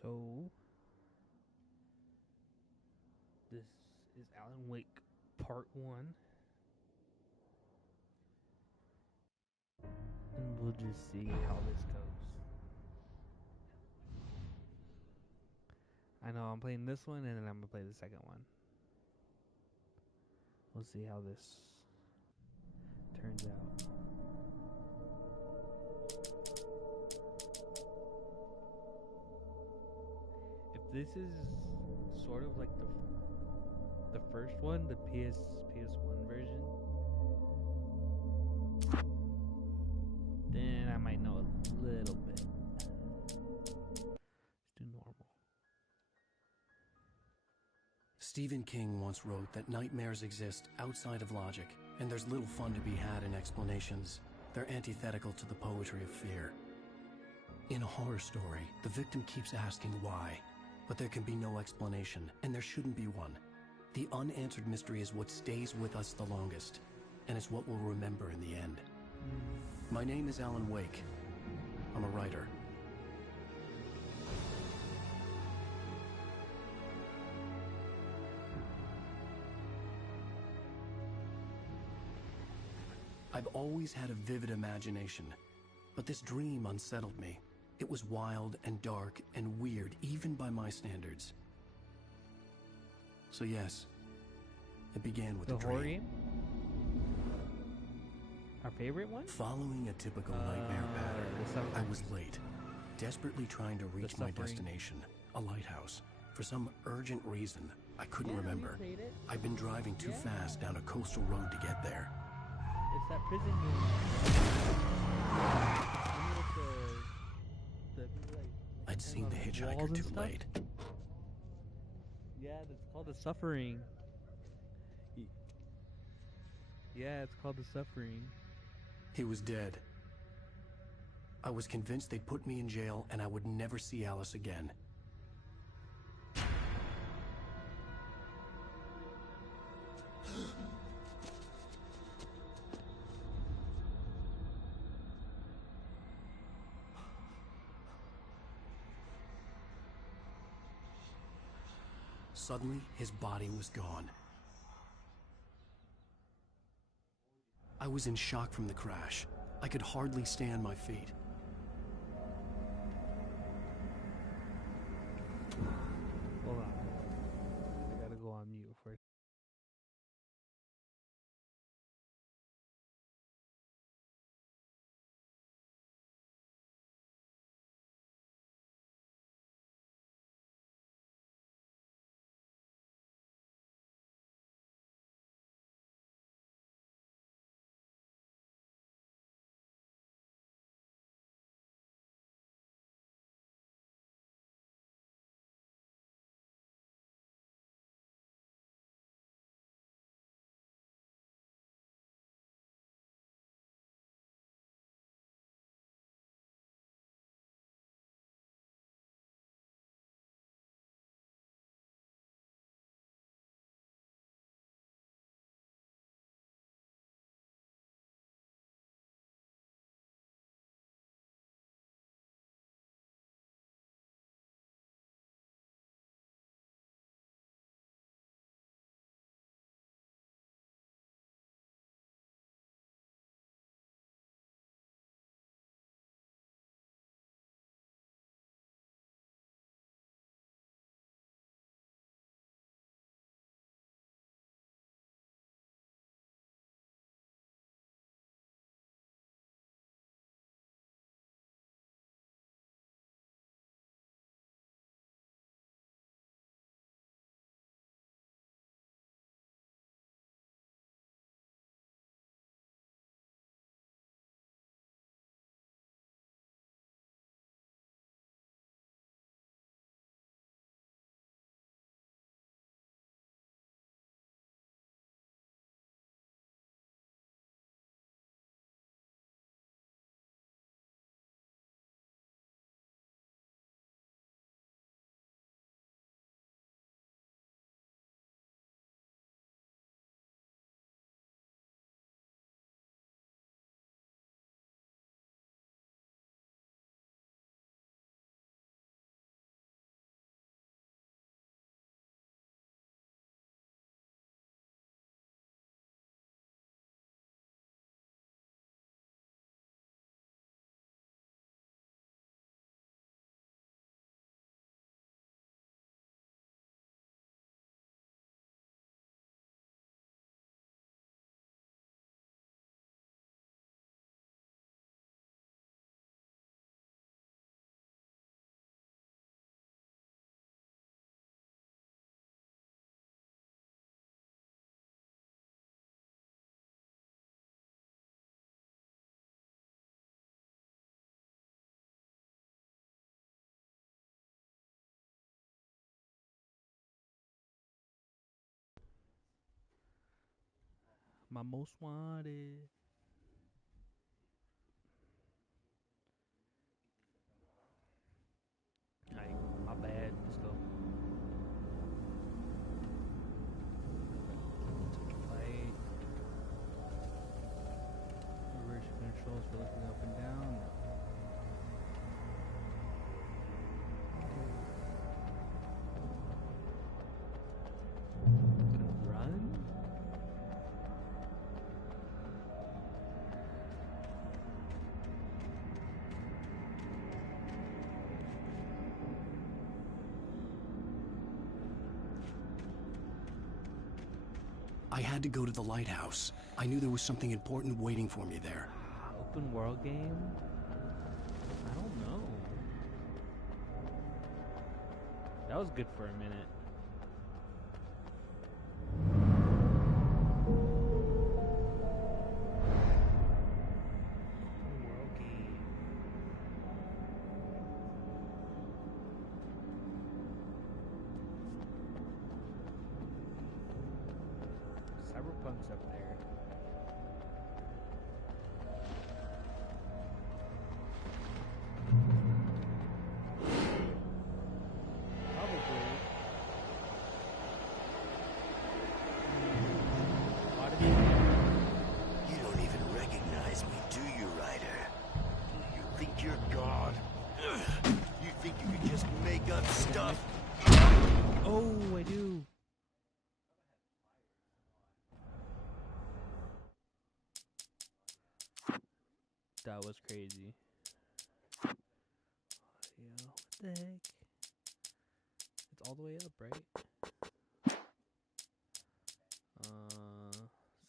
So, this is Alan Wake Part 1. And we'll just see how this goes. I know I'm playing this one and then I'm going to play the second one. We'll see how this turns out. If this is sort of like the first one, the PS1 version, then I might know a little bit. Let's do normal. Stephen King once wrote that nightmares exist outside of logic, and there's little fun to be had in explanations. They're antithetical to the poetry of fear. In a horror story, the victim keeps asking why, but there can be no explanation, and there shouldn't be one. The unanswered mystery is what stays with us the longest, and it's what we'll remember in the end. My name is Alan Wake. I'm a writer. I've always had a vivid imagination, but this dream unsettled me. It was wild and dark and weird, even by my standards. So yes, it began with a dream. Horror game? Our favorite one? Following a typical nightmare pattern, I was late, desperately trying to reach my destination, a lighthouse. For some urgent reason, I couldn't remember. I'd been driving too fast down a coastal road to get there. It's that prison game. I'd seen the hitchhiker too late. Yeah, that's called The Suffering. Yeah, it's called The Suffering. He was dead. I was convinced they'd put me in jail and I would never see Alice again. Suddenly, his body was gone. I was in shock from the crash. I could hardly stay on my feet. Hold on. I gotta go on mute for a My most wanted. Alright, my bad. Let's go. Take a light. Reverse controls for looking up and down. Run? I had to go to the lighthouse. I knew there was something important waiting for me there. Open world game? I don't know. That was good for a minute. World game. Cyberpunk's up there. Probably. You don't even recognize me, do you, Ryder? You think you're God? You think you can just make up stuff? Oh, I do. That was crazy. Yeah, what the heck? It's all the way up, right?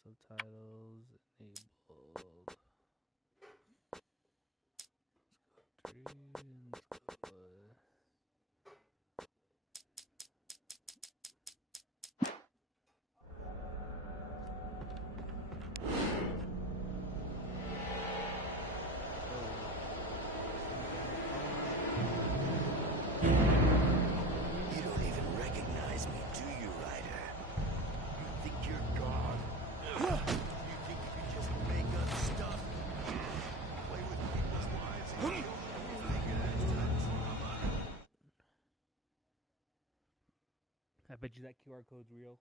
Subtitles enabled. Let's go 3 and let's go. You don't even recognize me, do you, Ryder? You think you're God? You think you can just make up stuff? Play with people's lives and kill them? I bet you that QR code's real.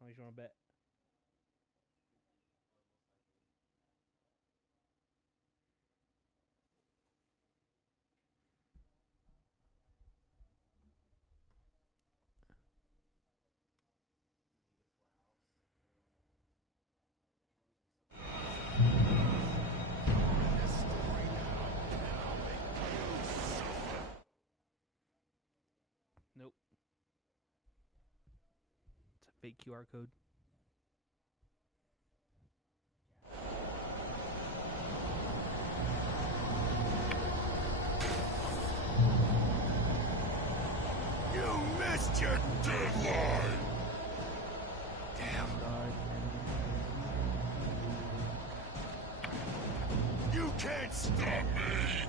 How much you want to bet? Nope. It's a fake QR code. You missed your deadline! Damn. You can't stop me!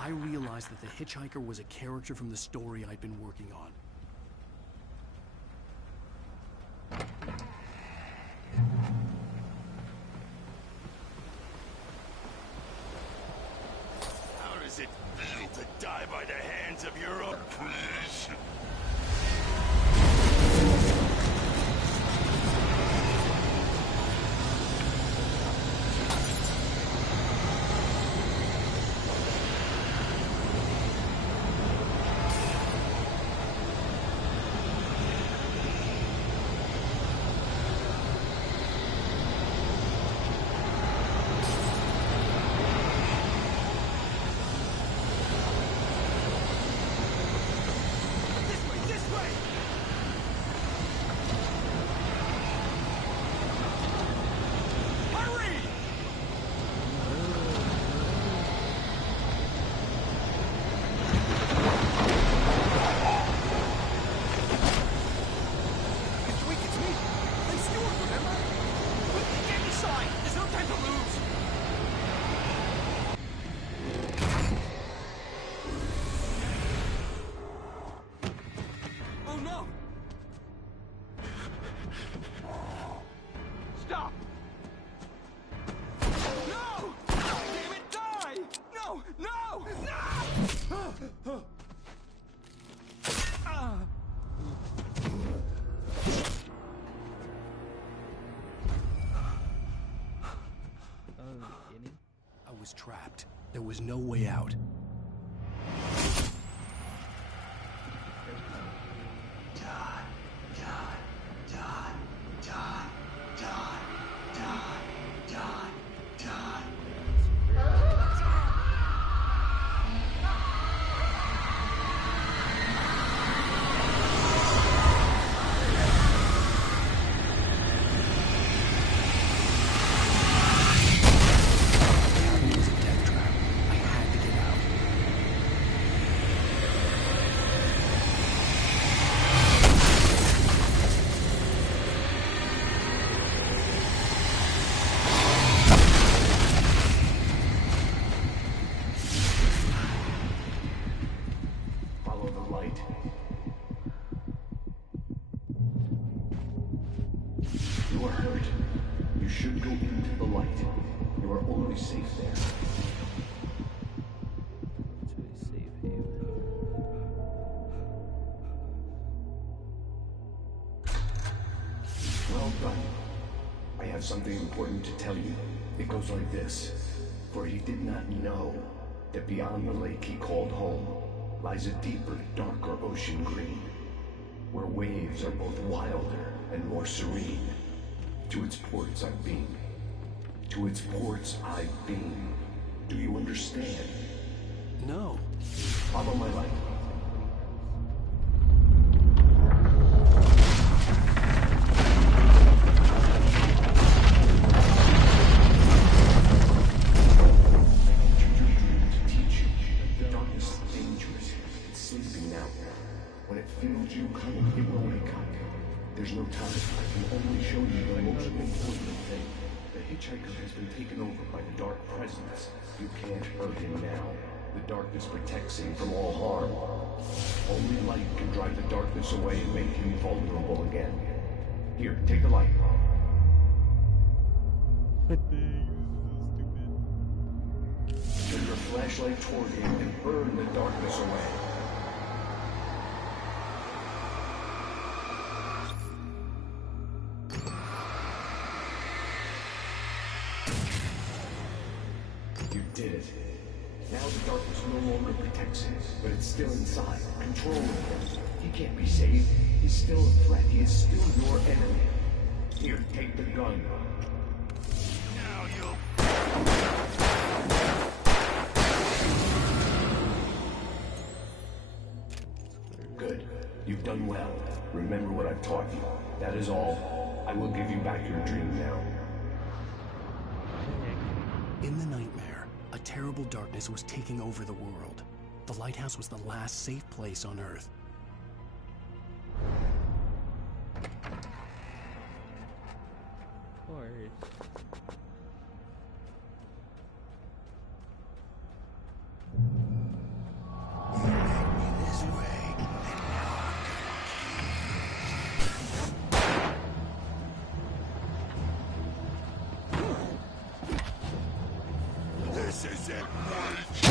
I realized that the hitchhiker was a character from the story I'd been working on. How does it feel to die by the hands of your own creation? no! Stop! No! Damn it, die! No! No! No! Beginning. I was trapped. There was no way out. It was a death trap. I had to get out. Follow the light. You are hurt. You should go into the light. You are only safe there. To a safe haven. Well done. I have something important to tell you. It goes like this. For he did not know that beyond the lake he called home lies a deeper, darker ocean green, where waves are both wilder and more serene. To its ports I've been. To its ports I've been. Do you understand? No. Follow my light. To teach you, the darkness is dangerous. It's sleeping now. When it feels you coming, it will wake up. There's no time. I can only show you the most important thing. The hitchhiker has been taken over by the dark presence. You can't hurt him now. The darkness protects him from all harm. Only light can drive the darkness away and make him vulnerable again. Here, take the light. What the heck? This is so stupid. Turn your flashlight toward him and burn the darkness away. You did it. Now the darkness no longer protects him, but it's still inside, controlling him. He can't be saved. He's still a threat. He is still your enemy. Here, take the gun. Now you... Good. You've done well. Remember what I've taught you. That is all. I will give you back your dream now. In the nightmare, a terrible darkness was taking over the world. The lighthouse was the last safe place on Earth. Of course. This way, and now this is it, boys.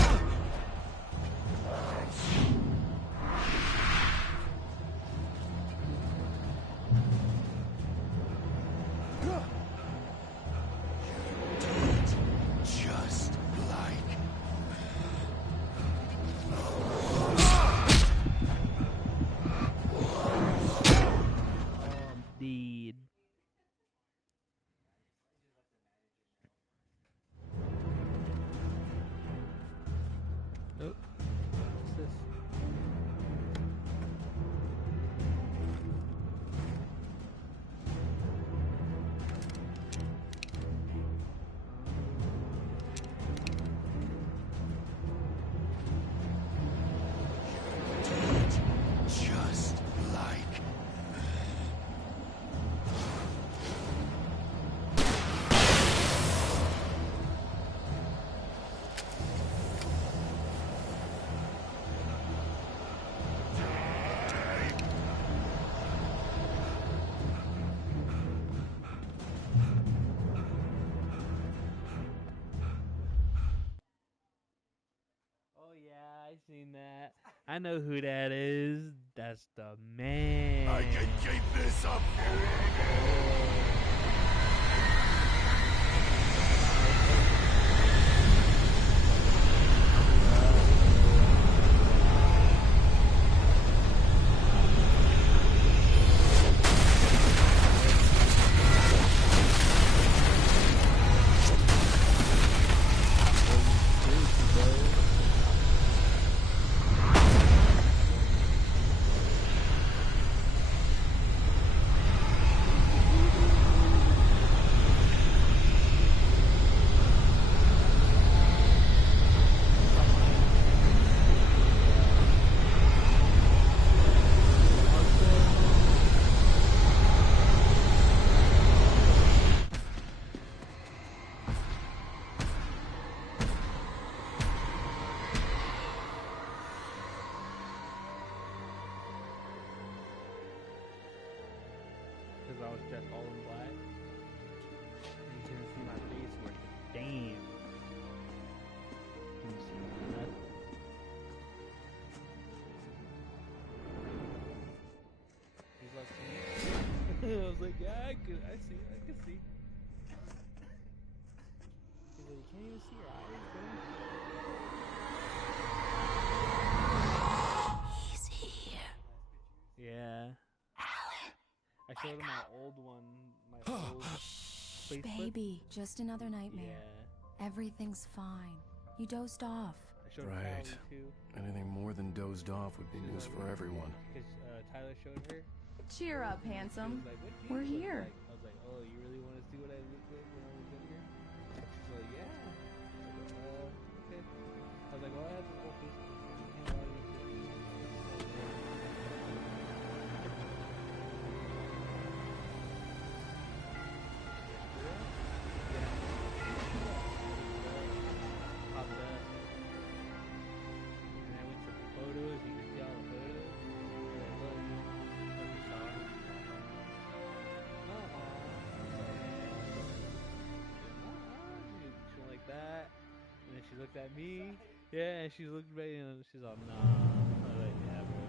seen that. I know who that is. That's the man. I can keep this up because I was dressed all in black. And you couldn't see my face. You're like, damn. Can you see nothing? He's like, I was like, yeah, I can see. He's like, you can't even see your eyes, bro. He's here. Yeah. I showed him my old one, my old Facebook. Baby, just another nightmare. Yeah. Everything's fine. You dozed off. I showed Right. Tyler too. Anything more than dozed off would be news for everyone. Because Tyler showed her. Cheer up, She handsome. was like, what do you We're look here. like? I was like, oh, you really want to see what I look like when I was in here? She's like, yeah. I was like, okay. I was like, well, I have this whole Facebook account. I can't allow you to. Popped up. And I went to photos. You can see all the photos. And I looked. Like you saw it. She went like that. And then she looked at me. Yeah, and she looked back and she's all, nah. I was like, yeah, bro.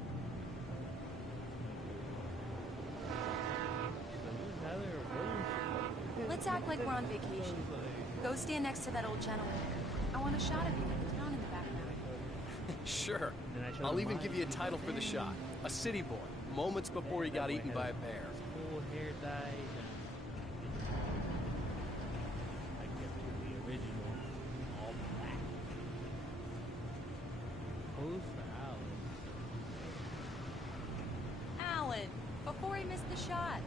She's like, who's Tyler or William? Let's act like we're on vacation. Go stand next to that old gentleman. I want a shot of you with the town in the background. Sure. Then I showed I'll him even mine. give you a title for the shot. A city boy, moments before he got eaten by a bear. Full hair dye. I guess it was the original. All black. Pose for Alice. Alan, before he missed the shot.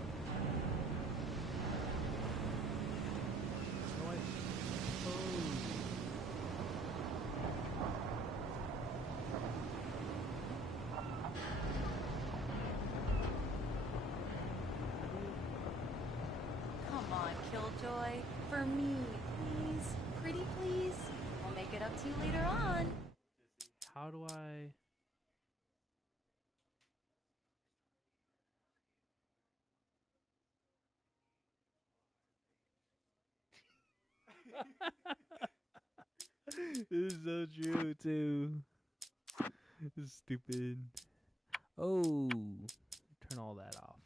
No, I pose. Come on, Killjoy. For me, please. Pretty please. I'll make it up to you later on. How do I? This is so true too. This is stupid. Oh, turn all that off.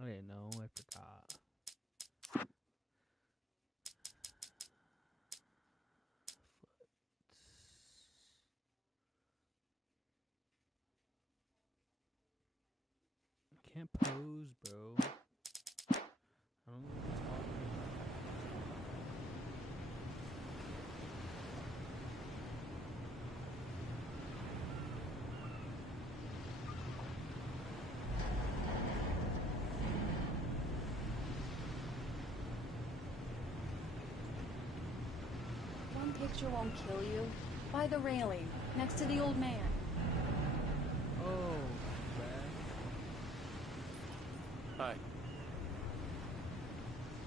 I didn't know. I forgot. I can't pose, bro. I don't know what you're talking about. One picture won't kill you. By the railing, next to the old man. Oh, bad. Hi.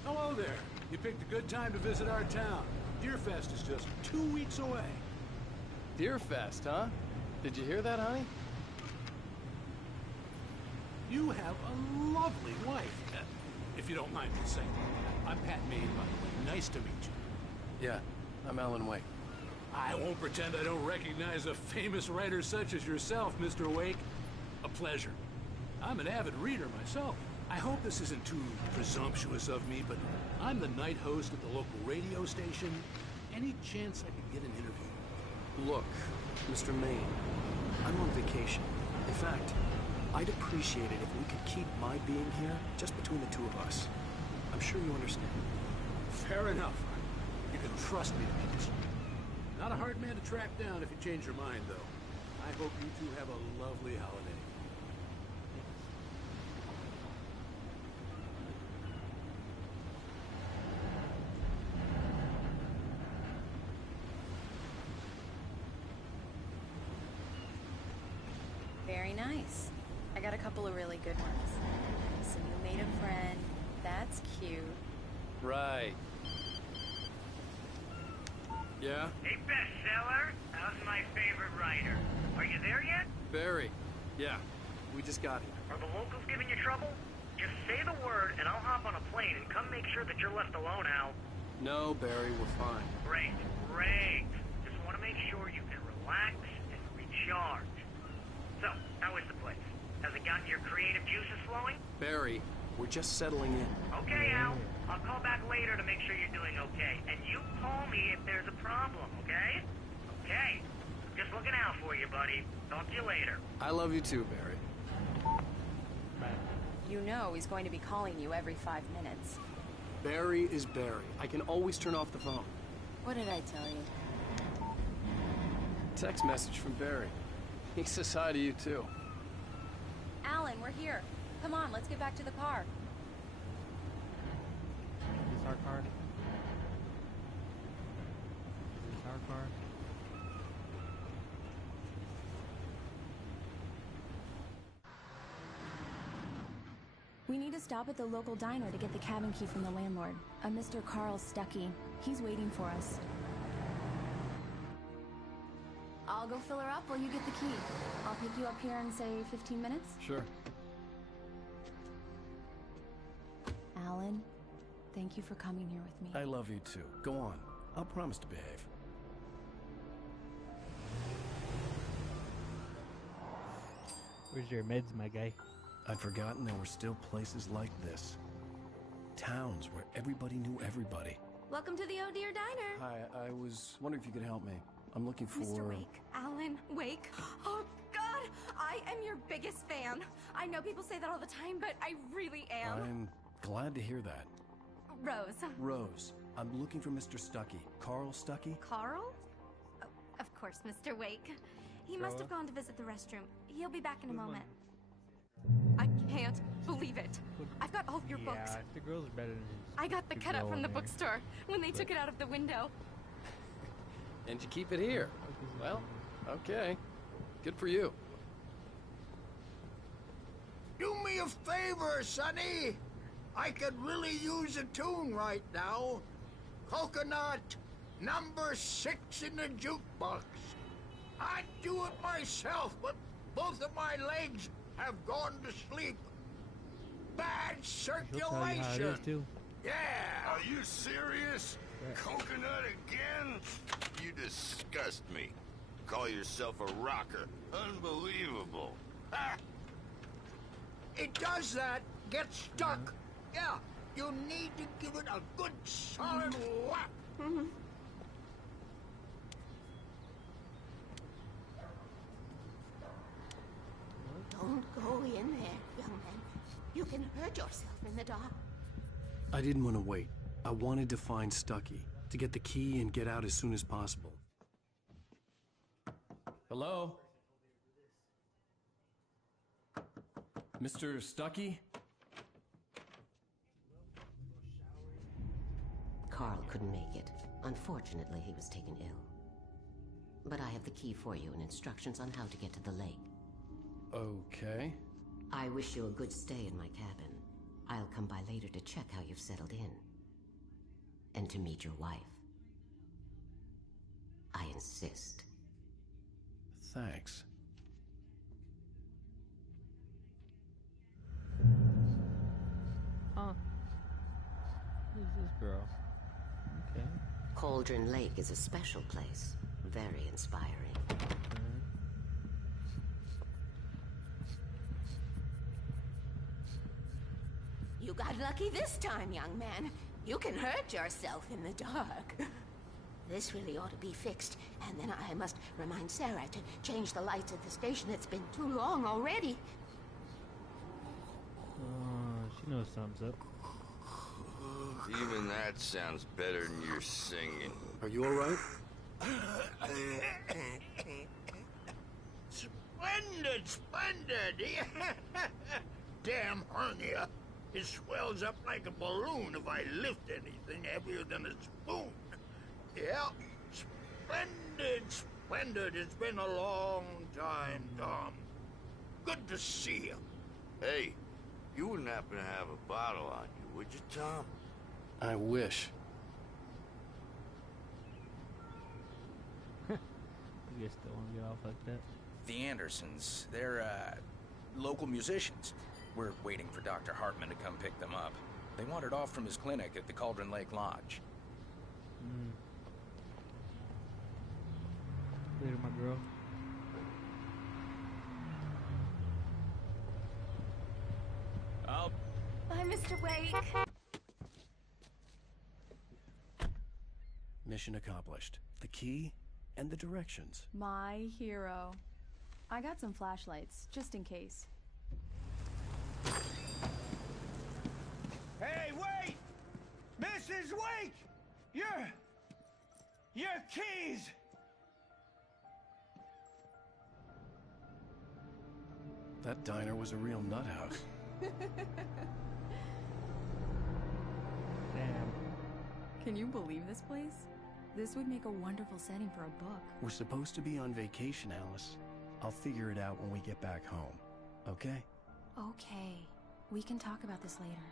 Hello there. You picked a good time to visit our town. Deerfest is just 2 weeks away. Deerfest, huh? Did you hear that, honey? You have a lovely wife, if you don't mind me saying. I'm Pat Maine, by the way. Nice to meet you. Yeah, I'm Alan Wake. I won't pretend I don't recognize a famous writer such as yourself, Mr. Wake. A pleasure. I'm an avid reader myself. I hope this isn't too presumptuous of me, but I'm the night host at the local radio station. Any chance I could get an interview? Look, Mr. Maine, I'm on vacation. In fact, I'd appreciate it if we could keep my being here just between the two of us. I'm sure you understand. Fair enough. You can trust me to make this. Not a hard man to track down if you change your mind, though. I hope you two have a lovely holiday. Very nice. I got a couple of really good ones. So you made a friend. That's cute. Right. Yeah? Hey, bestseller. How's my favorite writer? Are you there yet? Barry. Yeah. We just got here. Are the locals giving you trouble? Just say the word and I'll hop on a plane and come make sure that you're left alone, Al. No, Barry, we're fine. Great, great. Just want to make sure you can relax and recharge. So, how is the place? Has it gotten your creative juices flowing? Barry, we're just settling in. Okay, Al. I'll call back later to make sure you're doing okay. And you call me if there's a problem, okay? Okay. Just looking out for you, buddy. Talk to you later. I love you too, Barry. You know he's going to be calling you every 5 minutes. Barry is Barry. I can always turn off the phone. What did I tell you? Text message from Barry. He says hi to you too. Alan, we're here. Come on, let's get back to the car. Is this our car? Is this our car? We need to stop at the local diner to get the cabin key from the landlord, a Mr. Carl Stuckey. He's waiting for us. I'll go fill her up while you get the key. I'll pick you up here in, say, 15 minutes? Sure. Alan, thank you for coming here with me. I love you too. Go on. I'll promise to behave. Where's your meds, my guy? I'd forgotten there were still places like this. Towns where everybody knew everybody. Welcome to the Oh Dear Diner. Hi, I was wondering if you could help me. I'm looking for... Mr. Wake. Alan Wake. Oh, God! I am your biggest fan. I know people say that all the time, but I really am. I'm glad to hear that. Rose. Rose, I'm looking for Mr. Stuckey. Carl Stuckey? Carl? Oh, of course, Mr. Wake. He must have gone to visit the restroom. He'll be back in a moment. I can't believe it. I've got all of your books. Yeah, the girls are better than I got the cutout from the bookstore when they took it out of the window. And you keep it here. Well, okay. Good for you. Do me a favor, Sonny. I could really use a tune right now. Coconut, number 6 in the jukebox. I'd do it myself, but both of my legs have gone to sleep. Bad circulation. Yeah. Are you serious? Coconut again? You disgust me. Call yourself a rocker. Unbelievable. Ha! It does that. Get stuck. Yeah. You need to give it a good solid whack. Don't go in there, young man. You can hurt yourself in the dark. I didn't want to wait. I wanted to find Stuckey, to get the key and get out as soon as possible. Hello? Mr. Stuckey? Carl couldn't make it. Unfortunately, he was taken ill. But I have the key for you and instructions on how to get to the lake. Okay. I wish you a good stay in my cabin. I'll come by later to check how you've settled in. And to meet your wife. I insist. Thanks. Huh? Who's this girl? Okay. Cauldron Lake is a special place. Very inspiring. You got lucky this time, young man. You can hurt yourself in the dark. This really ought to be fixed, and then I must remind Sarah to change the lights at the station. It's been too long already. She knows something's up. Even that sounds better than your singing. Are you all right? Splendid, splendid! Damn hernia. It swells up like a balloon if I lift anything heavier than a spoon. Yeah, splendid, splendid. It's been a long time, Tom. Good to see you. Hey, you wouldn't happen to have a bottle on you, would you, Tom? I wish. You guys still want to get off like that? The Andersons, they're, local musicians. We're waiting for Dr. Hartman to come pick them up. They wandered off from his clinic at the Cauldron Lake Lodge. Later, my girl. Oh. Bye, Mr. Wake. Mission accomplished. The key and the directions. My hero. I got some flashlights, just in case. Hey, wait! Mrs. Wake! Your keys! That diner was a real nut house. Damn. Can you believe this place? This would make a wonderful setting for a book. We're supposed to be on vacation, Alice. I'll figure it out when we get back home. Okay? Okay. We can talk about this later.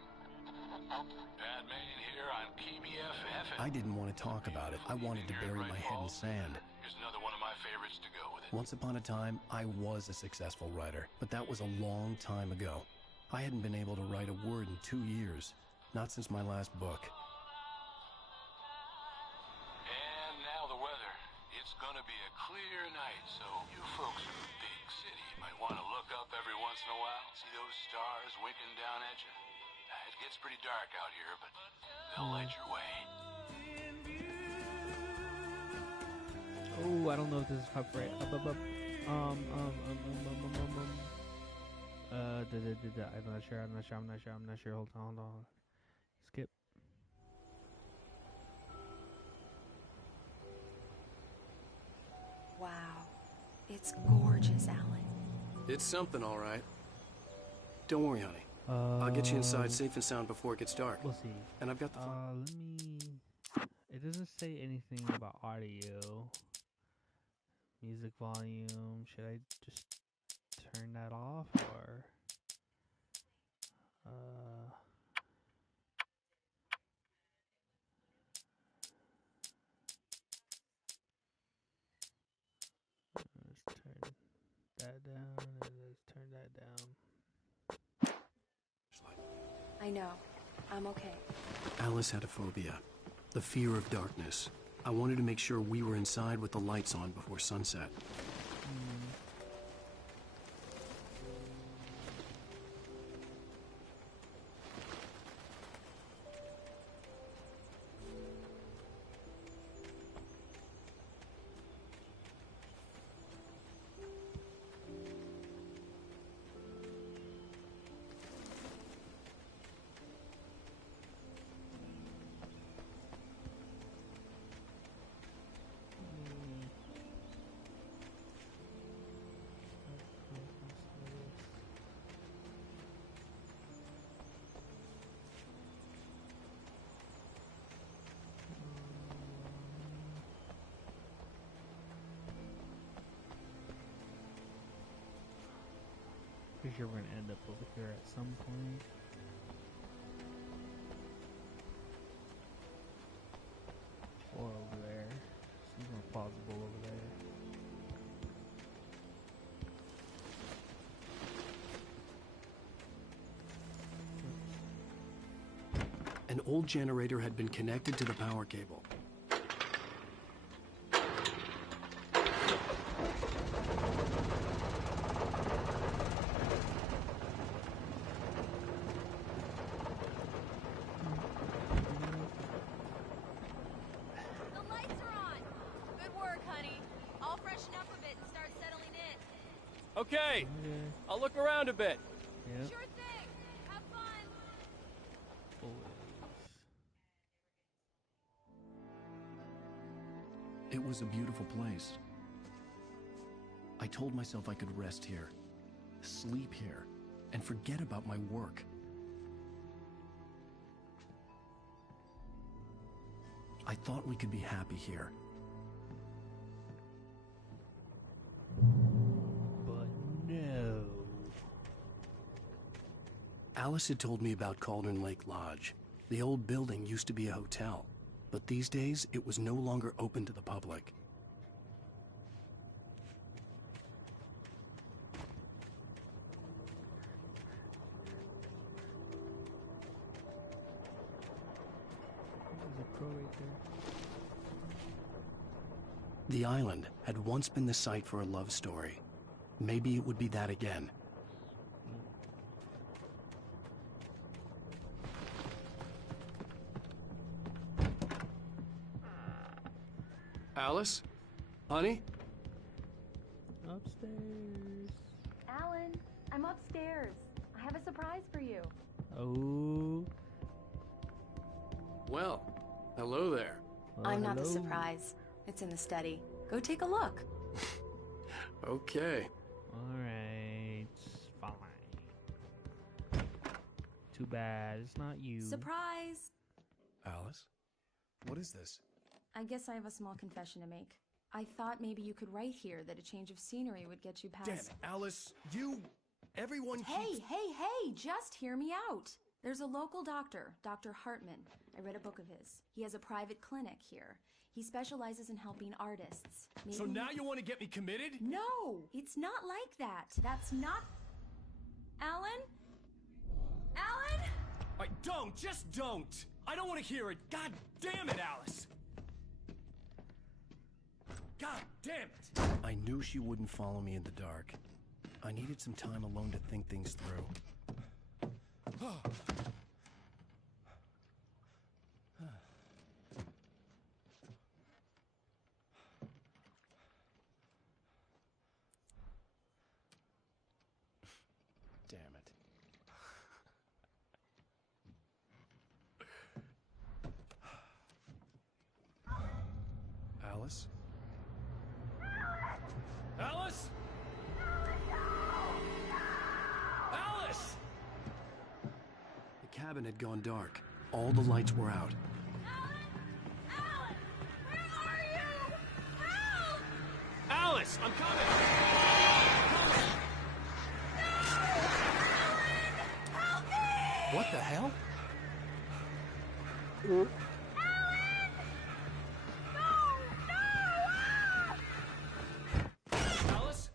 Batman here on KBFF. I didn't want to talk about it. I wanted to bury my head in sand. Here's another one of my favorites to go with it. Once upon a time, I was a successful writer, but that was a long time ago. I hadn't been able to write a word in 2 years. Not since my last book. And now the weather. It's gonna be a clear night, so you folks in the big city might want to look up every once in a while. See those stars winking down at you? It gets pretty dark out here, but they'll light your way. Oh, I don't know if this is copyright. I'm not sure. Hold on. Skip. Wow. It's gorgeous, Alan. It's something, all right. Don't worry, honey. I'll get you inside safe and sound before it gets dark. We'll see. And I've got the... It doesn't say anything about audio. Music volume. Should I just turn that off, or... Let's turn that down, and let's turn that down. I know. I'm okay. Alice had a phobia. The fear of darkness. I wanted to make sure we were inside with the lights on before sunset. Pretty sure we're gonna end up over here at some point. Or over there. Seems more plausible over there. An old generator had been connected to the power cable. Okay. I'll look around a bit. Yep. Sure thing. Have fun. It was a beautiful place. I told myself I could rest here, sleep here, and forget about my work. I thought we could be happy here. But no. Alice had told me about Cauldron Lake Lodge. The old building used to be a hotel, but these days it was no longer open to the public. There's a crow right there. The island had once been the site for a love story. Maybe it would be that again. Alice? Honey? Upstairs. Alan, I'm upstairs. I have a surprise for you. Oh. Well, hello there. I'm not the hello. surprise. It's in the study. Go take a look. Okay. Alright. Fine. Too bad. It's not you. Surprise! Alice? What is this? I guess I have a small confession to make. I thought maybe you could write here that a change of scenery would get you past... Damn it, Alice, everyone Hey, just hear me out. There's a local doctor, Dr. Hartman. I read a book of his. He has a private clinic here. He specializes in helping artists. Maybe... So now you want to get me committed? No, it's not like that. That's not... Alan? Alan? Just don't. I don't want to hear it. God damn it, Alice. God damn it. I knew she wouldn't follow me in the dark. I needed some time alone to think things through. Damn it. Alice? Alice? Alice! The cabin had gone dark. All the lights were out. Alice, I'm coming! What the hell? Alice?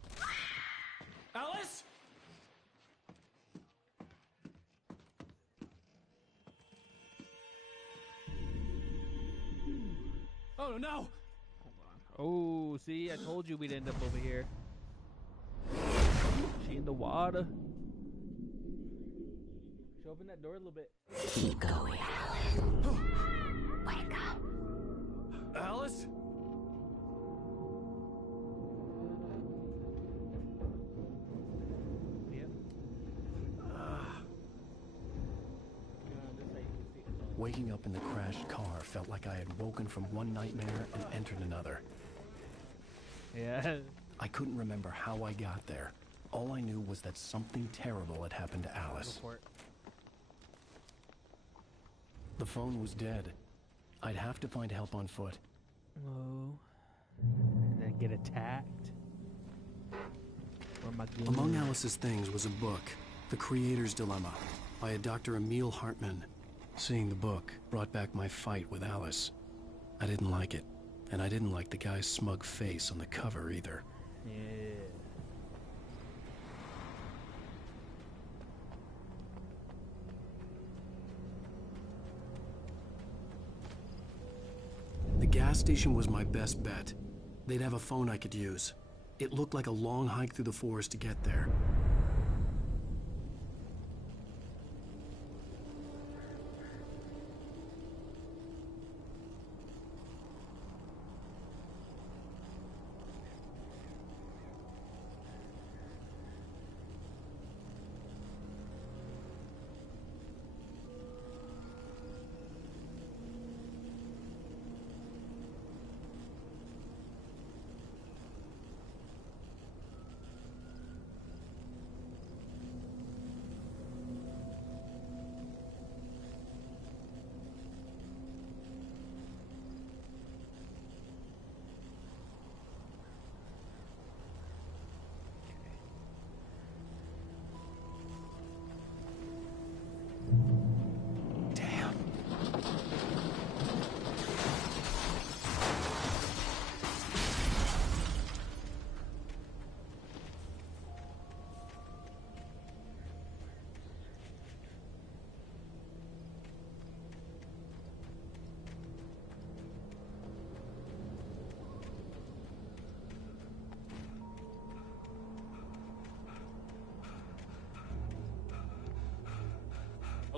Alice? Oh no! Oh, see, I told you we'd end up over here. She in the water. Should open that door a little bit. Keep going, Alan. Wake up. Alice? Yep. Waking up in the crashed car felt like I had woken from one nightmare and entered another. Yeah. I couldn't remember how I got there. All I knew was that something terrible had happened to Alice. The phone was dead. I'd have to find help on foot. Oh. And then get attacked. Where am I going? Among Alice's things was a book, The Creator's Dilemma, by a Dr. Emil Hartman. Seeing the book brought back my fight with Alice. I didn't like it, and I didn't like the guy's smug face on the cover either. Yeah. The gas station was my best bet. They'd have a phone I could use. It looked like a long hike through the forest to get there.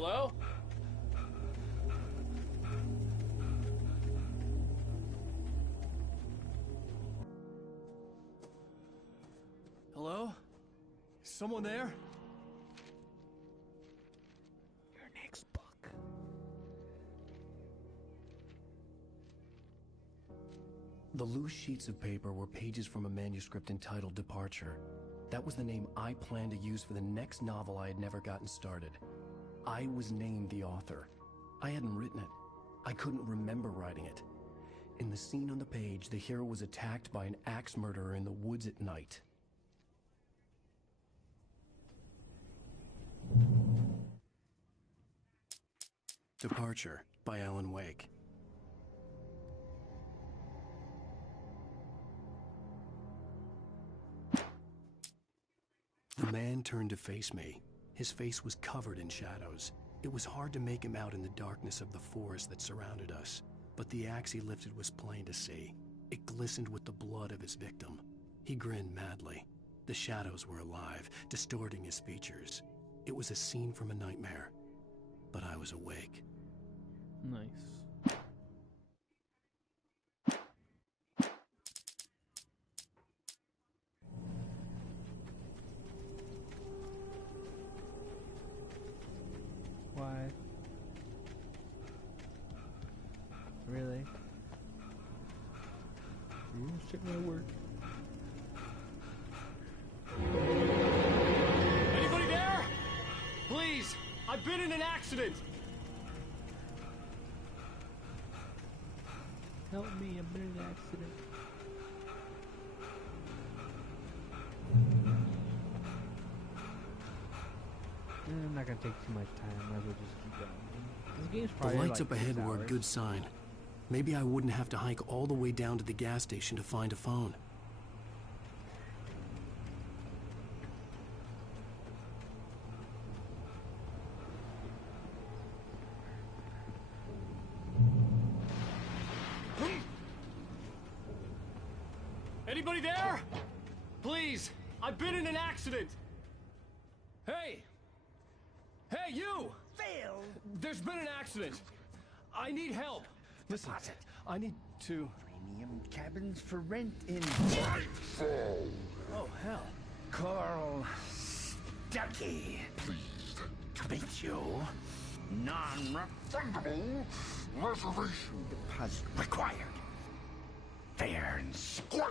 Hello? Hello? Is someone there? Your next book. The loose sheets of paper were pages from a manuscript entitled Departure. That was the name I planned to use for the next novel I had never gotten started. I was named the author. I hadn't written it. I couldn't remember writing it. In the scene on the page, the hero was attacked by an axe murderer in the woods at night. Departure by Alan Wake. The man turned to face me. His face was covered in shadows. It was hard to make him out in the darkness of the forest that surrounded us, but the axe he lifted was plain to see. It glistened with the blood of his victim. He grinned madly. The shadows were alive, distorting his features. It was a scene from a nightmare, but I was awake. Nice. Why? Really? You just check my work. Anybody there? Please, I've been in an accident. Help me, I've been in an accident. I'm not gonna take too much time, might as well just keep going. This game's The probably lights like up ahead 6 were a hours. good sign. Maybe I wouldn't have to hike all the way down to the gas station to find a phone. Anybody there? Please, I've been in an accident. Hey! Hey, you! Phil! There's been an accident. I need help. Listen, I need to... Premium cabins for rent in... Oh, hell. Carl Stucky. Pleased to meet you. Non-refundable reservation deposit required. Fair and square.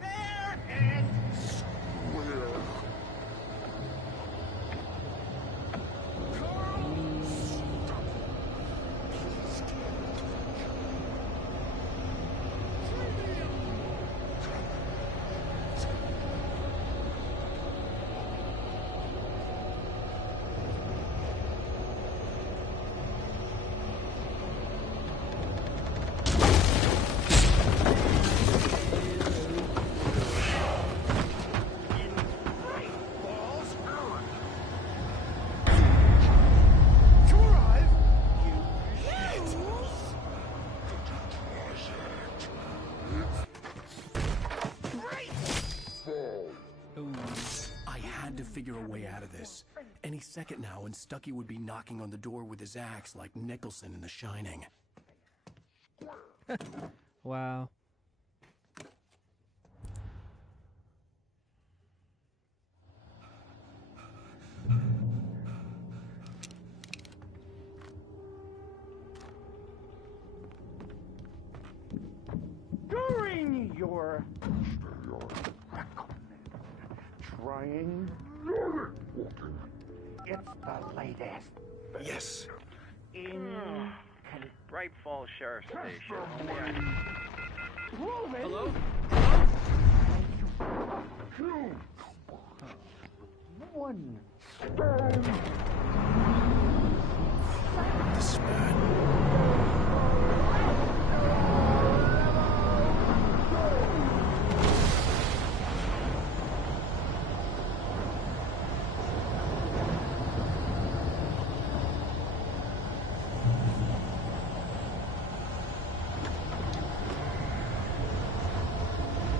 Fair and square. I had to figure a way out of this. Any second now, and Stucky would be knocking on the door with his axe like Nicholson in The Shining. Wow. During your trying, it's the latest. Yes. In Bright Falls Sheriff Station. Hello? Two. One. The spat.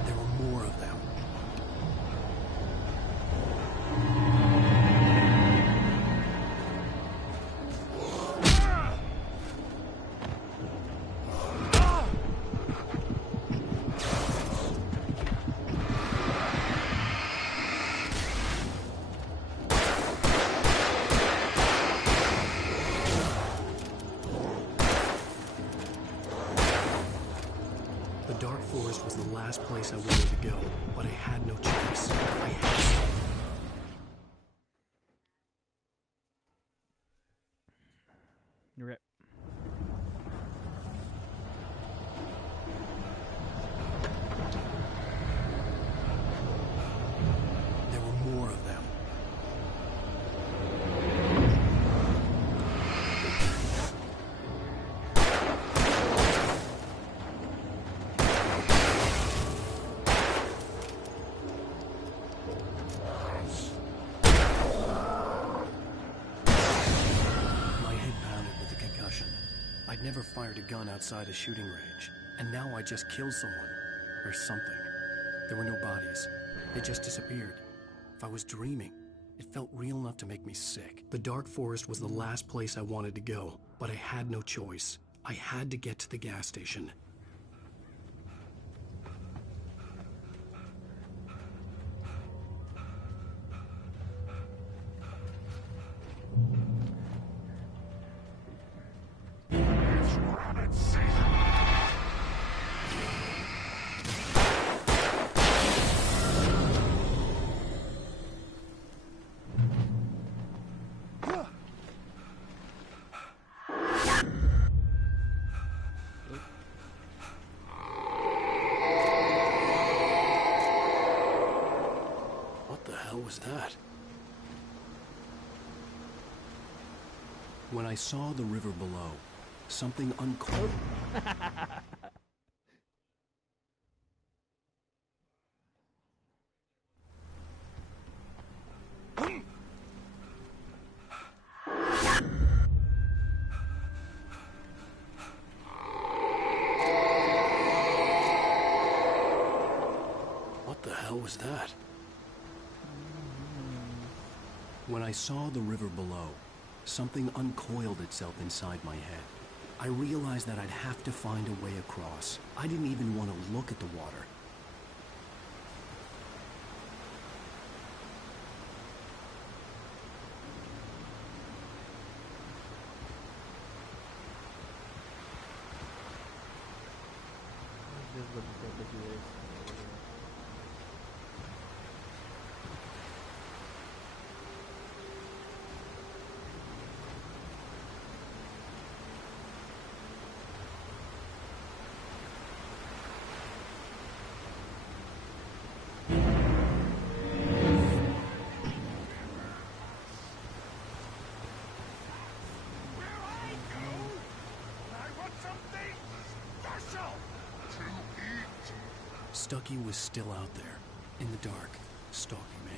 There were more of them. forest was the last place I wanted to go, but I had no choice. I had to. Rip. There were more of them. I'd never fired a gun outside a shooting range, and now I just killed someone. Or something. There were no bodies. They just disappeared. If I was dreaming, it felt real enough to make me sick. The dark forest was the last place I wanted to go, but I had no choice. I had to get to the gas station. Was that? When I saw the river below, something uncoiled. What the hell was that? When I saw the river below, something uncoiled itself inside my head. I realized that I'd have to find a way across. I didn't even want to look at the water. Stucky was still out there, in the dark, stalking me.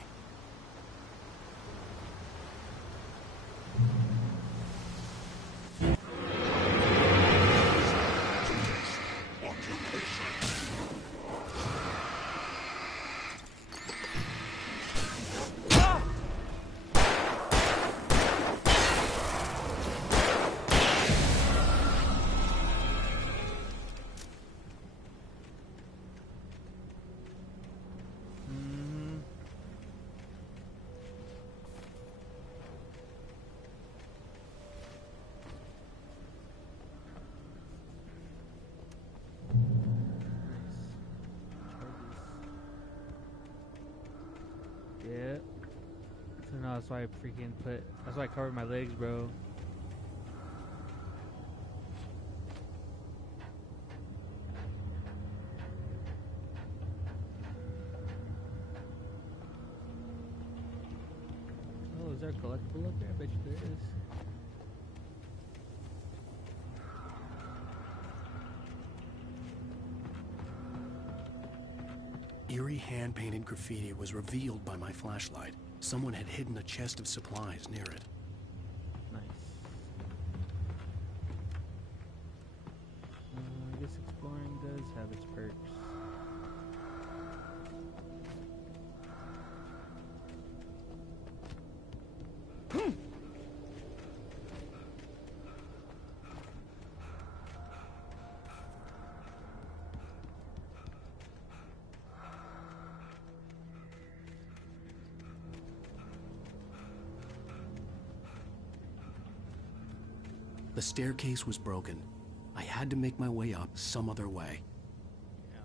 Yeah. So no, that's why I freaking put. That's why I covered my legs, bro. Oh, is there a collectible up there? I bet you there is. Eerie hand-painted graffiti was revealed by my flashlight. Someone had hidden a chest of supplies near it. Nice. I guess exploring does have its perks. The staircase was broken. I had to make my way up some other way. Yeah.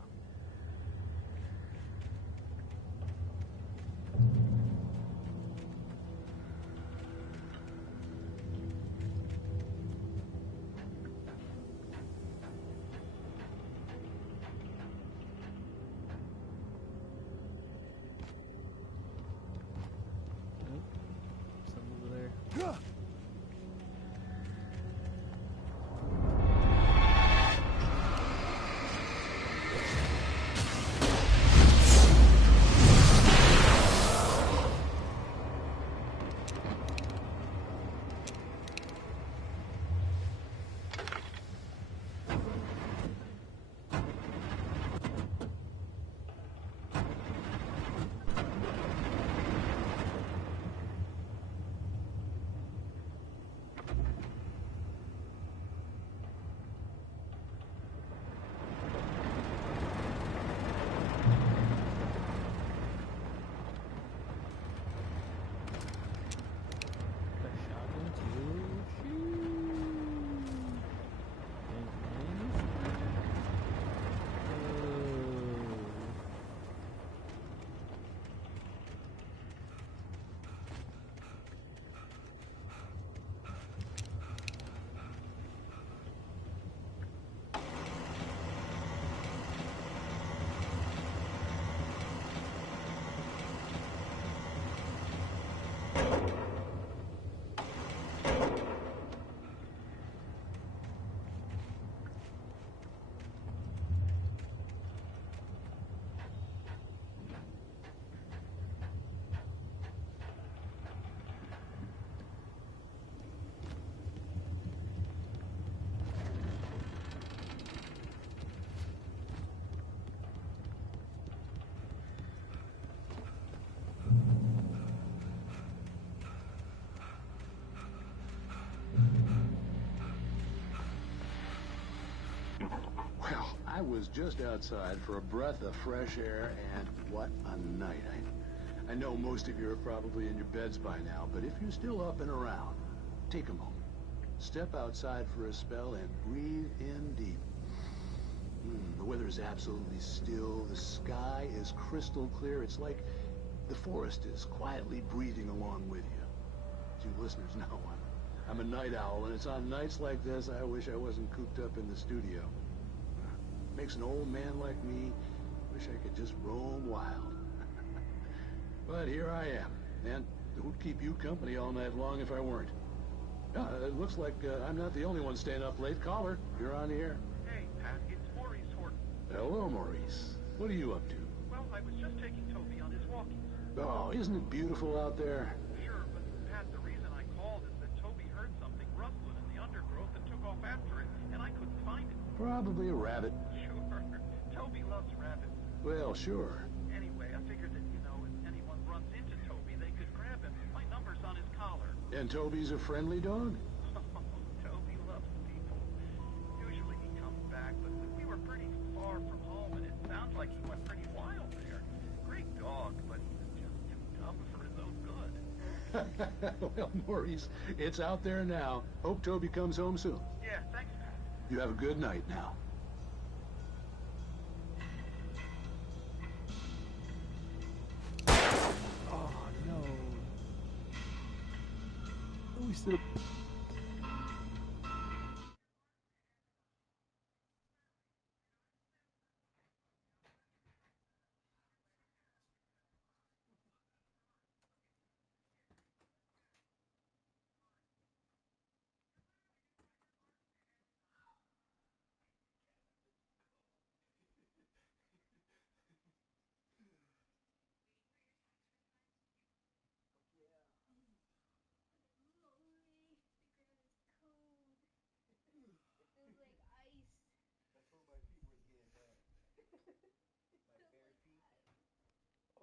was just outside for a breath of fresh air, and what a night. I know most of you are probably in your beds by now, but if you're still up and around, take a moment. Step outside for a spell and breathe in deep. The weather is absolutely still. The sky is crystal clear. It's like the forest is quietly breathing along with you. As you listeners know, I'm a night owl, and it's on nights like this I wish I wasn't cooped up in the studio. Makes an old man like me wish I could just roam wild. But here I am, and who'd keep you company all night long if I weren't? It looks like I'm not the only one staying up late. Caller, you're on the air. Hey, Pat, it's Maurice Horton. Hello, Maurice. What are you up to? Well, I was just taking Toby on his walking. Oh, isn't it beautiful out there? Sure, but Pat, the reason I called is that Toby heard something rustling in the undergrowth and took off after it, and I couldn't find it. Probably a rabbit. Sure. Toby loves rabbits. Well, sure. Anyway, I figured that, if anyone runs into Toby, they could grab him. My number's on his collar. And Toby's a friendly dog? Toby loves people. Usually he comes back, but we were pretty far from home, and it sounds like he went pretty wild there. Great dog, but he was just too dumb for his own good. Well, Maurice, it's out there now. Hope Toby comes home soon. Yeah, thanks, Pat. You have a good night now. Oh, no. We should have...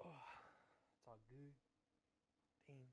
Oh, it's all good. Dang.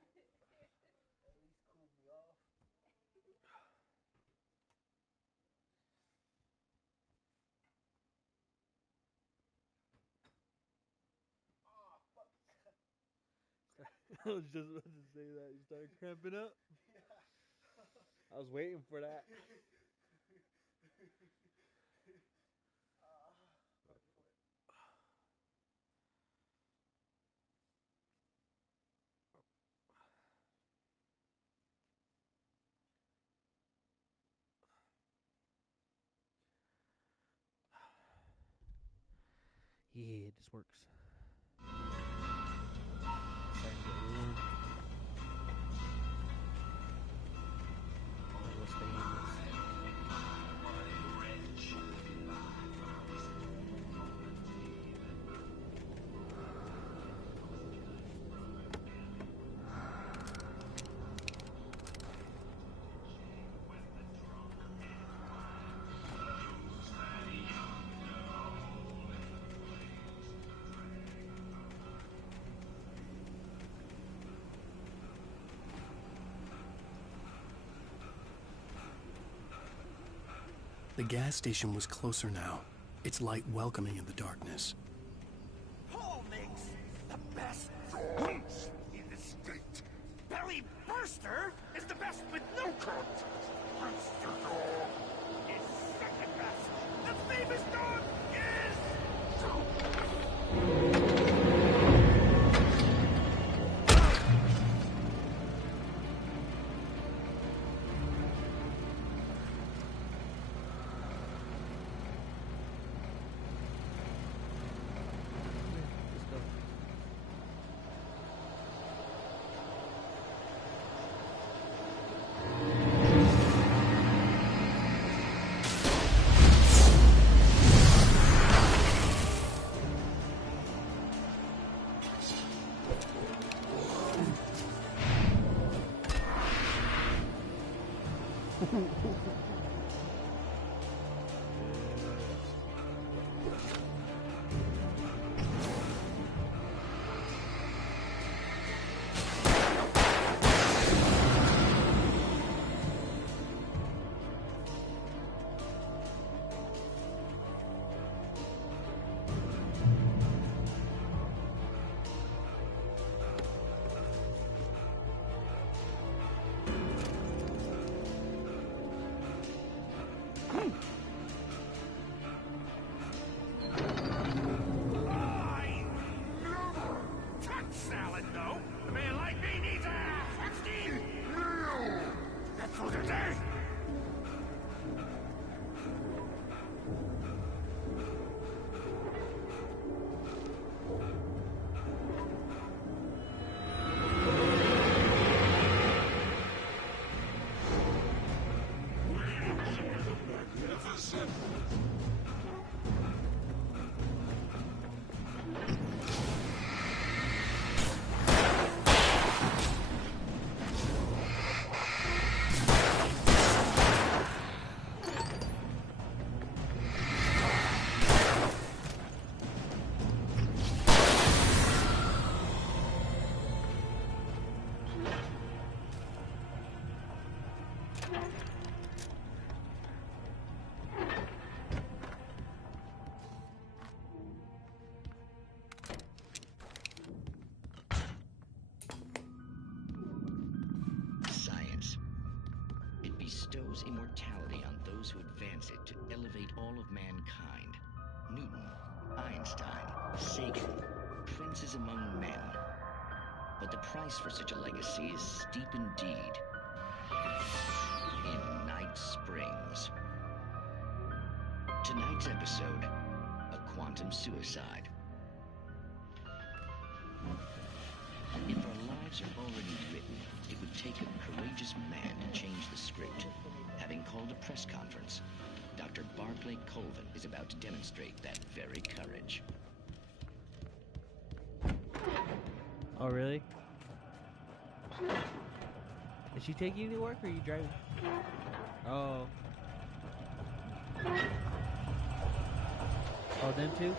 Sit crisscross applesauce. I was just about to say that. You started cramping up? I was waiting for that. Yeah, this works. The gas station was closer now, its light welcoming in the darkness. Paul makes the best dogs in the state. Belly Burster is the best with no cut. Rooster Dog is second best. The famous dog is... Salad, though. A man like me needs a 15 meal. That's for today. Science. It bestows immortality on those who advance it to elevate all of mankind. Newton, Einstein, Sagan, princes among men. But the price for such a legacy is steep indeed. In Night Springs. Tonight's episode, a quantum suicide. If our lives are already written, it would take a courageous man to change the script. Having called a press conference, Dr. Barclay Colvin is about to demonstrate that very courage. Oh, really? Is she taking you to work or are you driving? Oh. Oh, them too?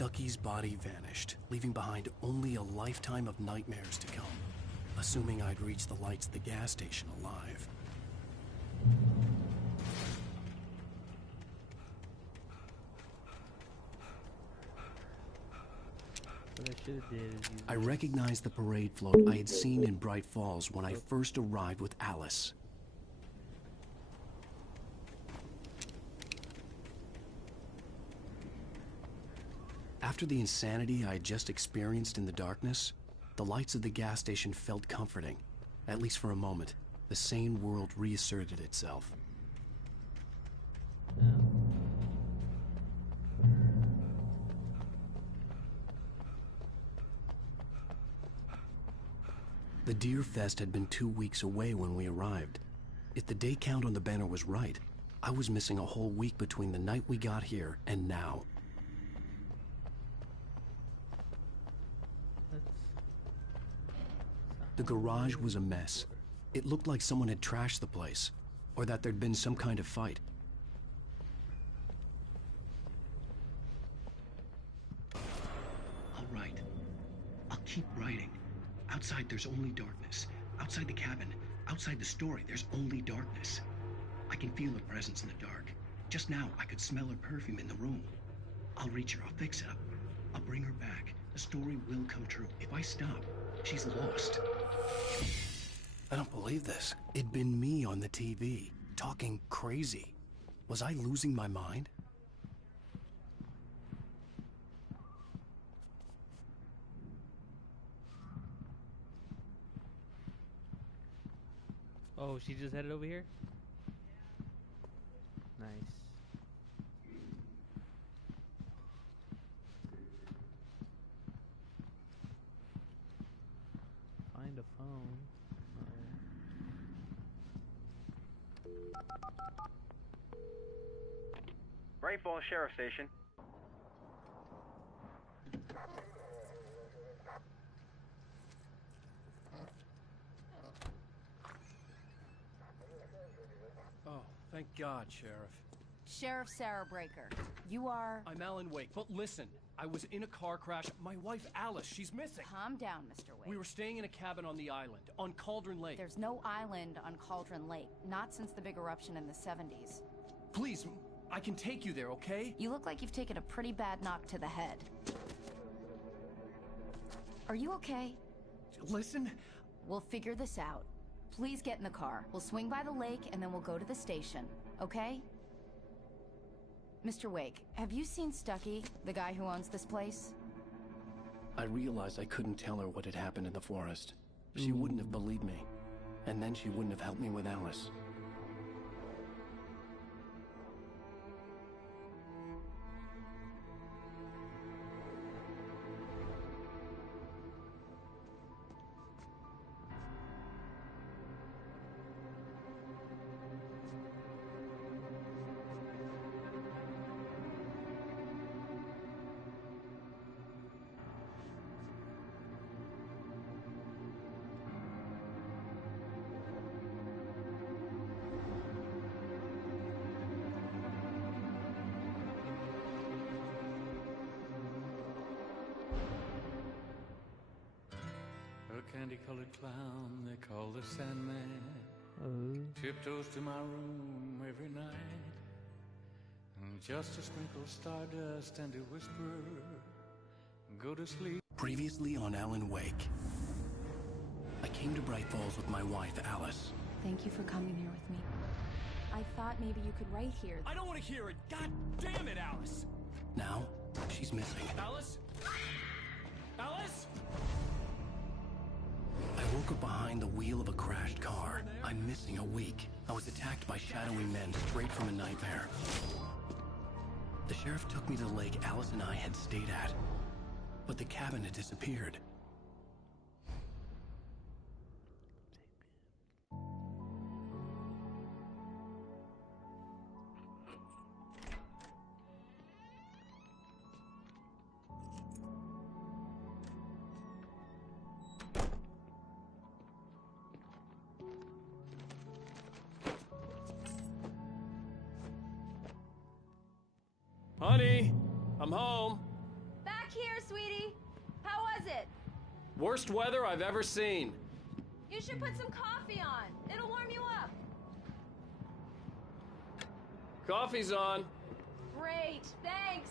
Stucky's body vanished, leaving behind only a lifetime of nightmares to come, assuming I'd reach the lights at the gas station alive. I recognized the parade float I had seen in Bright Falls when I first arrived with Alice. After the insanity I had just experienced in the darkness, the lights of the gas station felt comforting. At least for a moment, the sane world reasserted itself. The Deer Fest had been 2 weeks away when we arrived. If the day count on the banner was right, I was missing a whole week between the night we got here and now. The garage was a mess. It looked like someone had trashed the place, or that there'd been some kind of fight. All right. I'll keep writing. Outside, there's only darkness. Outside the cabin, outside the story, there's only darkness. I can feel her presence in the dark. Just now, I could smell her perfume in the room. I'll reach her. I'll fix it up. I'll bring her back. The story will come true. If I stop, she's lost. I don't believe this. It'd been me on the TV, talking crazy. Was I losing my mind? Oh, she just headed over here? Nice. Find a phone. Bright Falls Sheriff Station. Oh, thank God, Sheriff. Sheriff Sarah Breaker, you are... I'm Alan Wake, but listen, I was in a car crash. My wife, Alice, she's missing. Calm down, Mr. Wake. We were staying in a cabin on the island, on Cauldron Lake. There's no island on Cauldron Lake, not since the big eruption in the 70s. Please, I can take you there, okay? You look like you've taken a pretty bad knock to the head. Are you okay? Listen. We'll figure this out. Please get in the car. We'll swing by the lake and then we'll go to the station, okay? Mr. Wake, have you seen Stucky, the guy who owns this place? I realized I couldn't tell her what had happened in the forest. She wouldn't have believed me. And then she wouldn't have helped me with Alice. A candy-colored clown they call the Sandman tiptoes to my room every night, and just to sprinkle stardust and to whisper, go to sleep. Previously on Alan Wake, I came to Bright Falls with my wife, Alice. Thank you for coming here with me. I thought maybe you could write here. I don't want to hear it! God damn it, Alice! Now, she's missing. Alice? Alice? I woke up behind the wheel of a crashed car. I'm missing a week. I was attacked by shadowy men straight from a nightmare. The sheriff took me to the lake Alice and I had stayed at, but the cabin had disappeared. Honey, I'm home. Back sweetie. How was it? Worst weather I've ever seen. You should put some coffee on. It'll warm you up. Coffee's on. Great, thanks.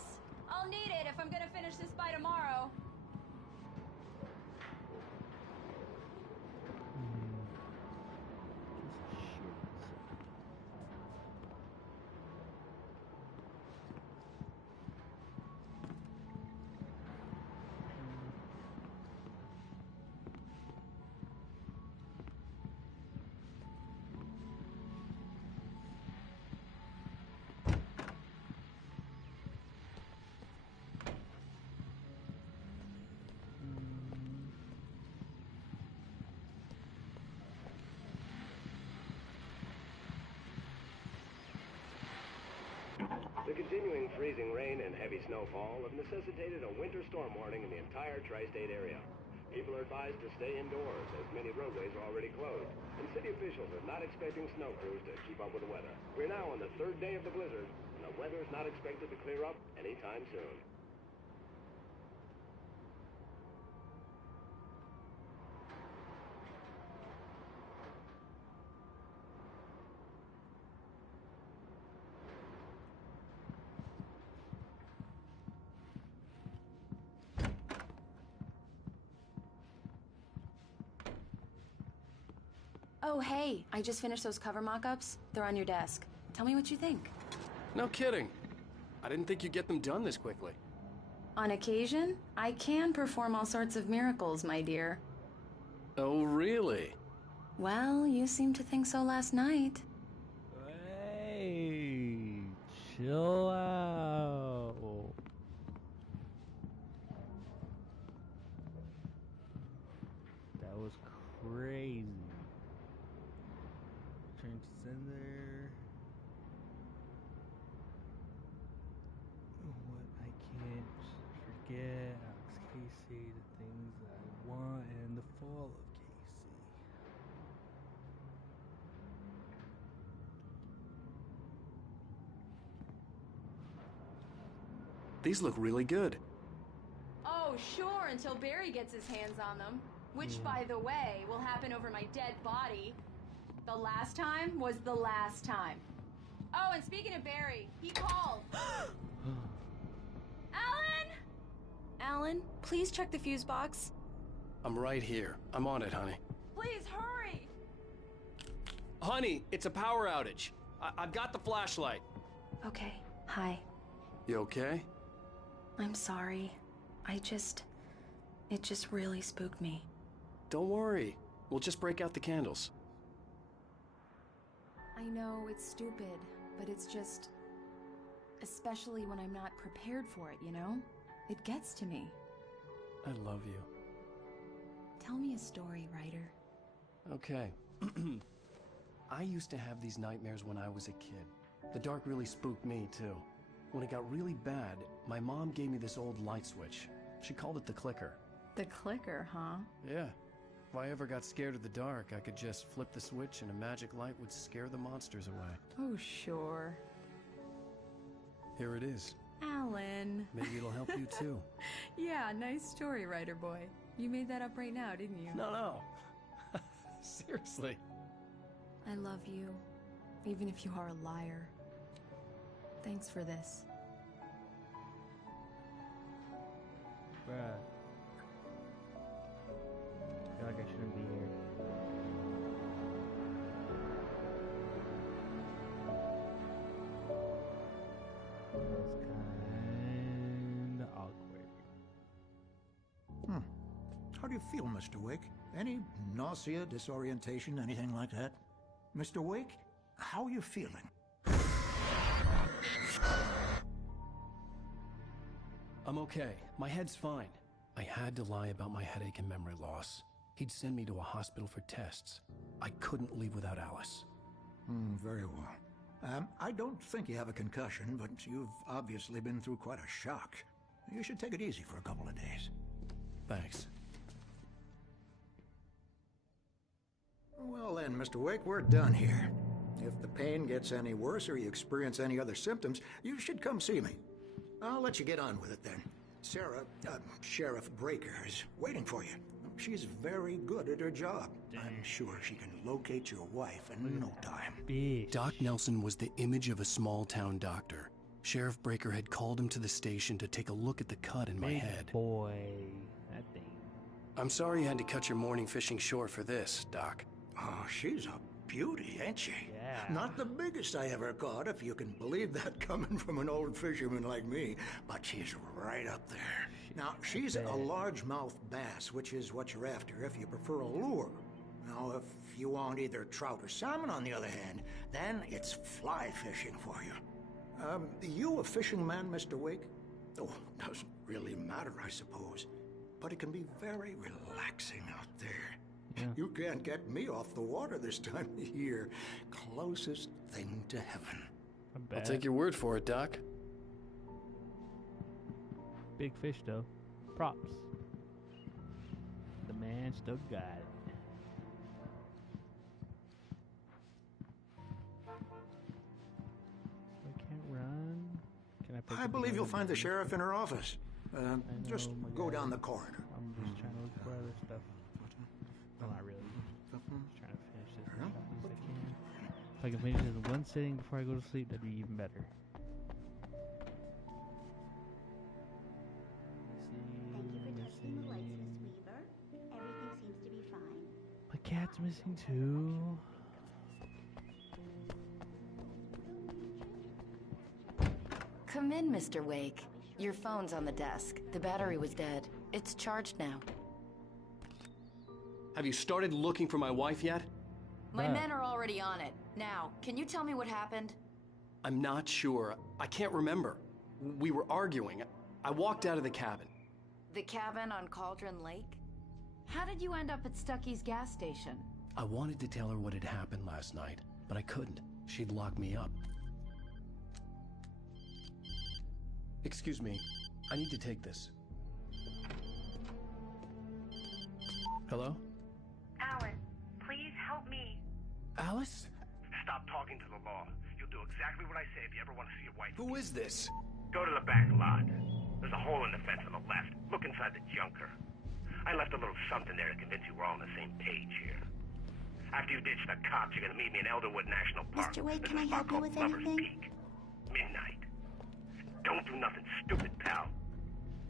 I'll need it if I'm gonna finish this by tomorrow. The continuing freezing rain and heavy snowfall have necessitated a winter storm warning in the entire tri-state area. People are advised to stay indoors, as many roadways are already closed, and city officials are not expecting snow crews to keep up with the weather. We're now on the third day of the blizzard, and the weather is not expected to clear up anytime soon. Oh, hey, I just finished those cover mock-ups. They're on your desk. Tell me what you think. No kidding. I didn't think you'd get them done this quickly. On occasion, I can perform all sorts of miracles, my dear. Oh, really? Well, you seemed to think so last night. Hey, chill out. That was crazy. Turn to sender. What I can't forget. Alex Casey, the things that I want, and the fall of Casey. These look really good. Oh, sure, until Barry gets his hands on them. Which, by the way, will happen over my dead body. The last time was the last time. Oh, and speaking of Barry, he called. Alan! Alan, please check the fuse box. I'm right here. I'm on it, honey. Please hurry! Honey, it's a power outage. I've got the flashlight. Okay, hi. You okay? I'm sorry. It just really spooked me. Don't worry. We'll just break out the candles. I know it's stupid, but it's just... Especially when I'm not prepared for it, you know? It gets to me. I love you. Tell me a story, writer. Okay. I used to have these nightmares when I was a kid. The dark really spooked me, too. When it got really bad, my mom gave me this old light switch. She called it the clicker. The clicker, huh? Yeah. If I ever got scared of the dark, I could just flip the switch and a magic light would scare the monsters away. Oh, sure. Here it is. Alan. Maybe it'll help you, too. Yeah, nice story, writer boy. You made that up right now, didn't you? No. Seriously. I love you, even if you are a liar. Thanks for this. Bruh. I feel like I shouldn't be here. That was kinda awkward. How do you feel, Mr. Wake? Any nausea, disorientation, anything like that? Mr. Wake, how are you feeling? I'm okay. My head's fine. I had to lie about my headache and memory loss. He'd send me to a hospital for tests. I couldn't leave without Alice. Very well. I don't think you have a concussion, but you've obviously been through quite a shock. You should take it easy for a couple of days. Thanks. Well then, Mr. Wake, we're done here. If the pain gets any worse or you experience any other symptoms, you should come see me. I'll let you get on with it then. Sarah, Sheriff Breaker, is waiting for you. She's very good at her job. I'm sure she can locate your wife in no time. Doc Nelson was the image of a small-town doctor. Sheriff Breaker had called him to the station to take a look at the cut in my head. Boy, that thing. I'm sorry you had to cut your morning fishing short for this, Doc. Oh, she's a beauty, ain't she? Yeah. Not the biggest I ever caught, if you can believe that coming from an old fisherman like me, but she's right up there. Now, she's a largemouth bass, which is what you're after if you prefer a lure. Now, if you want either trout or salmon, on the other hand, then it's fly fishing for you. You a fishing man, Mr. Wake? Oh, doesn't really matter, I suppose. But it can be very relaxing out there. Yeah. You can't get me off the water this time of year. Closest thing to heaven. I'll take your word for it, Doc. Big fish, though. Props. The man still got it. I can't run. Can I pick I believe you'll find the sheriff in her office. Just go down the corridor. I'm just trying to look for other stuff. Well, not really. Just trying to finish this as fast as I can. If I can finish this in one sitting before I go to sleep, that'd be even better. My cat's missing too. Come in, Mr. Wake. Your phone's on the desk. The battery was dead. It's charged now. Have you started looking for my wife yet? My men are already on it. Now, can you tell me what happened? I'm not sure. I can't remember. We were arguing. I walked out of the cabin. The cabin on Cauldron Lake? How did you end up at Stucky's gas station? I wanted to tell her what had happened last night, but I couldn't. She'd lock me up. Excuse me. I need to take this. Hello? Alan, please help me. Alice? Stop talking to the law. You'll do exactly what I say if you ever want to see your wife. Who is this? Go to the back lot. There's a hole in the fence on the left. Look inside the junker. I left a little something there to convince you we're all on the same page here. After you ditch the cops, you're gonna meet me in Elderwood National Park. Mr. Wake, There's can I a spot help you called with Lover's anything? Peak. Midnight. Don't do nothing stupid, pal.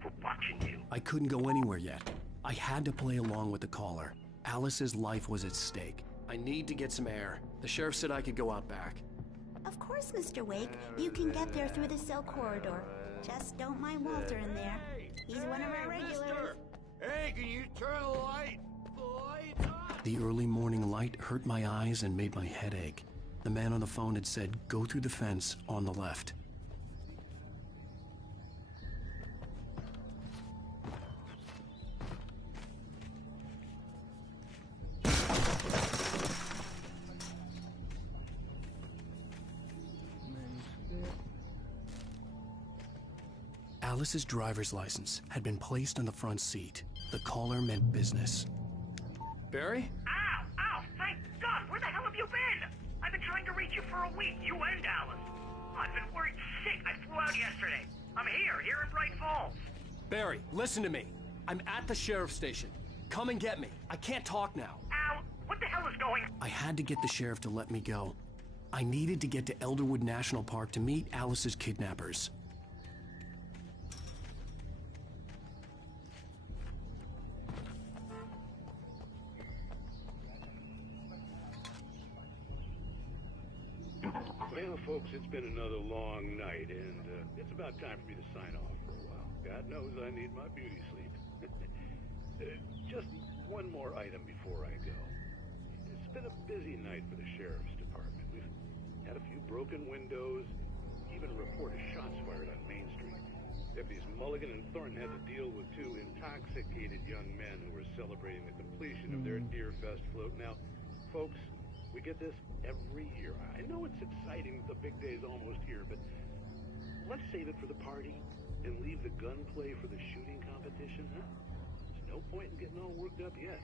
We're watching you. I couldn't go anywhere yet. I had to play along with the caller. Alice's life was at stake. I need to get some air. The sheriff said I could go out back. Of course, Mr. Wake. You can get there through the cell corridor. Just don't mind Walter in there. He's one of our regulars. Hey, can you turn the light? The light's on! The early morning light hurt my eyes and made my head ache. The man on the phone had said, go through the fence on the left. Alice's driver's license had been placed on the front seat. The caller meant business. Barry? Ow! Ow! Thank God! Where the hell have you been? I've been trying to reach you for a week, you and Alice. I've been worried sick. I flew out yesterday. I'm here in Bright Falls. Barry, listen to me. I'm at the sheriff's station. Come and get me. I can't talk now. Al, what the hell is going on? I had to get the sheriff to let me go. I needed to get to Elderwood National Park to meet Alice's kidnappers. Well, folks, it's been another long night, and it's about time for me to sign off for a while. God knows I need my beauty sleep. Just one more item before I go. It's been a busy night for the sheriff's department. We've had a few broken windows, even a report of shots fired on Main Street. Deputies Mulligan and Thornton had to deal with two intoxicated young men who were celebrating the completion of their Deer Fest float. Now, folks, we get this every year. I know it's exciting, the big day's almost here, but let's save it for the party and leave the gunplay for the shooting competition, huh? There's no point in getting all worked up yet.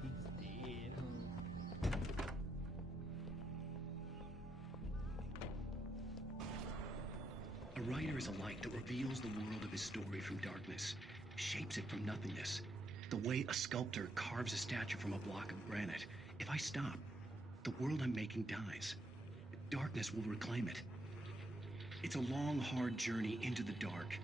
He's dead, huh? writer is a light that reveals the world of his story from darkness, shapes it from nothingness. The way a sculptor carves a statue from a block of granite. If I stop, the world I'm making dies. Darkness will reclaim it. It's a long, hard journey into the dark.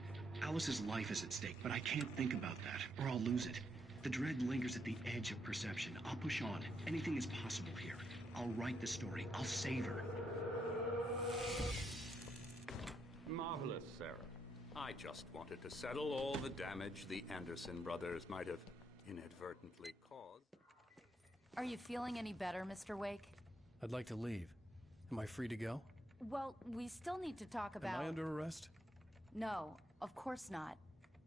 Alice's life is at stake, but I can't think about that, or I'll lose it. The dread lingers at the edge of perception. I'll push on. Anything is possible here. I'll write the story. I'll save her. Marvelous, Sarah. I just wanted to settle all the damage the Anderson brothers might have inadvertently caused. Are you feeling any better, Mr. Wake? I'd like to leave. Am I free to go? Well, we still need to talk about... Am I under arrest? No, of course not.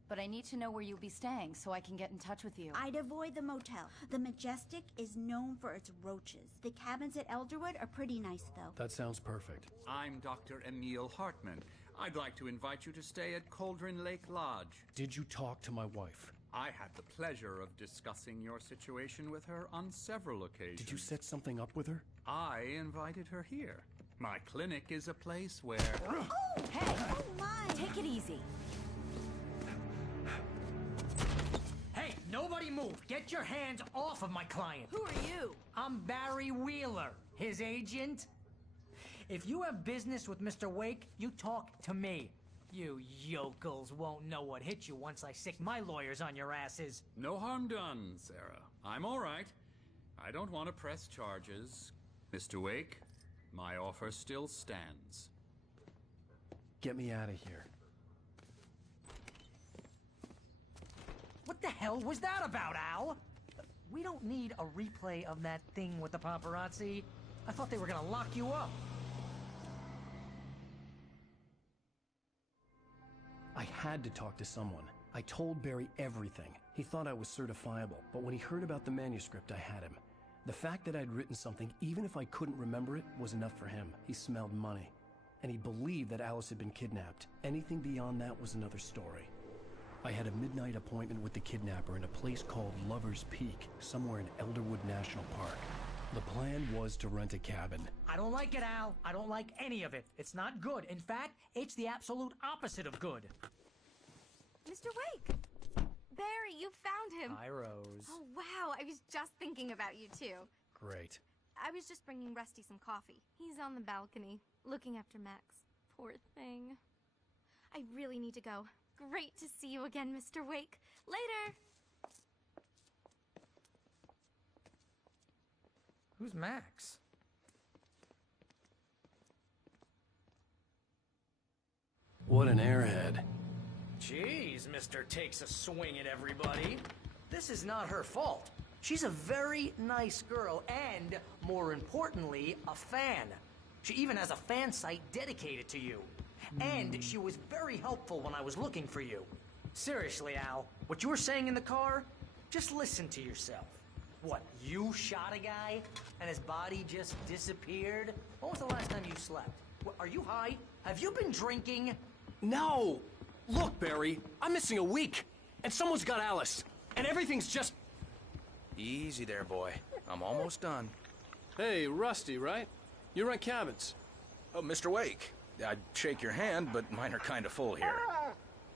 But I need to know where you'll be staying so I can get in touch with you. I'd avoid the motel. The Majestic is known for its roaches. The cabins at Elderwood are pretty nice, though. That sounds perfect. I'm Dr. Emil Hartman. I'd like to invite you to stay at Cauldron Lake Lodge. Did you talk to my wife? I had the pleasure of discussing your situation with her on several occasions. Did you set something up with her? I invited her here. My clinic is a place where... Oh, hey! Oh, my! Take it easy. Hey, nobody move! Get your hands off of my client! Who are you? I'm Barry Wheeler, his agent. If you have business with Mr. Wake, you talk to me. You yokels won't know what hit you once I sick my lawyers on your asses. No harm done, Sarah. I'm all right. I don't want to press charges. Mr. Wake, my offer still stands. Get me out of here. What the hell was that about, Al? We don't need a replay of that thing with the paparazzi. I thought they were gonna lock you up. I had to talk to someone. I told Barry everything. He thought I was certifiable, but when he heard about the manuscript, I had him. The fact that I'd written something, even if I couldn't remember it, was enough for him. He smelled money. And he believed that Alice had been kidnapped. Anything beyond that was another story. I had a midnight appointment with the kidnapper in a place called Lover's Peak, somewhere in Elderwood National Park. The plan was to rent a cabin. I don't like it, Al. I don't like any of it. It's not good. In fact, it's the absolute opposite of good. Mr. Wake! Barry, you found him. Hi, Rose. Oh, wow. I was just thinking about you, too. Great. I was just bringing Rusty some coffee. He's on the balcony, looking after Max. Poor thing. I really need to go. Great to see you again, Mr. Wake. Later! Who's Max? What an airhead. Jeez, Mr. Takes a swing at everybody. This is not her fault. She's a very nice girl and, more importantly, a fan. She even has a fan site dedicated to you. And she was very helpful when I was looking for you. Seriously, Al, what you were saying in the car, just listen to yourself. What, you shot a guy and his body just disappeared? When was the last time you slept? What, are you high? Have you been drinking? No! Look, Barry, I'm missing a week, and someone's got Alice, and everything's just... Easy there, boy. I'm almost done. Hey, Rusty, right? You rent cabins. Oh, Mr. Wake. I'd shake your hand, but mine are kind of full here.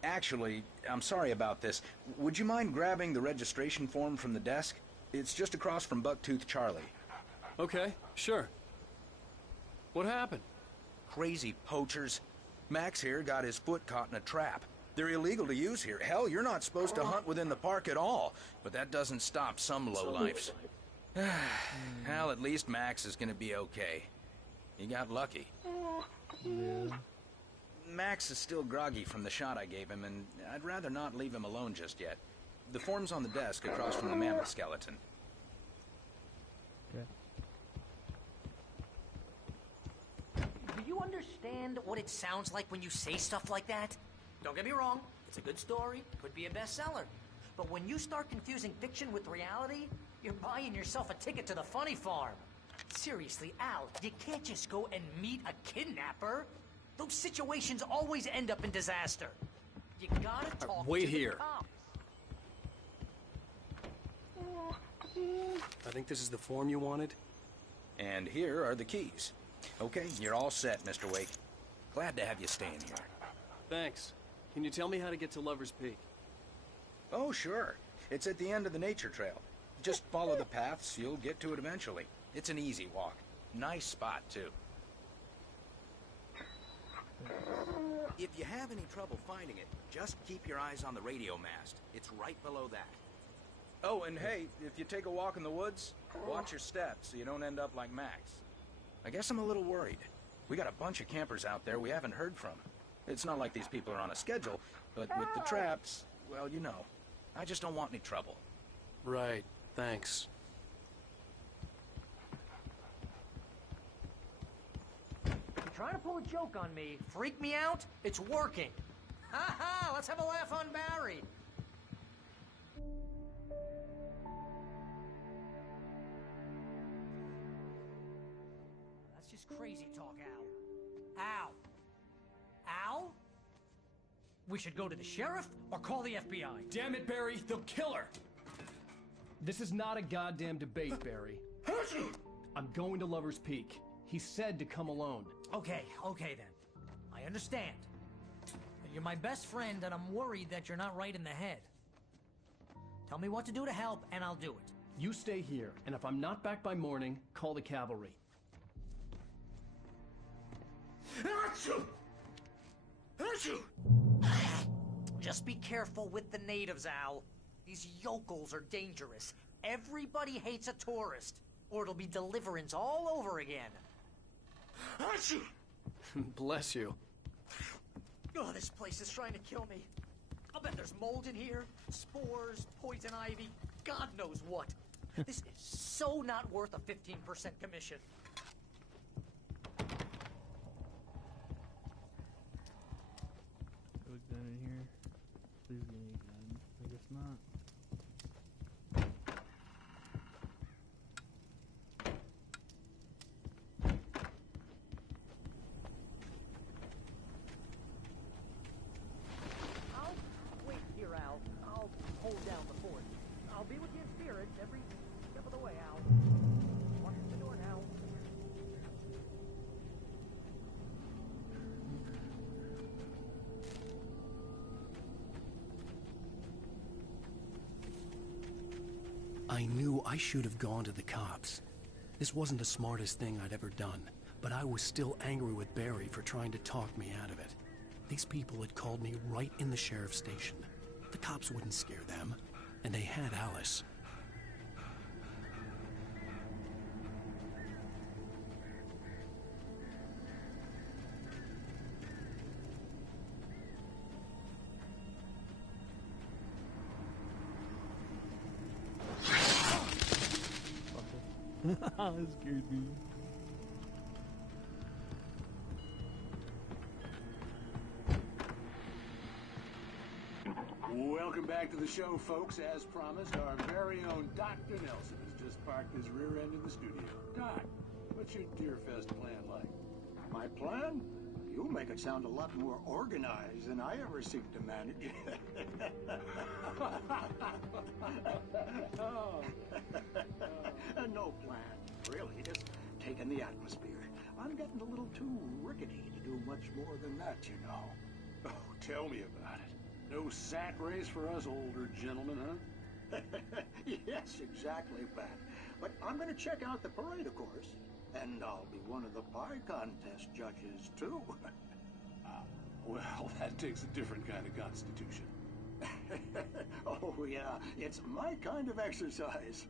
Actually, I'm sorry about this. Would you mind grabbing the registration form from the desk? It's just across from Bucktooth Charlie. Okay, sure. What happened? Crazy poachers. Max here got his foot caught in a trap. They're illegal to use here. Hell, you're not supposed to hunt within the park at all. But that doesn't stop some lowlifes. Well, at least Max is gonna be okay. He got lucky. Yeah. Max is still groggy from the shot I gave him, and I'd rather not leave him alone just yet. The form's on the desk across from the mammoth skeleton. Okay. Do you understand what it sounds like when you say stuff like that? Don't get me wrong, it's a good story, could be a bestseller. But when you start confusing fiction with reality, you're buying yourself a ticket to the funny farm. Seriously, Al, you can't just go and meet a kidnapper. Those situations always end up in disaster. You gotta talk wait to here. the cops. I think this is the form you wanted. And here are the keys. Okay, you're all set, Mr. Wake. Glad to have you staying here. Thanks. Can you tell me how to get to Lover's Peak? Oh, sure. It's at the end of the nature trail. Just follow the paths, you'll get to it eventually. It's an easy walk. Nice spot, too. If you have any trouble finding it, just keep your eyes on the radio mast. It's right below that. Oh, and hey, if you take a walk in the woods, watch your steps so you don't end up like Max. I guess I'm a little worried. We got a bunch of campers out there we haven't heard from. It's not like these people are on a schedule, but with the traps, well, you know. I just don't want any trouble. Right. Thanks. You trying to pull a joke on me? Freak me out? It's working. Ha ha! Let's have a laugh on Barry. That's just crazy talk, Al. Al. Al? We should go to the sheriff or call the FBI. Damn it, Barry, they'll kill her. This is not a goddamn debate, Barry. I'm going to Lover's Peak. He said to come alone. Okay then. I understand. But you're my best friend, and I'm worried that you're not right in the head. Tell me what to do to help, and I'll do it. You stay here, and if I'm not back by morning, call the cavalry. Just be careful with the natives, Al. These yokels are dangerous. Everybody hates a tourist, or it'll be Deliverance all over again. Bless you. Oh, this place is trying to kill me. I'll bet there's mold in here, spores, poison ivy, God knows what. This is so not worth a 15% commission. Have a gun in here? Please give me a gun. I guess not. I'll wait here, Al. I'll hold down the fort. I'll be with you in spirit every step of the way, Al. Watch the door now. I knew I should have gone to the cops. This wasn't the smartest thing I'd ever done, but I was still angry with Barry for trying to talk me out of it. These people had called me right in the sheriff's station. The cops wouldn't scare them, and they had Alice. That scared me. Welcome back to the show, folks. As promised, our very own Dr. Nelson has just parked his rear end in the studio. Doc, what's your Deerfest plan like? My plan? You make it sound a lot more organized than I ever seek to manage. No plan, really. Just taking the atmosphere. I'm getting a little too rickety to do much more than that, you know. Oh, tell me about it. No sack race for us older gentlemen, huh? Yes, exactly, Pat. But I'm going to check out the parade, of course. And I'll be one of the pie contest judges, too. Well, that takes a different kind of constitution. Oh, yeah. It's my kind of exercise.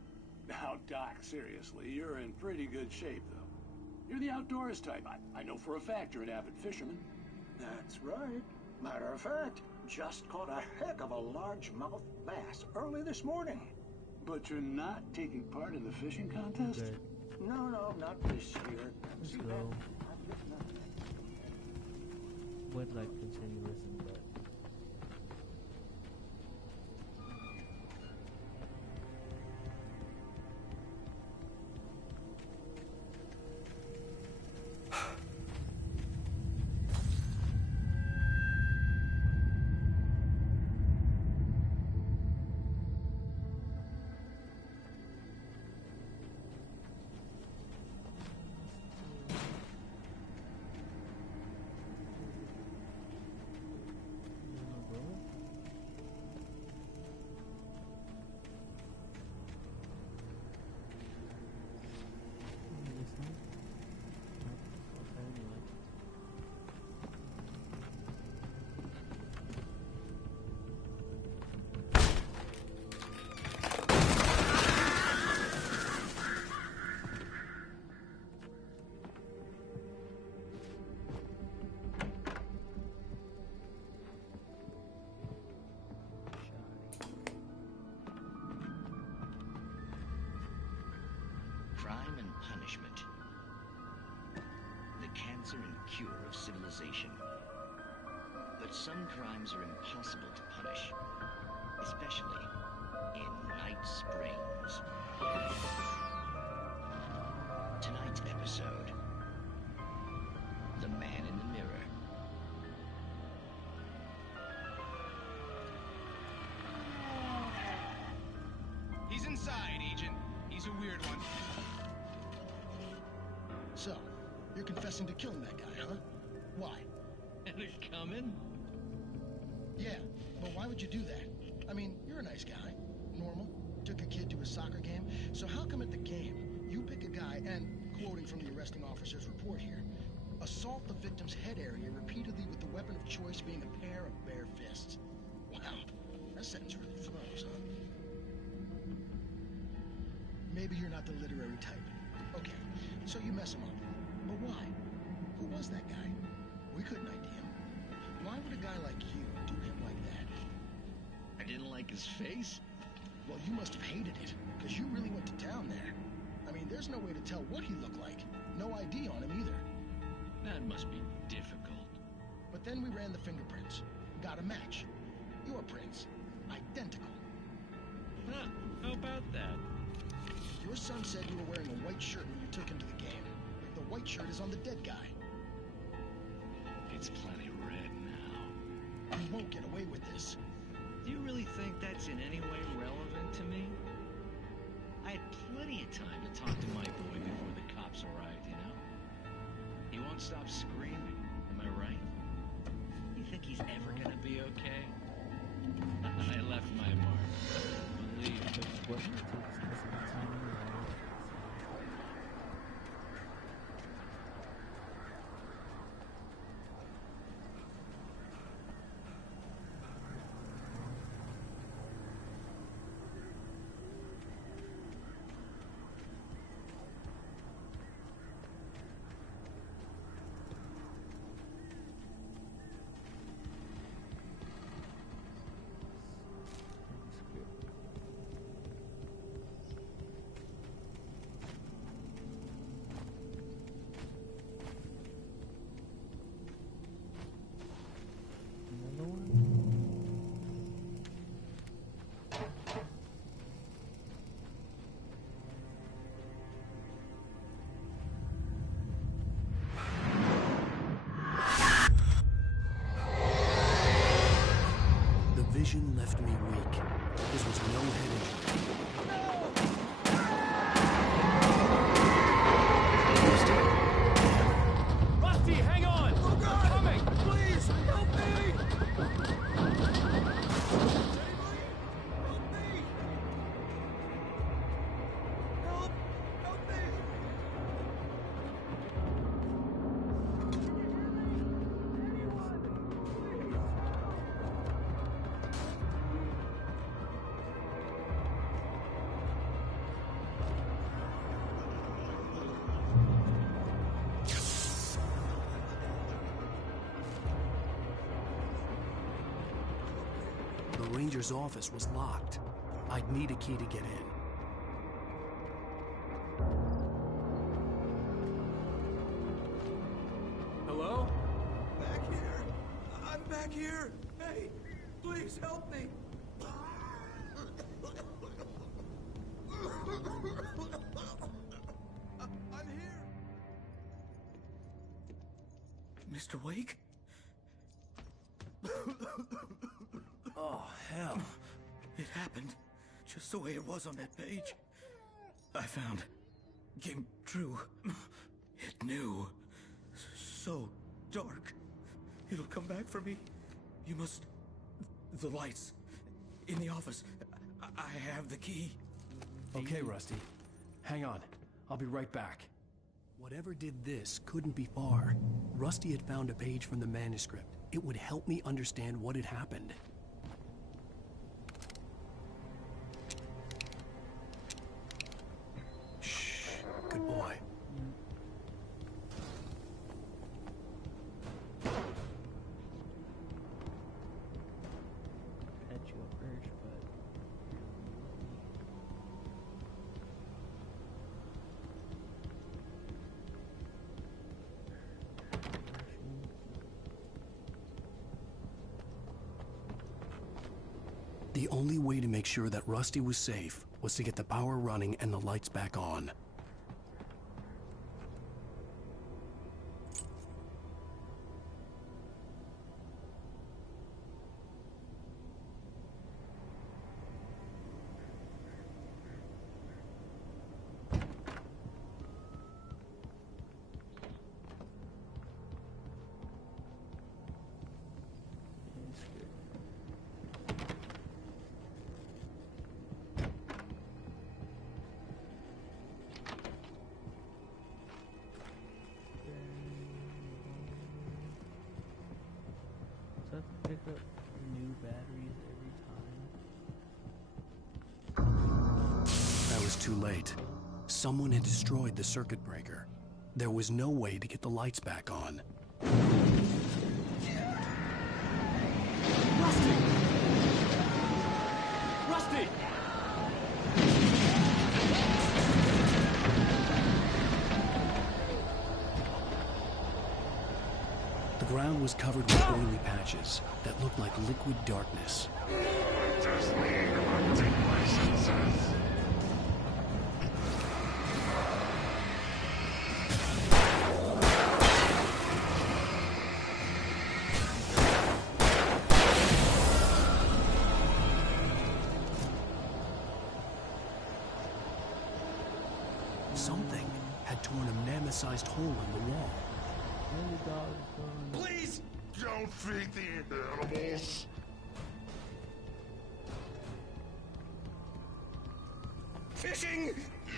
Now, Doc, seriously, you're in pretty good shape, though. You're the outdoors type. I know for a fact you're an avid fisherman. That's right. Matter of fact, just caught a heck of a largemouth bass early this morning. But you're not taking part in the fishing contest? Okay. No, not this year. Let's go. Would like to continue listening, but punishment. The cancer and cure of civilization. But some crimes are impossible to punish, especially in Night Springs. Tonight's episode, The Man in the Mirror. He's inside, Agent. He's a weird one. So, you're confessing to killing that guy, huh? Why? And it coming? Yeah, but why would you do that? I mean, you're a nice guy. Normal. Took a kid to a soccer game. So how come at the game, you pick a guy and, quoting from the arresting officer's report here, assault the victim's head area repeatedly with the weapon of choice being a pair of bare fists? Wow, that sentence really flows, huh? Maybe you're not the literary type. Okay, so you mess him up. But why? Who was that guy? We couldn't ID him. Why would a guy like you do him like that? I didn't like his face? Well, you must have hated it, because you really went to town there. I mean, there's no way to tell what he looked like. No ID on him either. That must be difficult. But then we ran the fingerprints. Got a match. Your prints. Identical. Huh, how about that? Your son said you were wearing a white shirt when you took him to the game. The white shirt is on the dead guy. It's plenty red now. You won't get away with this. Do you really think that's in any way relevant to me? I had plenty of time to talk to my boy before the cops arrived, you know? He won't stop screaming, am I right? You think he's ever gonna be okay? I left my mark. Believe me. Vision left me weak. This was no head injury. Rusty, hang on! Oh God! I'm coming! Please, help me! Help! Help me! The ranger's office was locked. I'd need a key to get in. Hello? Back here! I'm back here! Hey, please help me! I'm here! Mr. Wake? Oh, hell. It happened just the way it was on that page. I found. Came true. It knew. So dark. It'll come back for me. You must... The lights. In the office. I have the key. Okay, Rusty. Hang on. I'll be right back. Whatever did this couldn't be far. Rusty had found a page from the manuscript. It would help me understand what had happened. Shh. Good boy. Catch you up first, but The only way to make sure that Rusty was safe was to get the power running and the lights back on. So I have to pick up new batteries every time. That was too late. Someone had destroyed the circuit breaker. There was no way to get the lights back on. Rusty! Rusty! The ground was covered with oily patches that looked like liquid darkness. Just need my senses. Something had torn a mammoth-sized hole in the wall. Please don't feed the animals. Fishing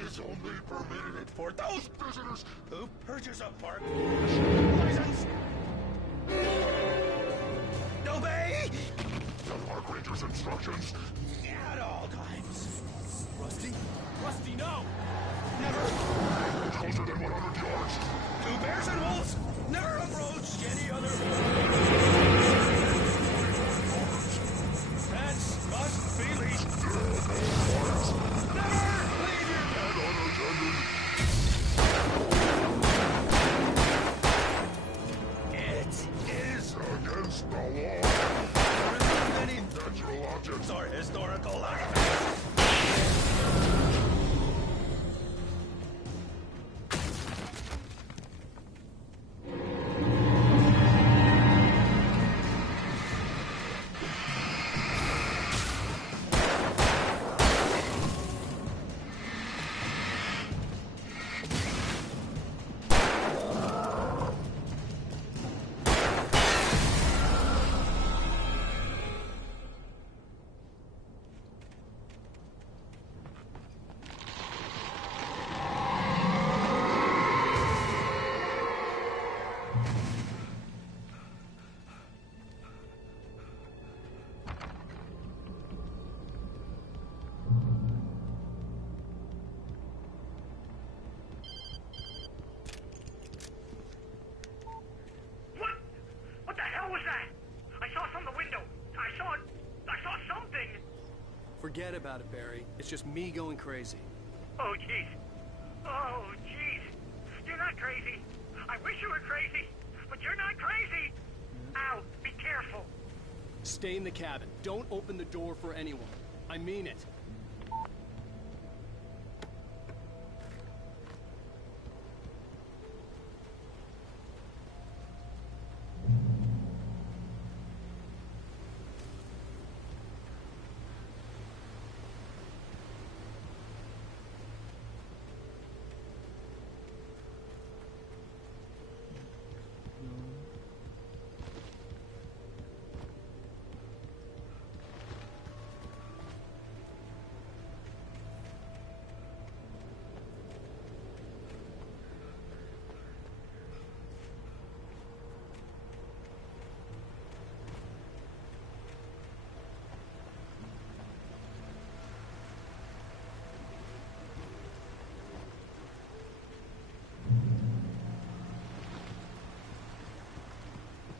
is only permitted for those visitors who purchase a park license. Obey the park ranger's instructions at all times. Rusty? Rusty, no! Never closer than 100 yards. Two bears and wolves never approach any other. Pets must be leashed. Never leave your pet unattended. It is against the law. Many natural objects are historical artifacts. What the hell was that? I saw from the window. I saw something. Forget about it, Barry. It's just me going crazy. Oh, jeez. Oh, jeez. You're not crazy. I wish you were crazy, but you're not crazy. Ow, be careful. Stay in the cabin. Don't open the door for anyone. I mean it.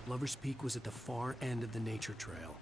Lover's Peak was at the far end of the nature trail.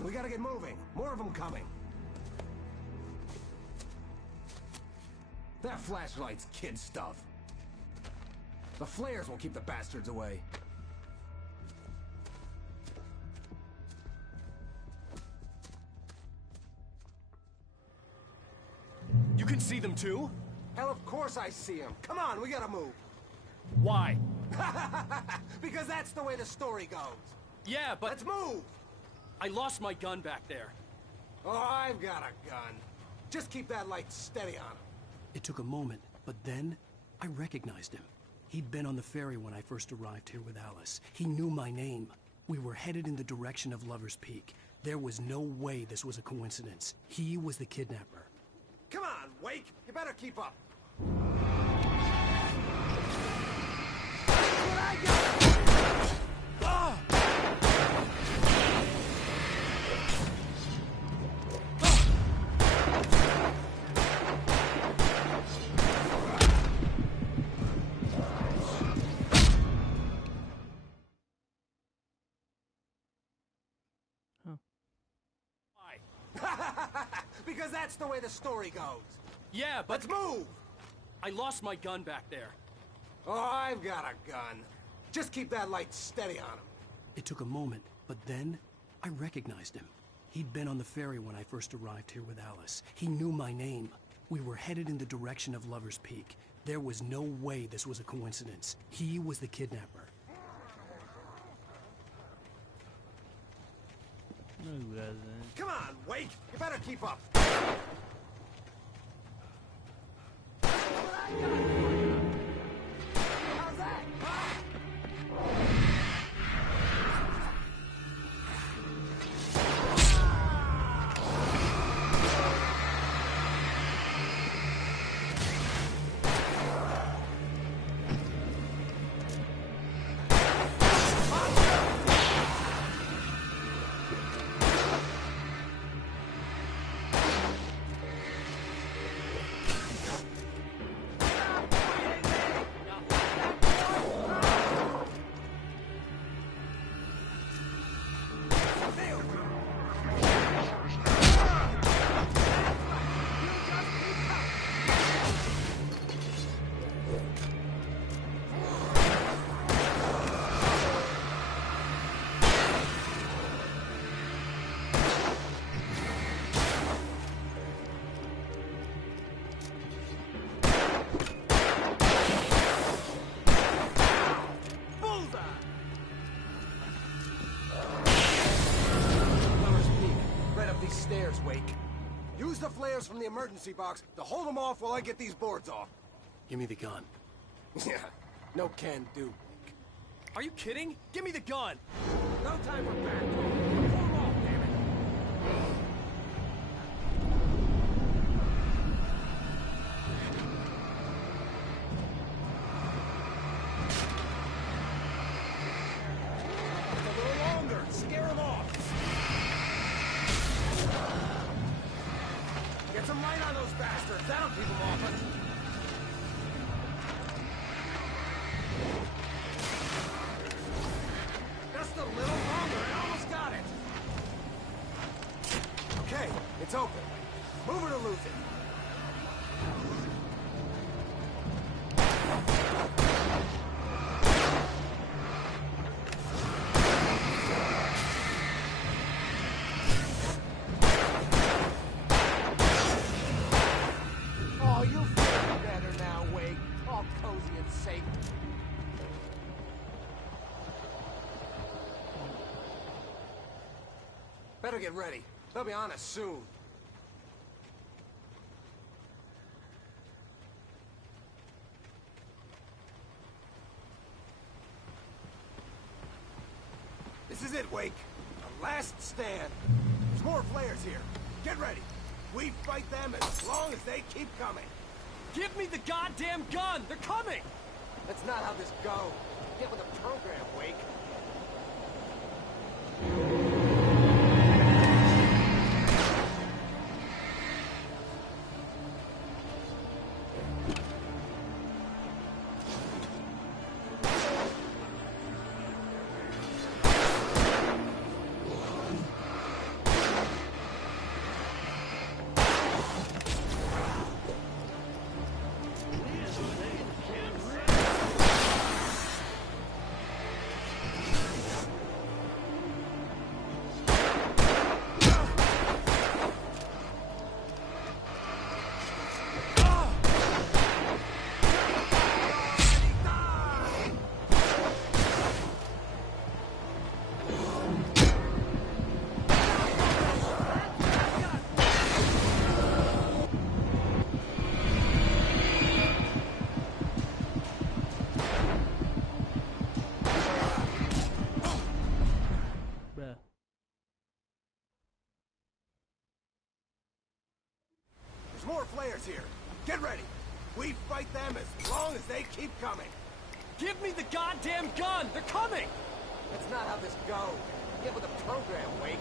on, we gotta get moving. More of them coming. That flashlight's kid stuff. The flares will keep the bastards away. You can see them too? Hell, of course I see them. Come on, we gotta move. Why? Because that's the way the story goes. Yeah, but... Let's move! I lost my gun back there. Oh, I've got a gun. Just keep that light steady on him. It took a moment, but then I recognized him. He'd been on the ferry when I first arrived here with Alice. He knew my name. We were headed in the direction of Lover's Peak. There was no way this was a coincidence. He was the kidnapper. Come on, Wake! You better keep up. Because that's the way the story goes. Yeah, but... Let's move! I lost my gun back there. Oh, I've got a gun. Just keep that light steady on him. It took a moment, but then I recognized him. He'd been on the ferry when I first arrived here with Alice. He knew my name. We were headed in the direction of Lover's Peak. There was no way this was a coincidence. He was the kidnapper. No, he wasn't. Come on, Wake! You better keep up. How's that? Stairs, Wake. Use the flares from the emergency box to hold them off while I get these boards off. Give me the gun. Yeah, no can do, Wake. Are you kidding? Give me the gun! No time for back talk. Pull them off, damn it! A little longer. Scare them off. Get some light on those bastards. That'll keep them off us. Just a little longer. I almost got it. Okay, it's open. Move it or lose it. Oh, you'll feel better now, Wake. All cozy and safe. Better get ready. They'll be on us soon. This is it, Wake. A last stand. There's more flares here. Get ready. We fight them as long as they keep coming. Give me the goddamn gun! They're coming! That's not how this goes. Get with the program, Wake. flares here. Get ready. We fight them as long as they keep coming. Give me the goddamn gun! They're coming! That's not how this goes. Get with the program, Wake.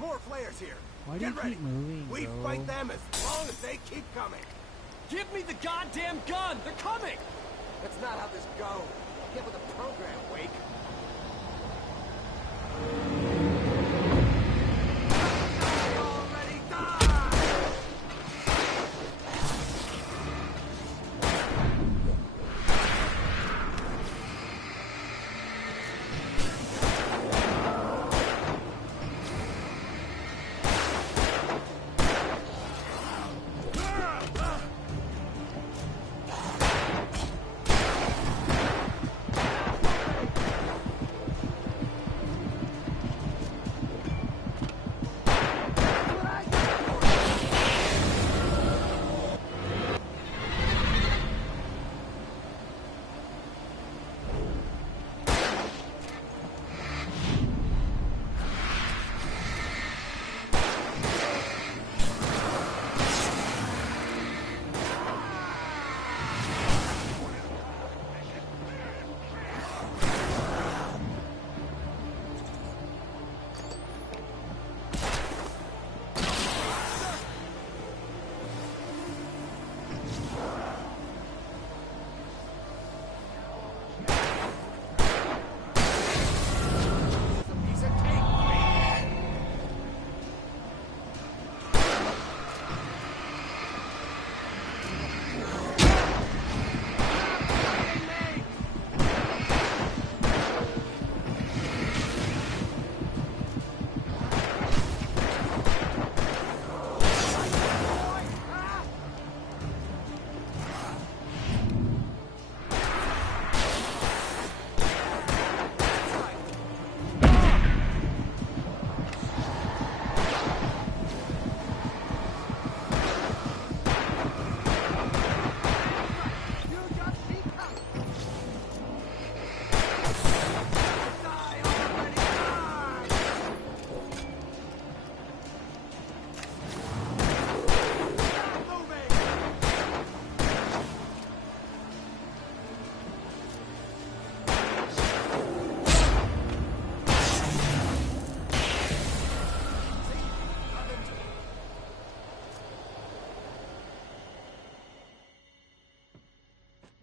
More flares here. Why do you Get ready. keep moving, We bro? fight them as long as they keep coming. Give me the goddamn gun! They're coming! That's not how this goes. Get with the program, Wake.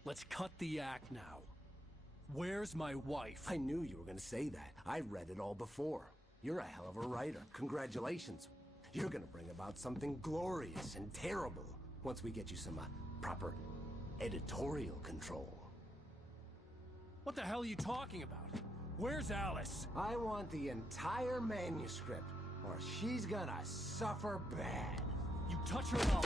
Let's cut the act now. Where's my wife? I knew you were going to say that. I read it all before. You're a hell of a writer. Congratulations. You're going to bring about something glorious and terrible once we get you some proper editorial control. What the hell are you talking about? Where's Alice? I want the entire manuscript, or she's gonna suffer bad. You touch her and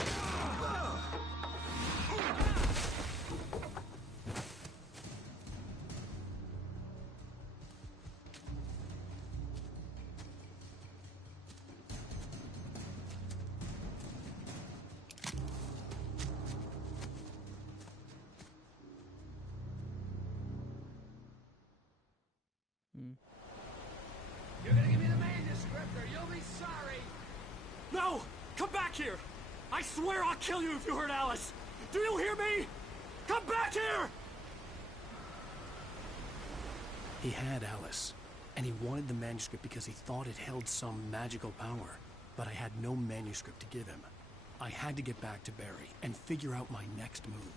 here! I swear I'll kill you if you hurt Alice! Do you hear me? Come back here! He had Alice, and he wanted the manuscript because he thought it held some magical power. But I had no manuscript to give him. I had to get back to Barry and figure out my next move.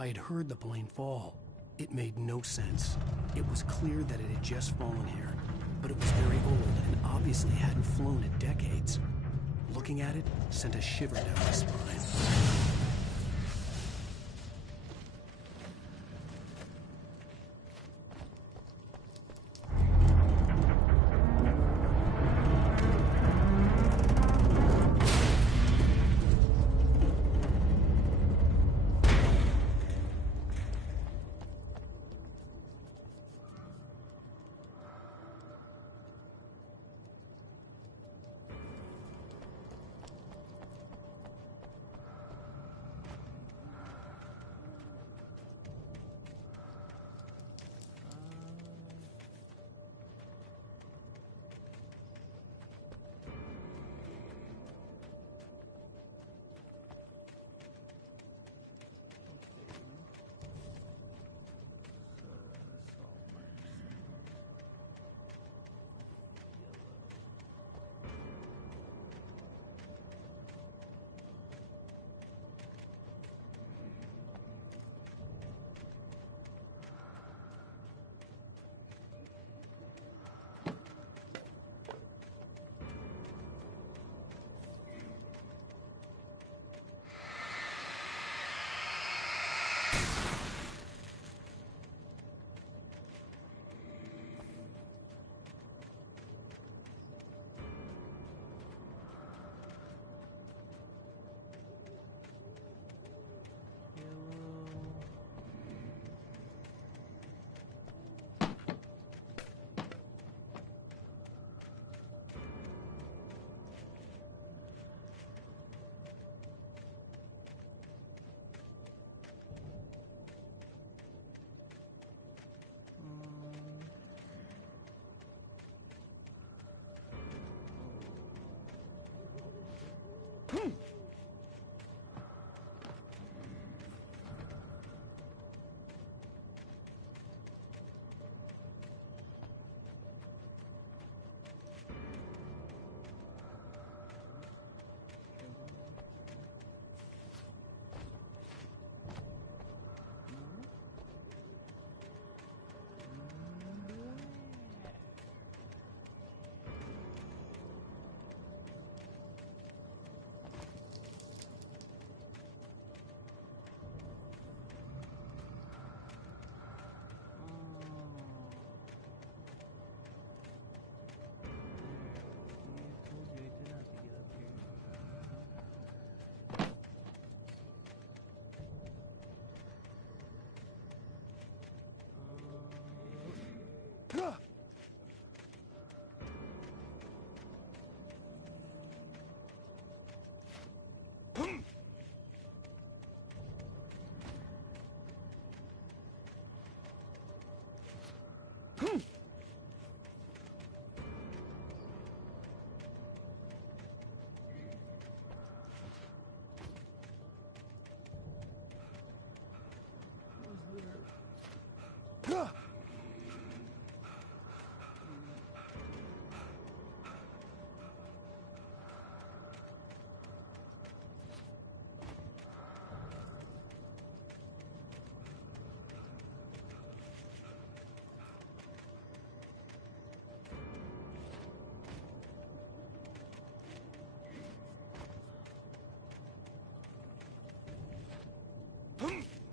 I had heard the plane fall. It made no sense. It was clear that it had just fallen here, but it was very old and obviously hadn't flown in decades. Looking at it sent a shiver down my spine.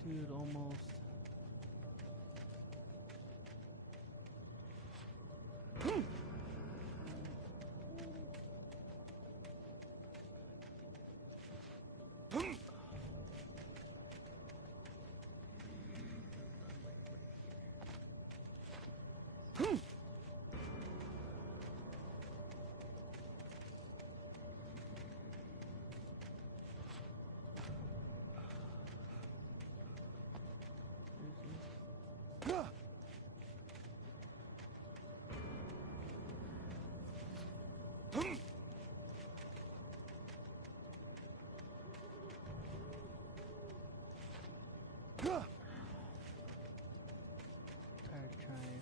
Dude, almost. Tired of trying.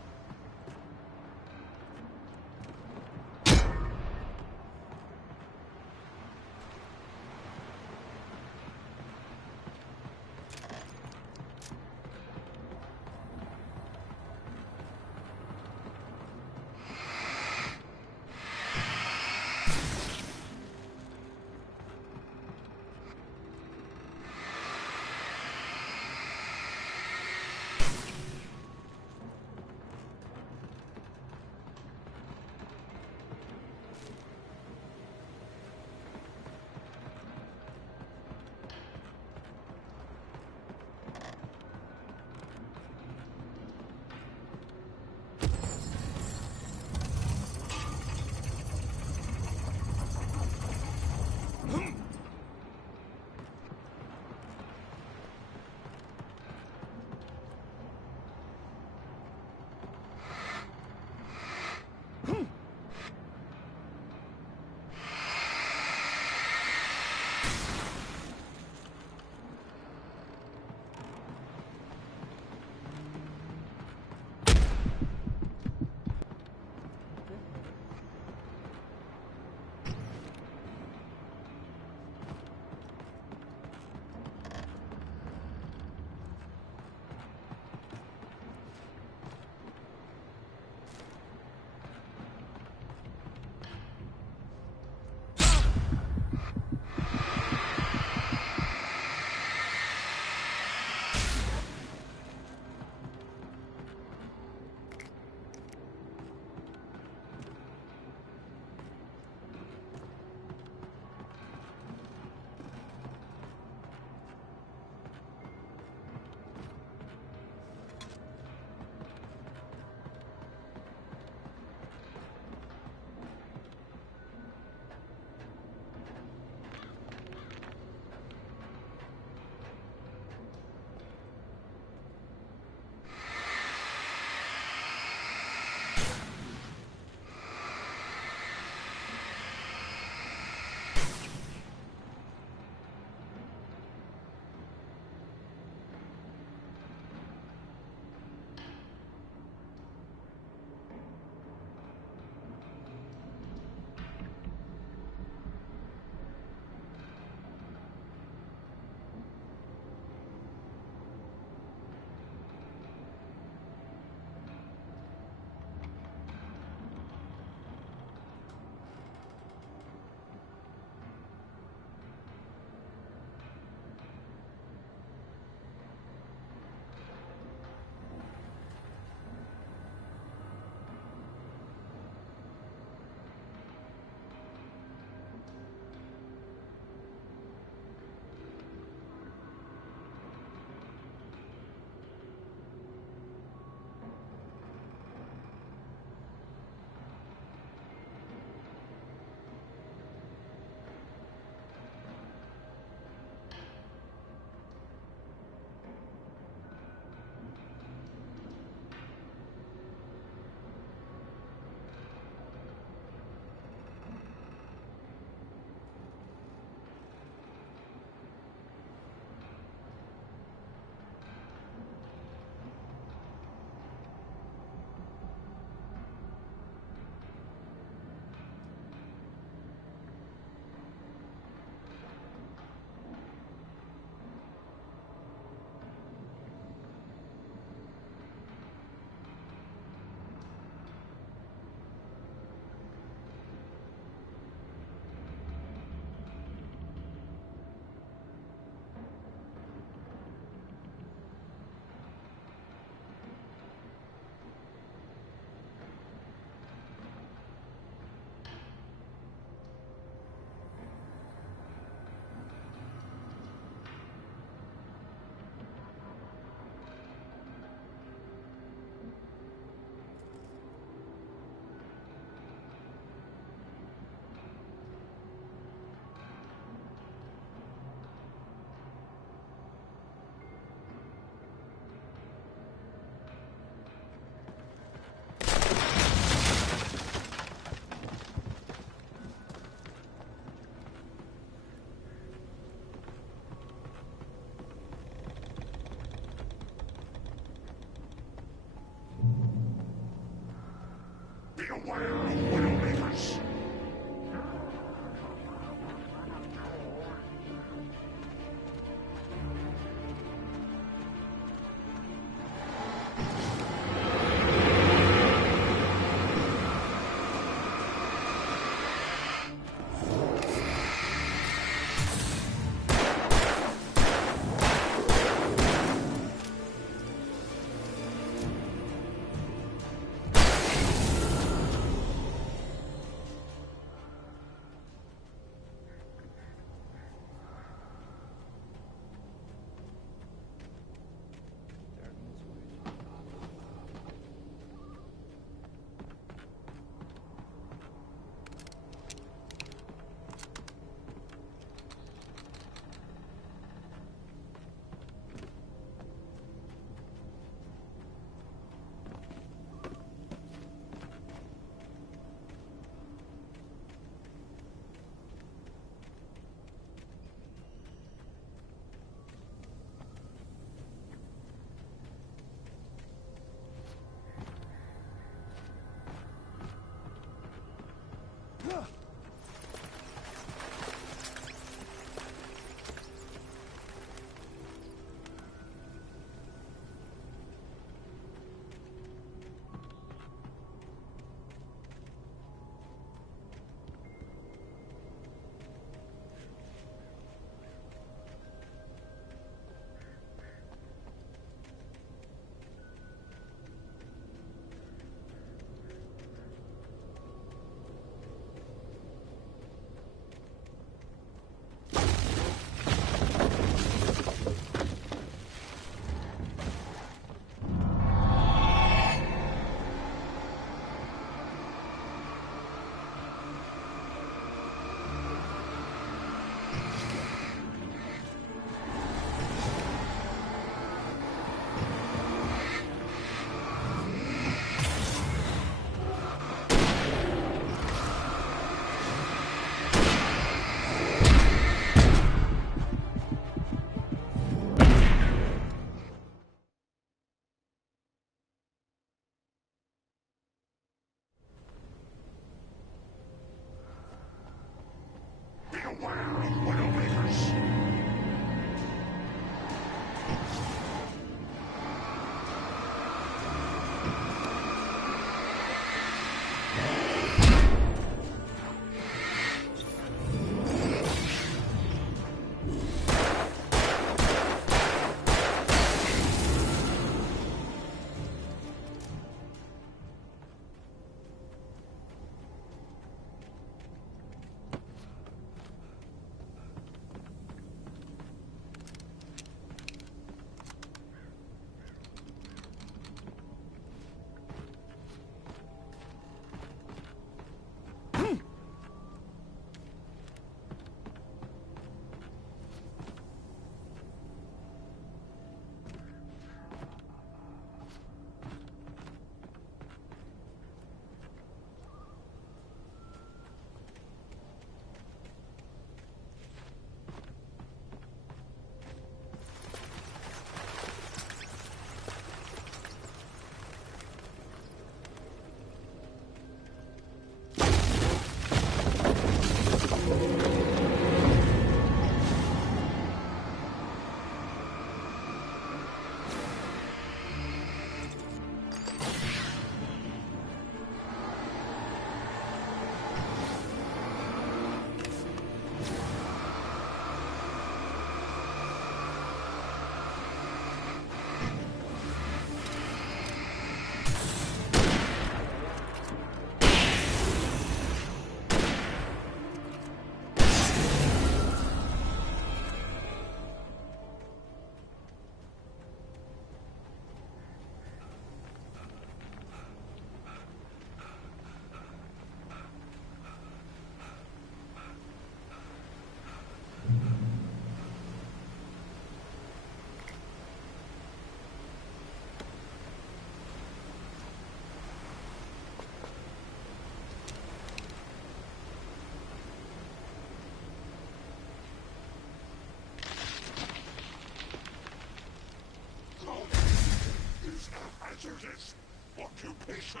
hazardous occupation.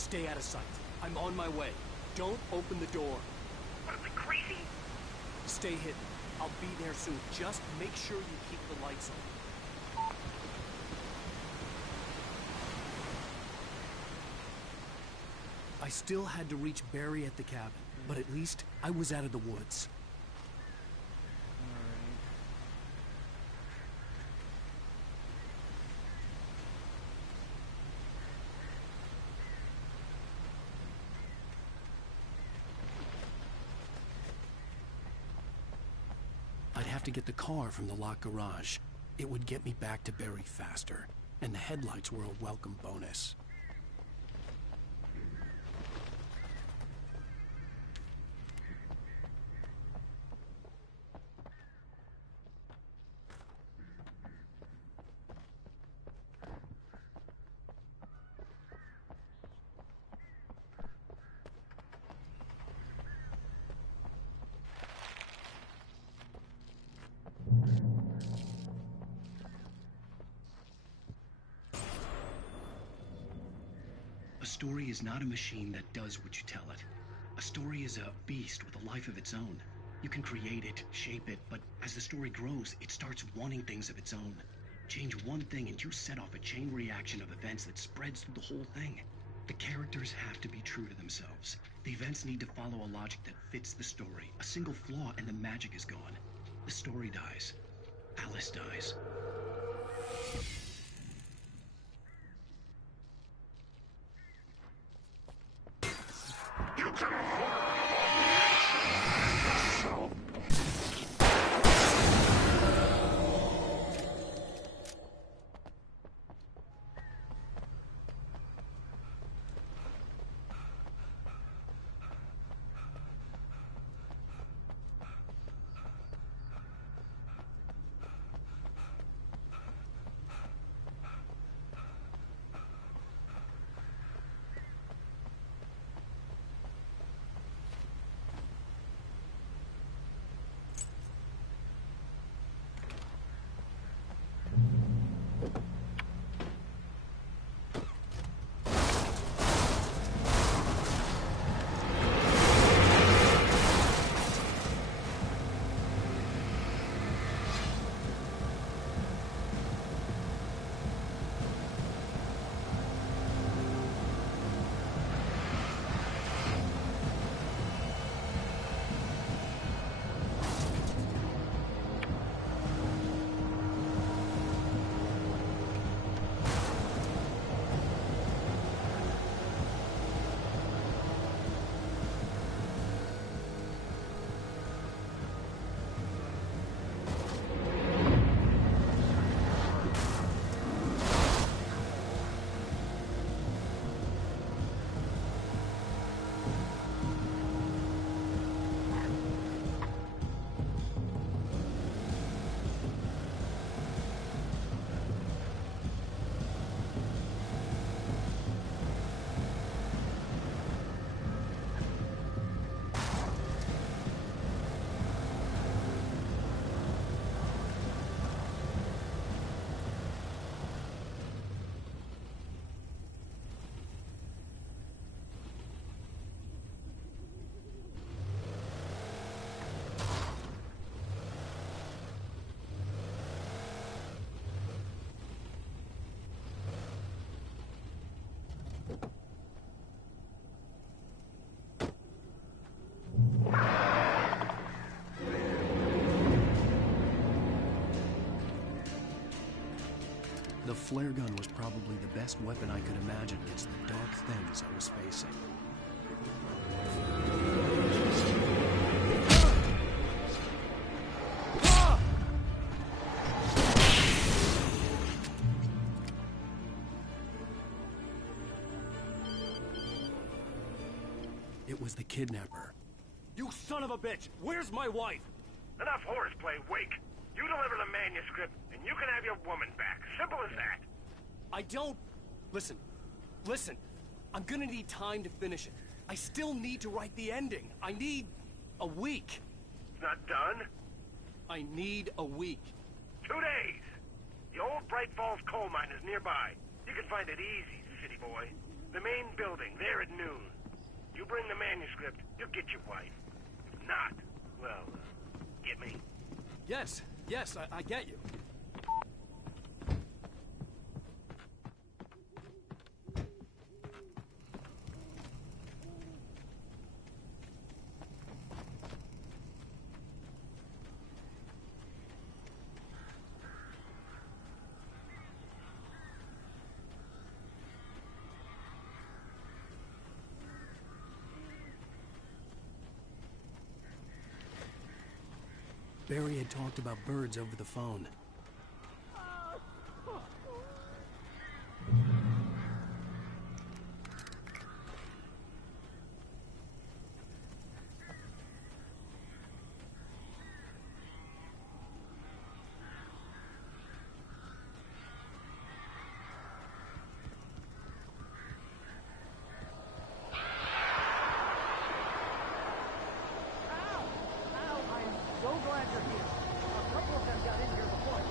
Stay out of sight. I'm on my way. Don't open the door. What, am I crazy? Stay hidden. I'll be there soon. Just make sure you keep the lights on. I still had to reach Barry at the cabin, but at least I was out of the woods. I'd have to get the car from the locked garage. It would get me back to Barry faster, and the headlights were a welcome bonus. A story is not a machine that does what you tell it. A story is a beast with a life of its own. You can create it, shape it, but as the story grows, it starts wanting things of its own. Change one thing and you set off a chain reaction of events that spreads through the whole thing. The characters have to be true to themselves. The events need to follow a logic that fits the story. A single flaw and the magic is gone. The story dies. Alice dies. The flare gun was probably the best weapon I could imagine against the dark things I was facing. It was the kidnapper. You son of a bitch! Where's my wife? Enough horseplay, Wake. You deliver the manuscript, and you can have your woman back. Simple as that. I don't... Listen. I'm gonna need time to finish it. I still need to write the ending. I need a week. It's not done? I need a week. 2 days. The old Bright Falls coal mine is nearby. You can find it easy, city boy. The main building, there at noon. You bring the manuscript, you'll get your wife. If not, well, get me? Yes, I get you. Barry had talked about birds over the phone. So glad you're here. A couple of them got in here before I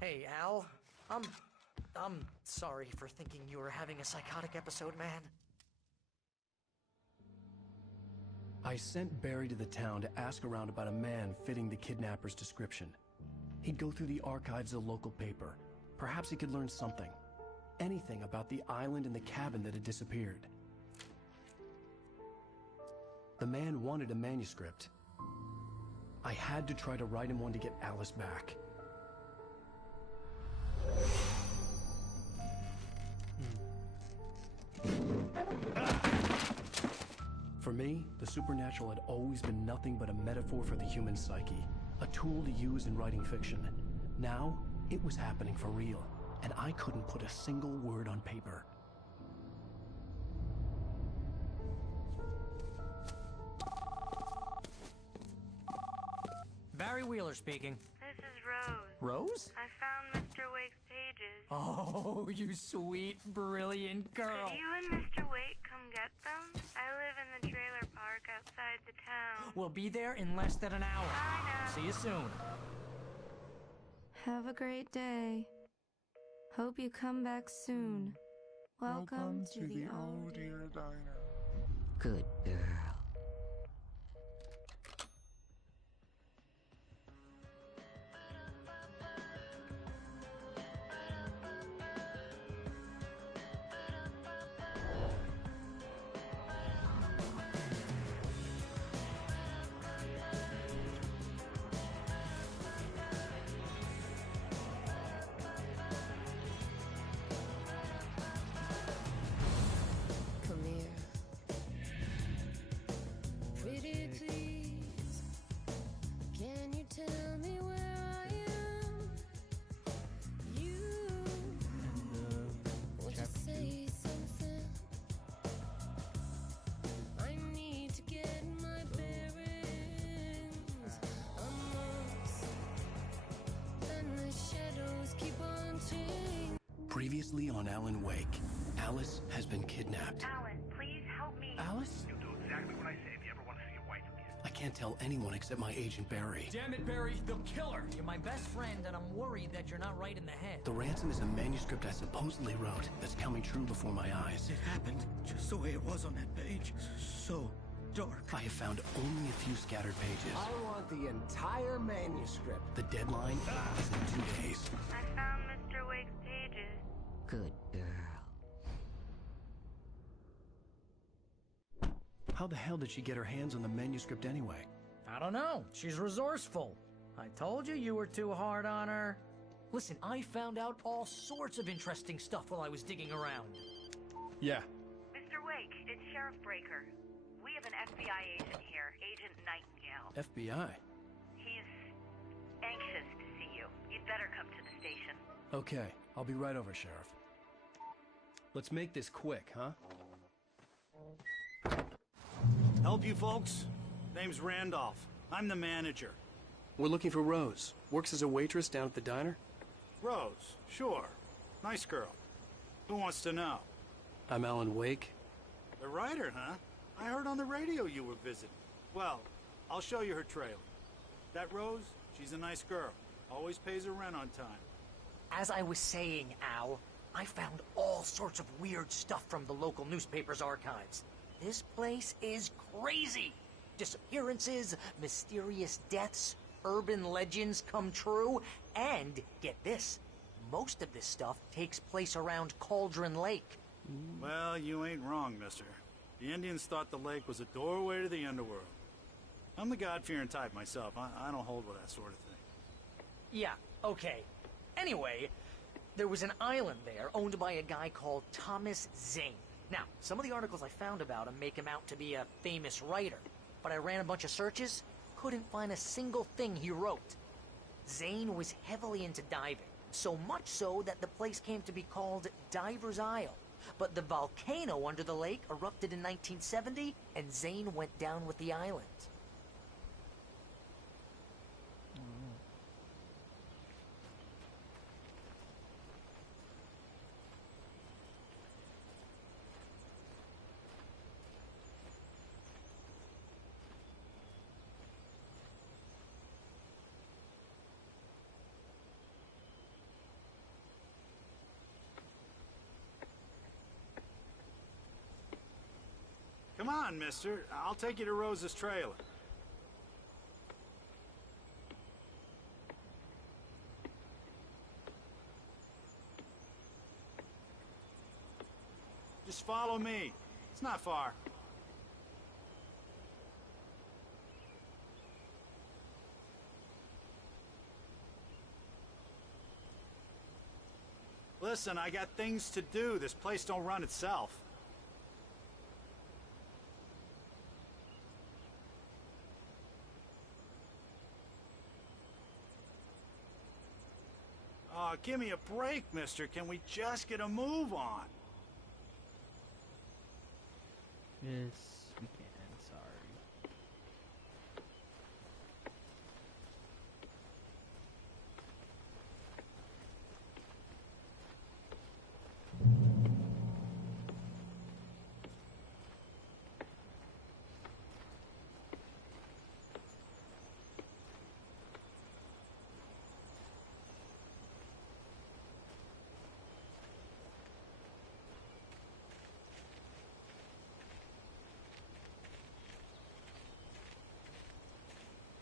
Hey, Al. I'm sorry for thinking you were having a psychotic episode, man. I sent Barry to the town to ask around about a man fitting the kidnapper's description. He'd go through the archives of the local paper. Perhaps he could learn something. Anything about the island and the cabin that had disappeared. The man wanted a manuscript. I had to try to write him one to get Alice back. For me, the supernatural had always been nothing but a metaphor for the human psyche, a tool to use in writing fiction. Now, it was happening for real, and I couldn't put a single word on paper. Barry Wheeler speaking. This is Rose. Rose? I found Mr. Wake's pages. Oh, you sweet, brilliant girl. Could you and Mr. Wake come get them? I live in the trailer park outside the town. We'll be there in less than an hour. Bye now. See you soon. Have a great day. Hope you come back soon. Welcome to the old dear diner. Good girl. Come here. Pretty please, can you tell me where I am? You want to say something? I need to get my bearings amongst, and the shadows keep on changing. Previously on Alan Wake, Alice has been kidnapped. Alan, please help me. Alice? You'll do exactly what I say if you ever want to see your wife again. I can't tell anyone except my agent Barry. Damn it, Barry, they'll kill her. You're my best friend, and I'm worried that you're not right in the head. The ransom is a manuscript I supposedly wrote that's coming true before my eyes. It happened just the way it was on that page. So dark. I have found only a few scattered pages. I want the entire manuscript. The deadline is in 2 days. I found Mr. Wake's pages. Good girl. How the hell did she get her hands on the manuscript anyway? I don't know. She's resourceful. I told you you were too hard on her. Listen, I found out all sorts of interesting stuff while I was digging around. Yeah. Mr. Wake, it's Sheriff Breaker. We have an FBI agent here, Agent Nightingale. FBI? He's anxious to see you. You'd better come to the station. Okay, I'll be right over, Sheriff. Let's make this quick, huh? Help you folks? Name's Randolph. I'm the manager. We're looking for Rose. Works as a waitress down at the diner. Rose, sure. Nice girl. Who wants to know? I'm Alan Wake. The writer, huh? I heard on the radio you were visiting. Well, I'll show you her trailer. That Rose, she's a nice girl. Always pays her rent on time. As I was saying, Al, I found all sorts of weird stuff from the local newspaper's archives. This place is crazy. Disappearances, mysterious deaths, urban legends come true, and, get this, most of this stuff takes place around Cauldron Lake. Well, you ain't wrong, mister. The Indians thought the lake was a doorway to the underworld. I'm the God-fearing type myself. I don't hold with that sort of thing. Yeah, okay. Anyway, there was an island there owned by a guy called Thomas Zane. Now, some of the articles I found about him make him out to be a famous writer, but I ran a bunch of searches, couldn't find a single thing he wrote. Zane was heavily into diving, so much so that the place came to be called Diver's Isle. But the volcano under the lake erupted in 1970, and Zane went down with the island. on, mister. I'll take you to Rose's trailer. Just follow me. It's not far. Listen, I got things to do. This place don't run itself. Oh, give me a break, mister. Can we just get a move on? Yes, we can. Sorry.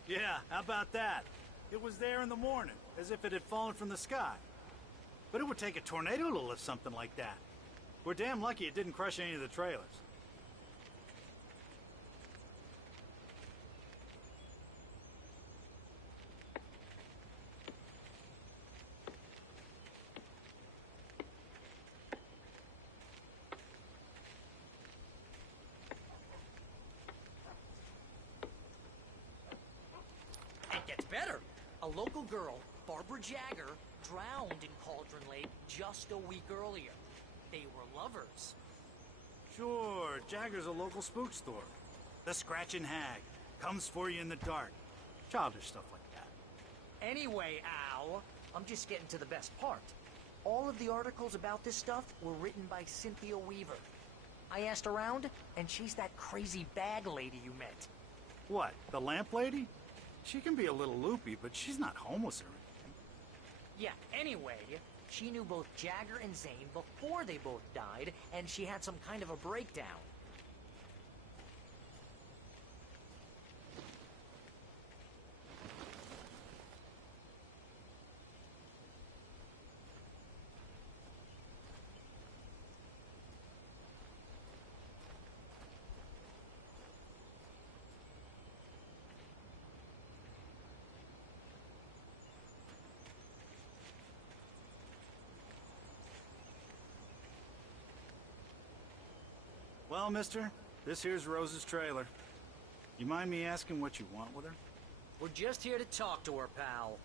Yeah, how about that? It was there in the morning, as if it had fallen from the sky. But it would take a tornado to lift something like that. We're damn lucky it didn't crush any of the trailers. It gets better. A local girl, Barbara Jagger, drowned in Cauldron Lake just a week earlier. They were lovers. Sure, Jagger's a local spook store. The Scratching Hag. Comes for you in the dark. Childish stuff like that. Anyway, Al, I'm just getting to the best part. All of the articles about this stuff were written by Cynthia Weaver. I asked around, and she's that crazy bag lady you met. What, the lamp lady? She can be a little loopy, but she's not homeless or anything. Yeah, anyway, she knew both Jagger and Zane before they both died, and she had some kind of a breakdown. Well, mister, this here's Rose's trailer. You mind me asking what you want with her? We're just here to talk to her, pal.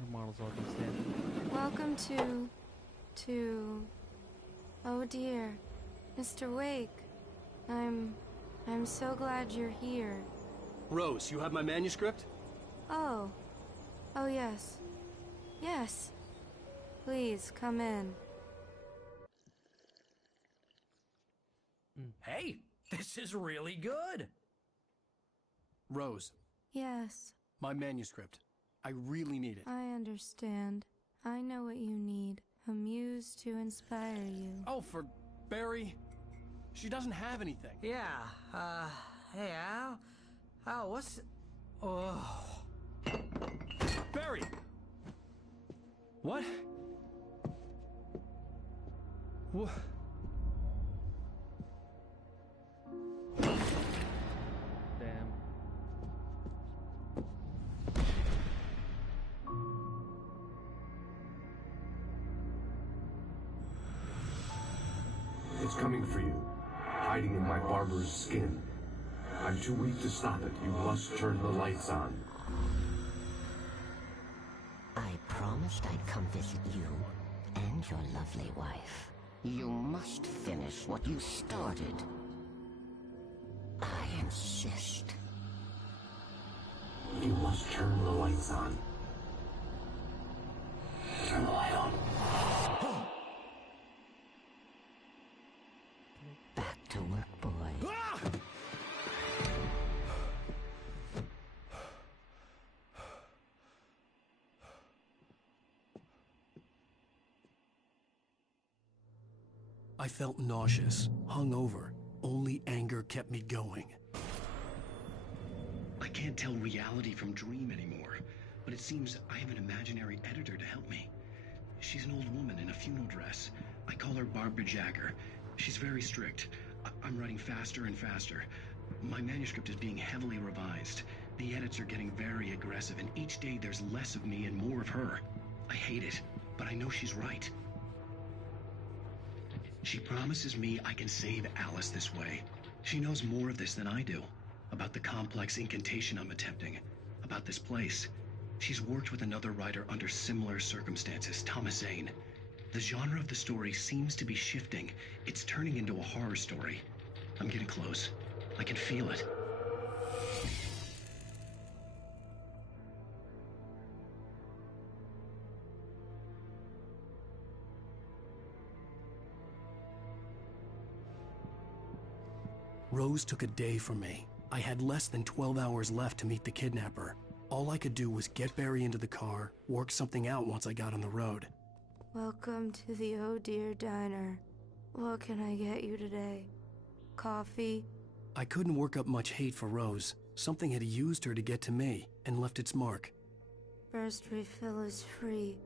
Her models all just standing. Welcome to... Oh dear. Mr. Wake. I'm so glad you're here. Rose, you have my manuscript? Oh. Oh yes. Yes. Please, come in. Hey, this is really good. Rose, Yes. my manuscript. I really need it. I understand. I know what you need. A muse to inspire you. Oh, for Barry? She doesn't have anything. Yeah, hey, Al? Al, what's... Oh... Barry! What? What? Damn. It's coming for you, hiding in my barber's skin. I'm too weak to stop it. You must turn the lights on. I promised I'd come visit you and your lovely wife. You must finish what you started. I am insist. You must turn the lights on. Turn the light on. Back to work, boy. I felt nauseous, hungover. Only anger kept me going. I can't tell reality from dream anymore, but it seems I have an imaginary editor to help me. She's an old woman in a funeral dress. I call her Barbara Jagger. She's very strict. I'm writing faster and faster. My manuscript is being heavily revised. The edits are getting very aggressive, and each day there's less of me and more of her. I hate it, but I know she's right. She promises me I can save Alice this way. She knows more of this than I do. About the complex incantation I'm attempting. About this place. She's worked with another writer under similar circumstances, Thomas Zane. The genre of the story seems to be shifting. It's turning into a horror story. I'm getting close. I can feel it. Rose took a day from me. I had less than 12 hours left to meet the kidnapper. All I could do was get Barry into the car, work something out once I got on the road. Welcome to the Oh Dear Diner. What can I get you today? Coffee? I couldn't work up much hate for Rose. Something had used her to get to me and left its mark. First refill is free.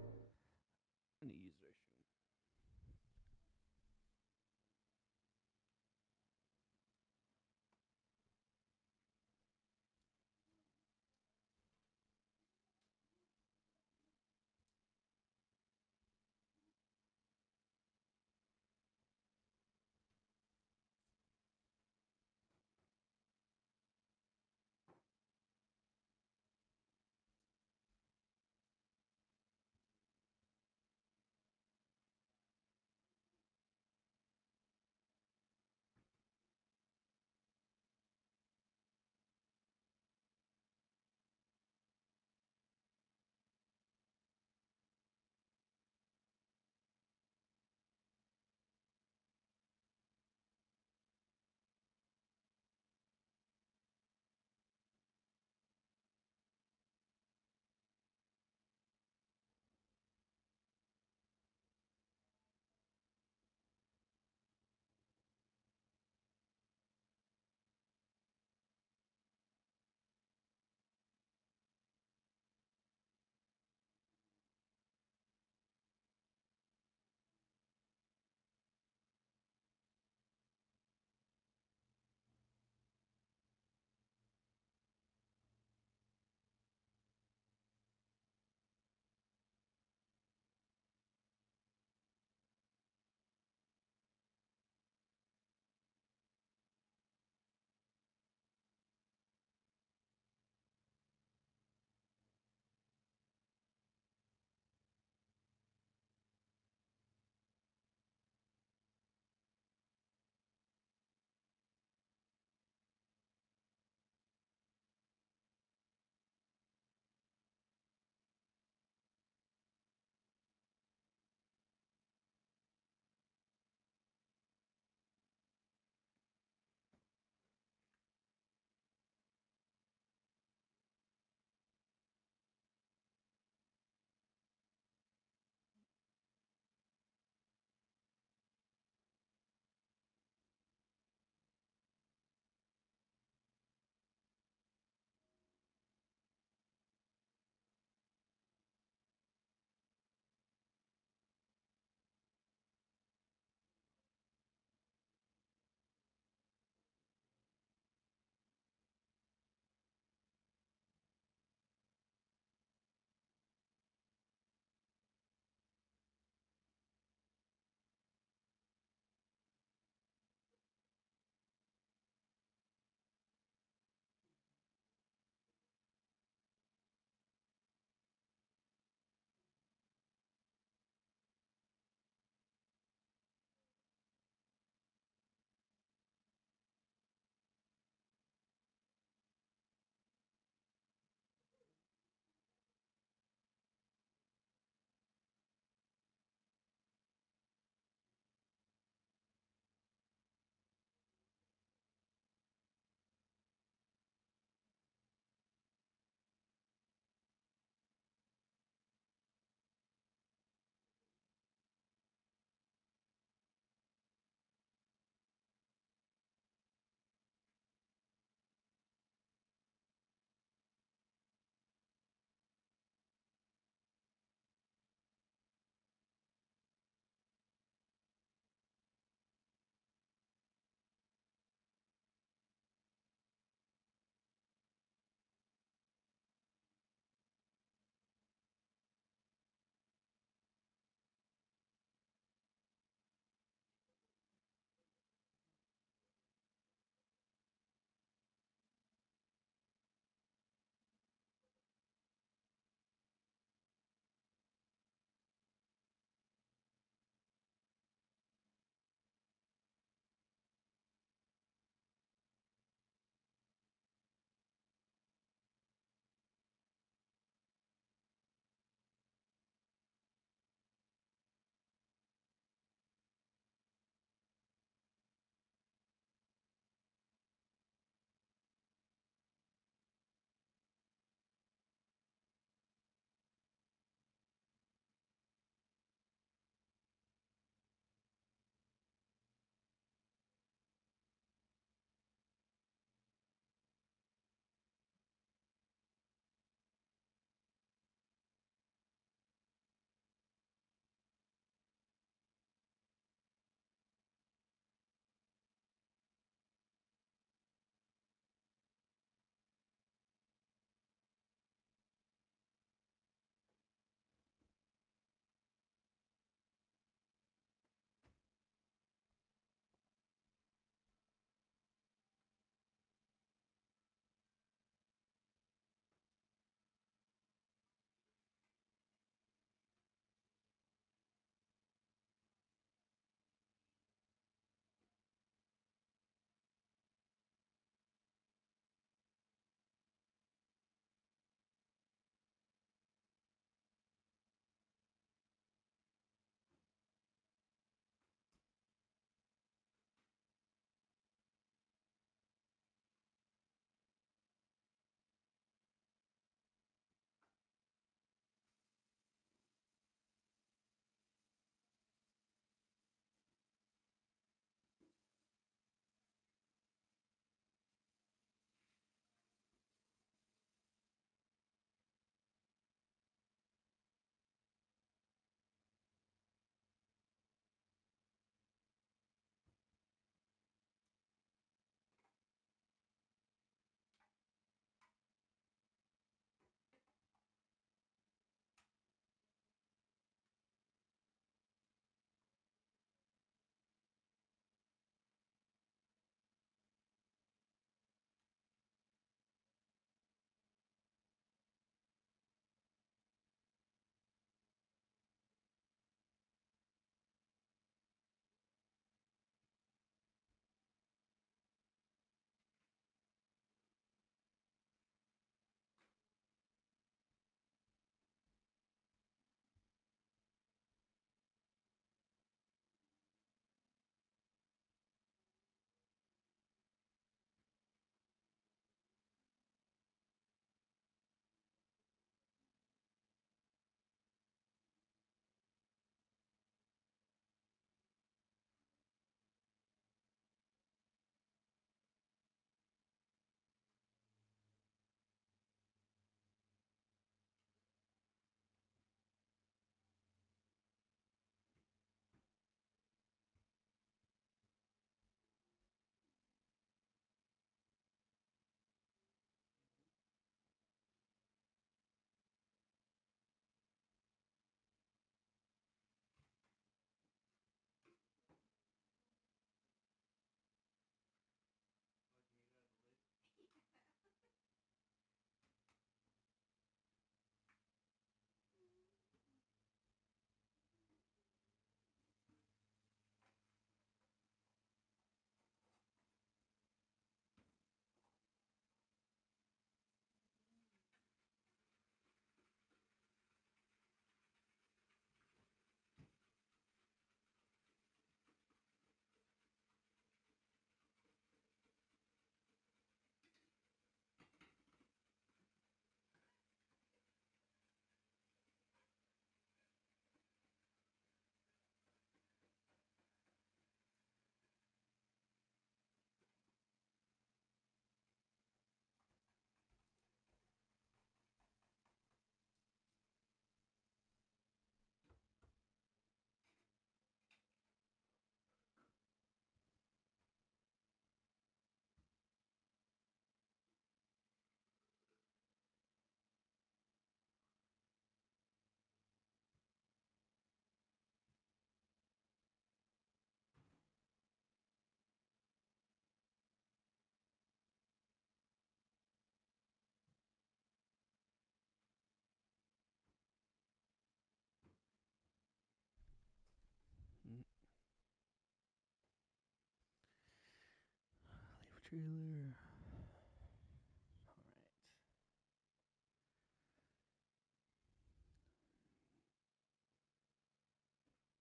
trailer.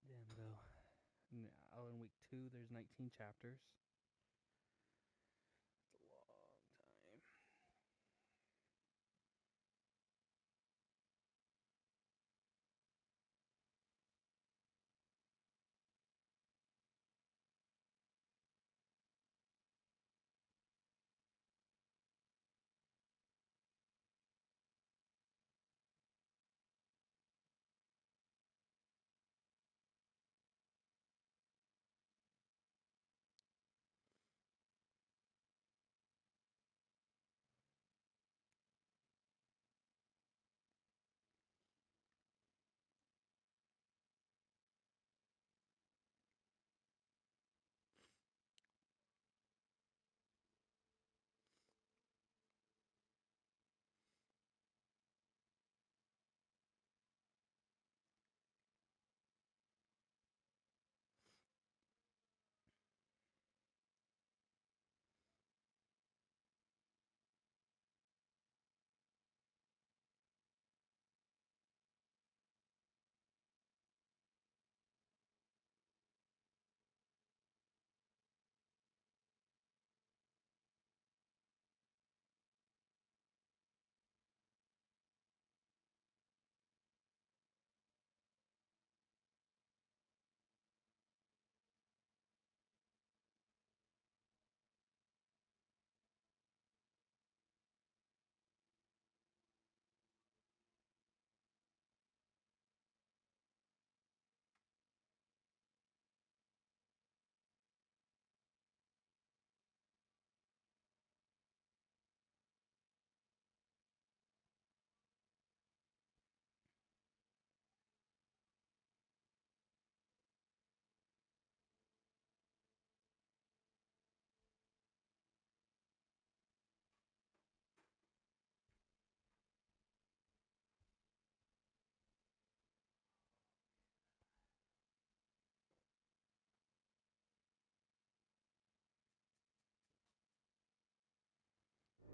Damn though. In week 2, there's 19 chapters. That's a long time.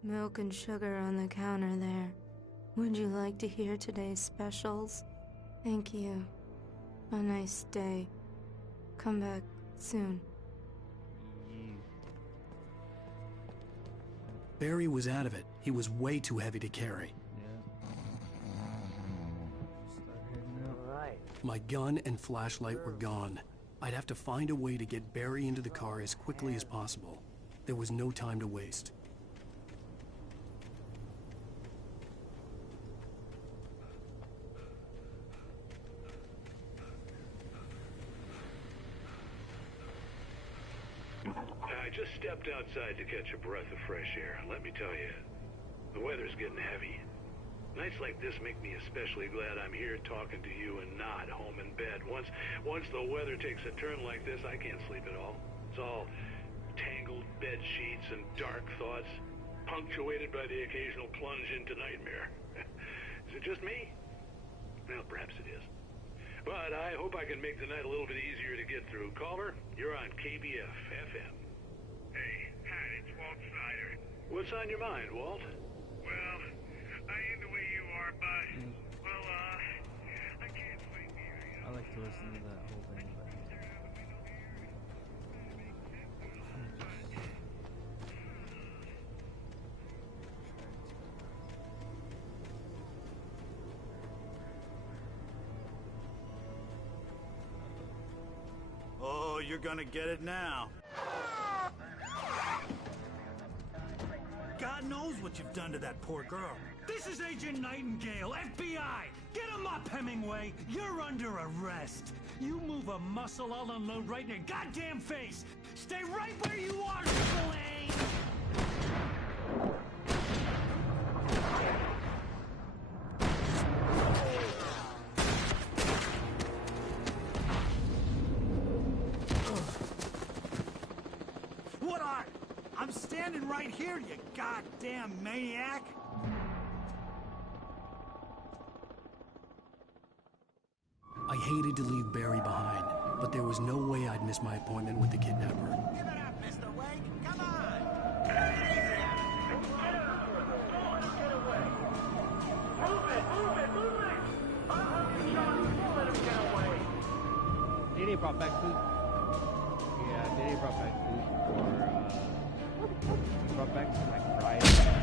Milk and sugar on the counter there. Would you like to hear today's specials? Thank you. A nice day. Come back soon. Barry was out of it. He was way too heavy to carry. My gun and flashlight were gone. I'd have to find a way to get Barry into the car as quickly as possible. There was no time to waste. I just stepped outside to catch a breath of fresh air. Let me tell you, the weather's getting heavy. Nights like this make me especially glad I'm here talking to you and not home in bed. Once the weather takes a turn like this, I can't sleep at all. It's all tangled bed sheets and dark thoughts, punctuated by the occasional plunge into nightmare. Is it just me? Well, perhaps it is. But I hope I can make the night a little bit easier to get through. Caller, you're on KBF FM. Hey, Pat, it's Walt Snyder. What's on your mind, Walt? Well, I ain't the way you are, but, well, I can't sleep either, you know? I like to listen to that whole thing, but... Oh, you're gonna get it now. God knows what you've done to that poor girl. This is Agent Nightingale, FBI! Get him up, Hemingway! You're under arrest! You move a muscle, I'll unload right in your goddamn face! Stay right where you are, Spillane! What are? I'm standing right here, you goddamn maniac! I hated to leave Barry behind, but there was no way I'd miss my appointment with the kidnapper. Give it up, Mr. Wake. Come on. brought back food. Yeah, Diddy brought back food for, he brought back some, like, fried chicken.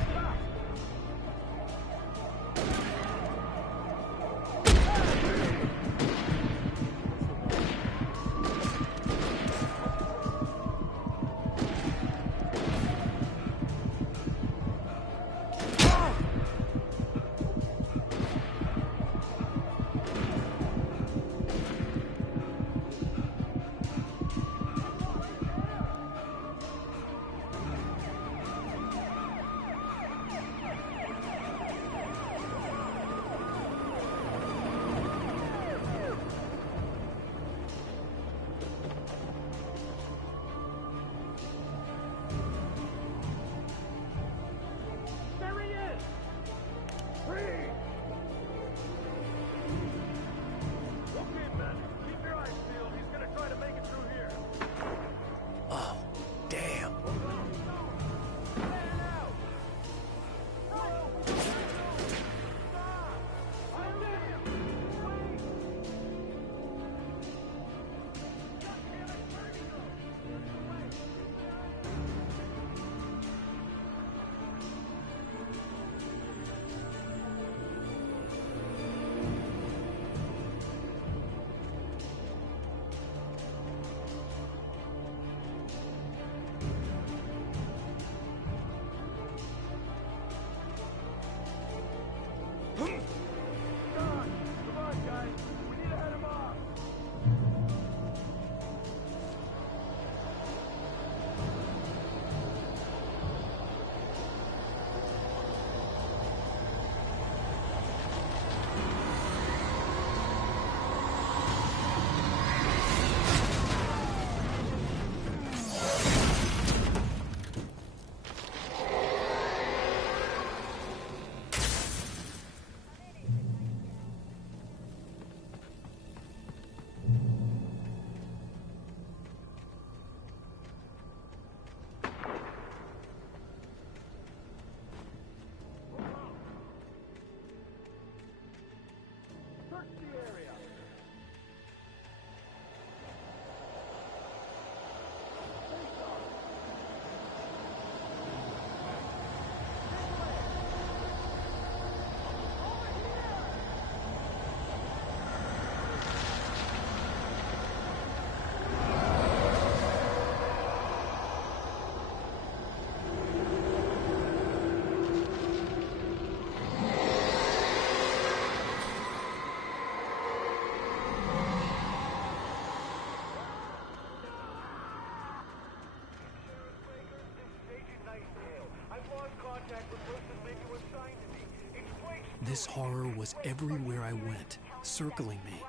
This horror was everywhere I went, circling me.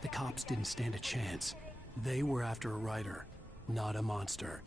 The cops didn't stand a chance. They were after a writer, not a monster.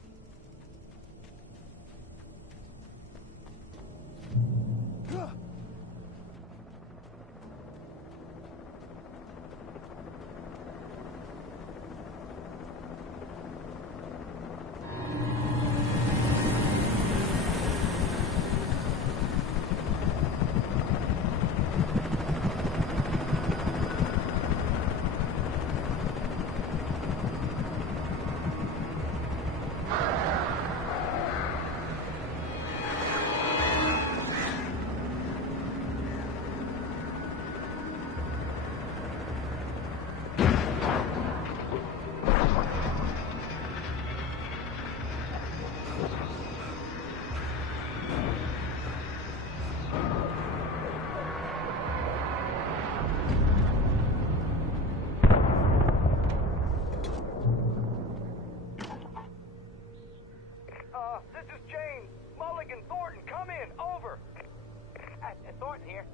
Thornton here.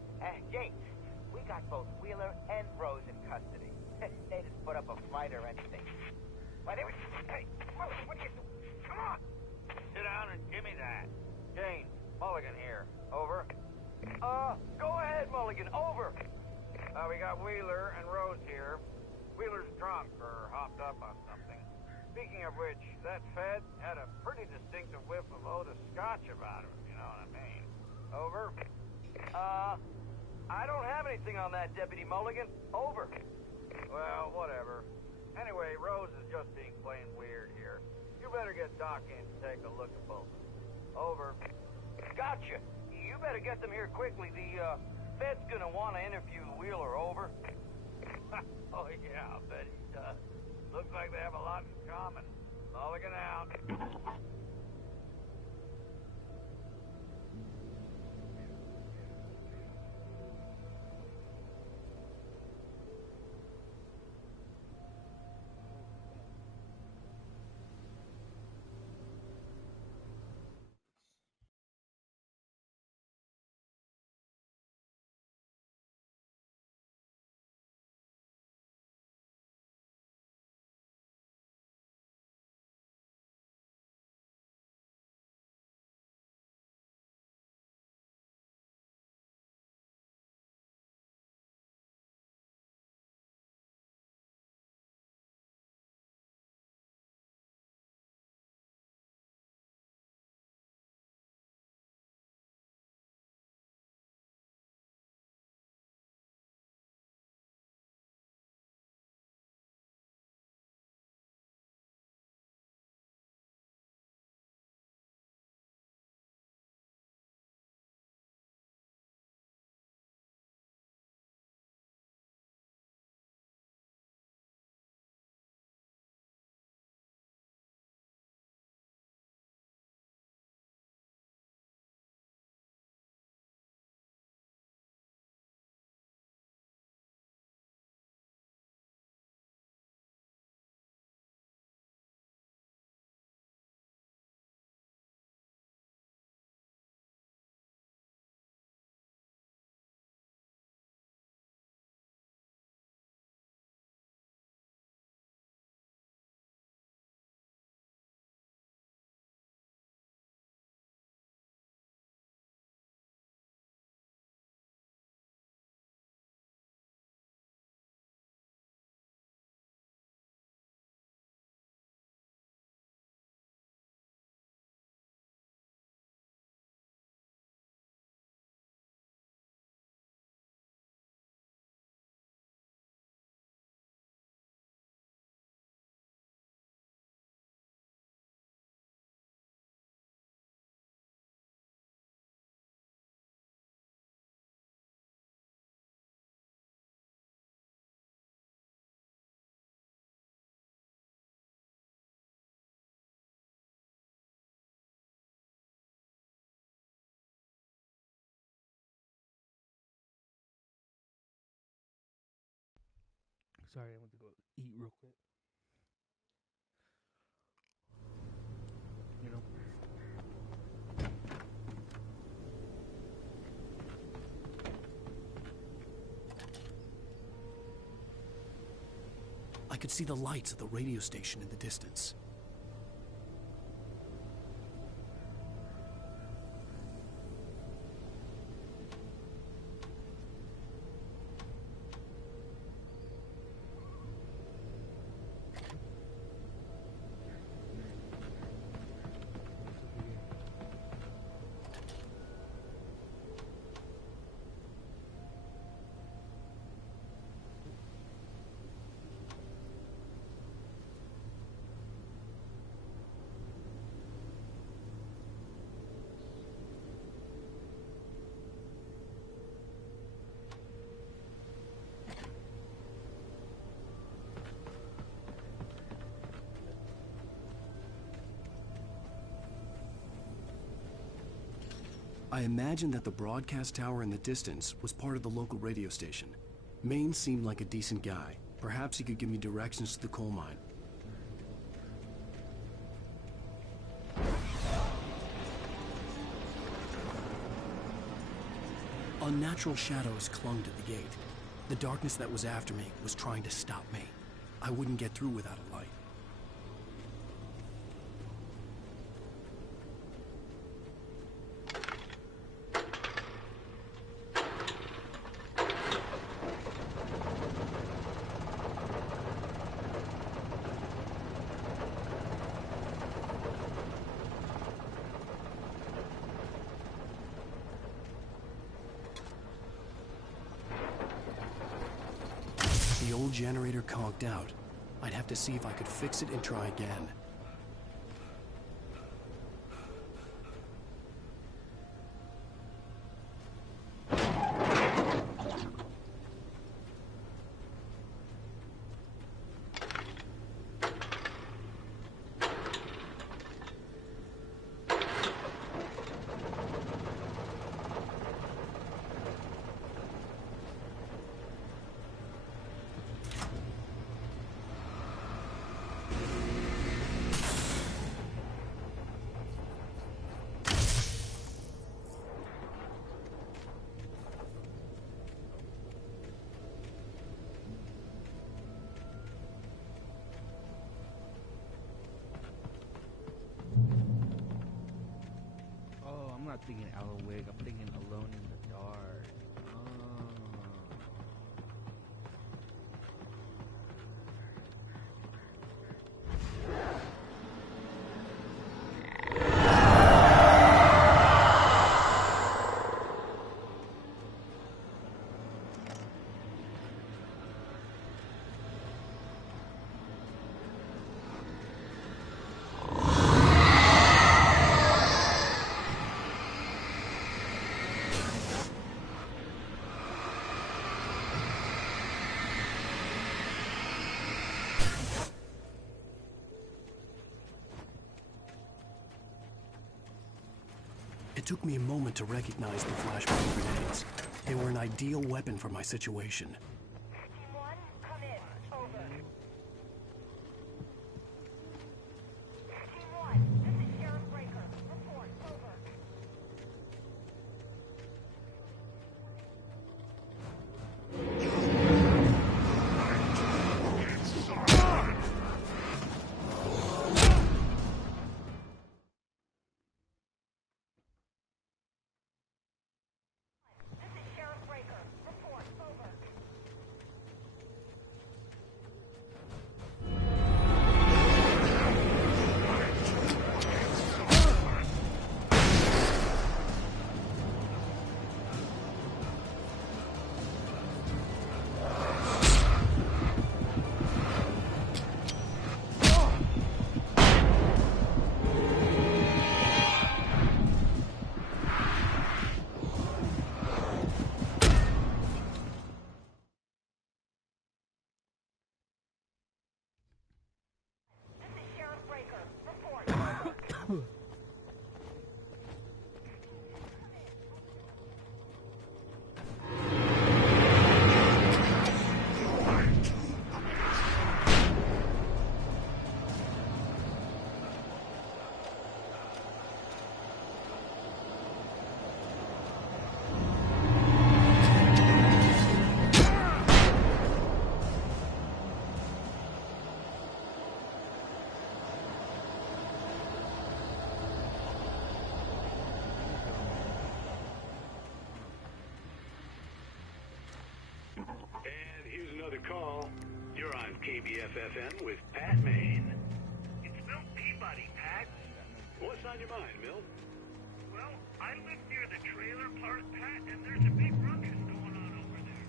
James, we got both Wheeler and Rose in custody. They didn't put up a fight or anything. Why, they were... Hey, what you... Come on! Sit down and give me that. James, Mulligan here. Over. Go ahead, Mulligan. Over. We got Wheeler and Rose here. Wheeler's drunk or hopped up on something. Speaking of which, that Fed had a pretty distinctive whiff of Otis Scotch about him, if you know what I mean. Over. I don't have anything on that, Deputy Mulligan. Over. Well, whatever. Anyway, Rose is just being plain weird here. You better get Doc in to take a look at both. Over. Gotcha. You better get them here quickly. The Fed's gonna want to interview Wheeler. Over. Oh yeah, I bet he does. Looks like they have a lot in common. Mulligan out. Sorry, I went to go eat real quick. You know. I could see the lights of the radio station in the distance. I imagined that the broadcast tower in the distance was part of the local radio station. Maine seemed like a decent guy. Perhaps he could give me directions to the coal mine. Unnatural shadows clung to the gate. The darkness that was after me was trying to stop me. I wouldn't get through without a light. The old generator conked out. I'd have to see if I could fix it and try again. I'm not thinking Alan Wake, I'm thinking Alone in the Dark. It took me a moment to recognize the flashbang grenades. They were an ideal weapon for my situation. Team 1, come in. Over. Team 1, this is Sheriff Breaker. Report. Over. Call. You're on KBFFM with Pat Maine. It's Milt Peabody, Pat. What's on your mind, Milt? Well, I live near the trailer park, Pat, and there's a big ruckus going on over there.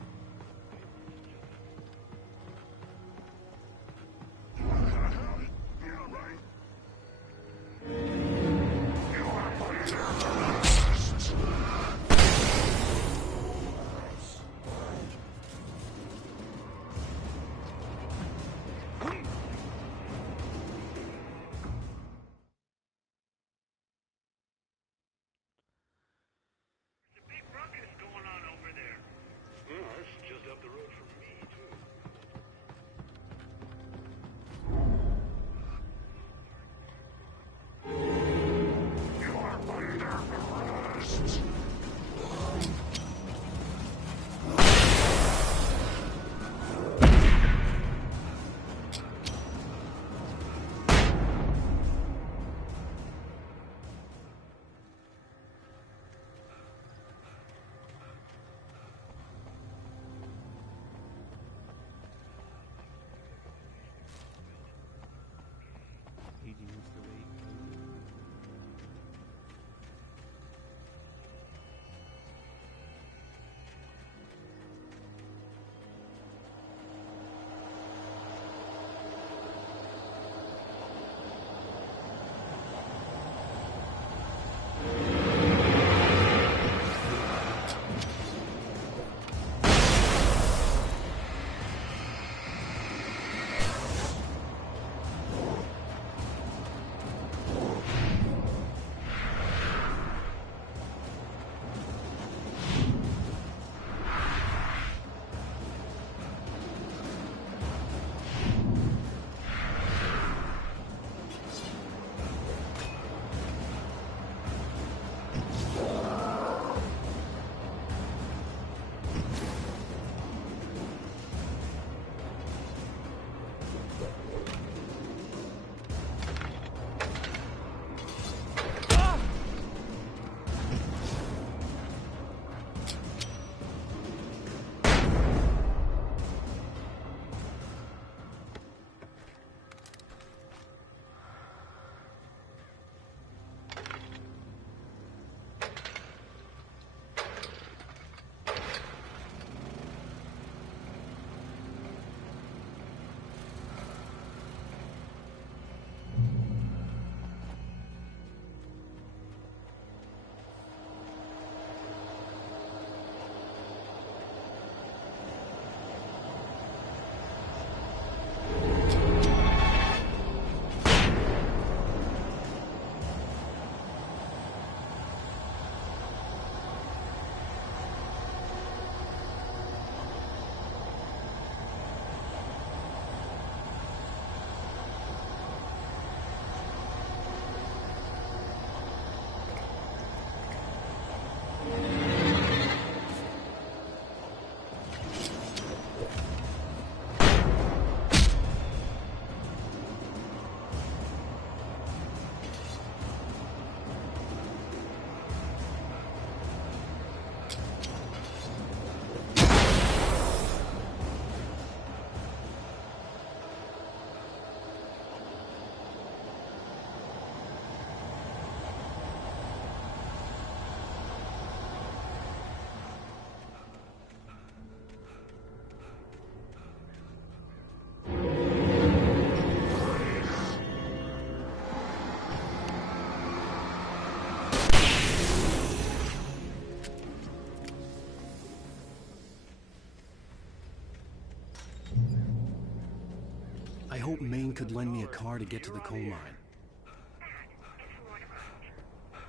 hoped Maine could lend me a car to get to the coal mine.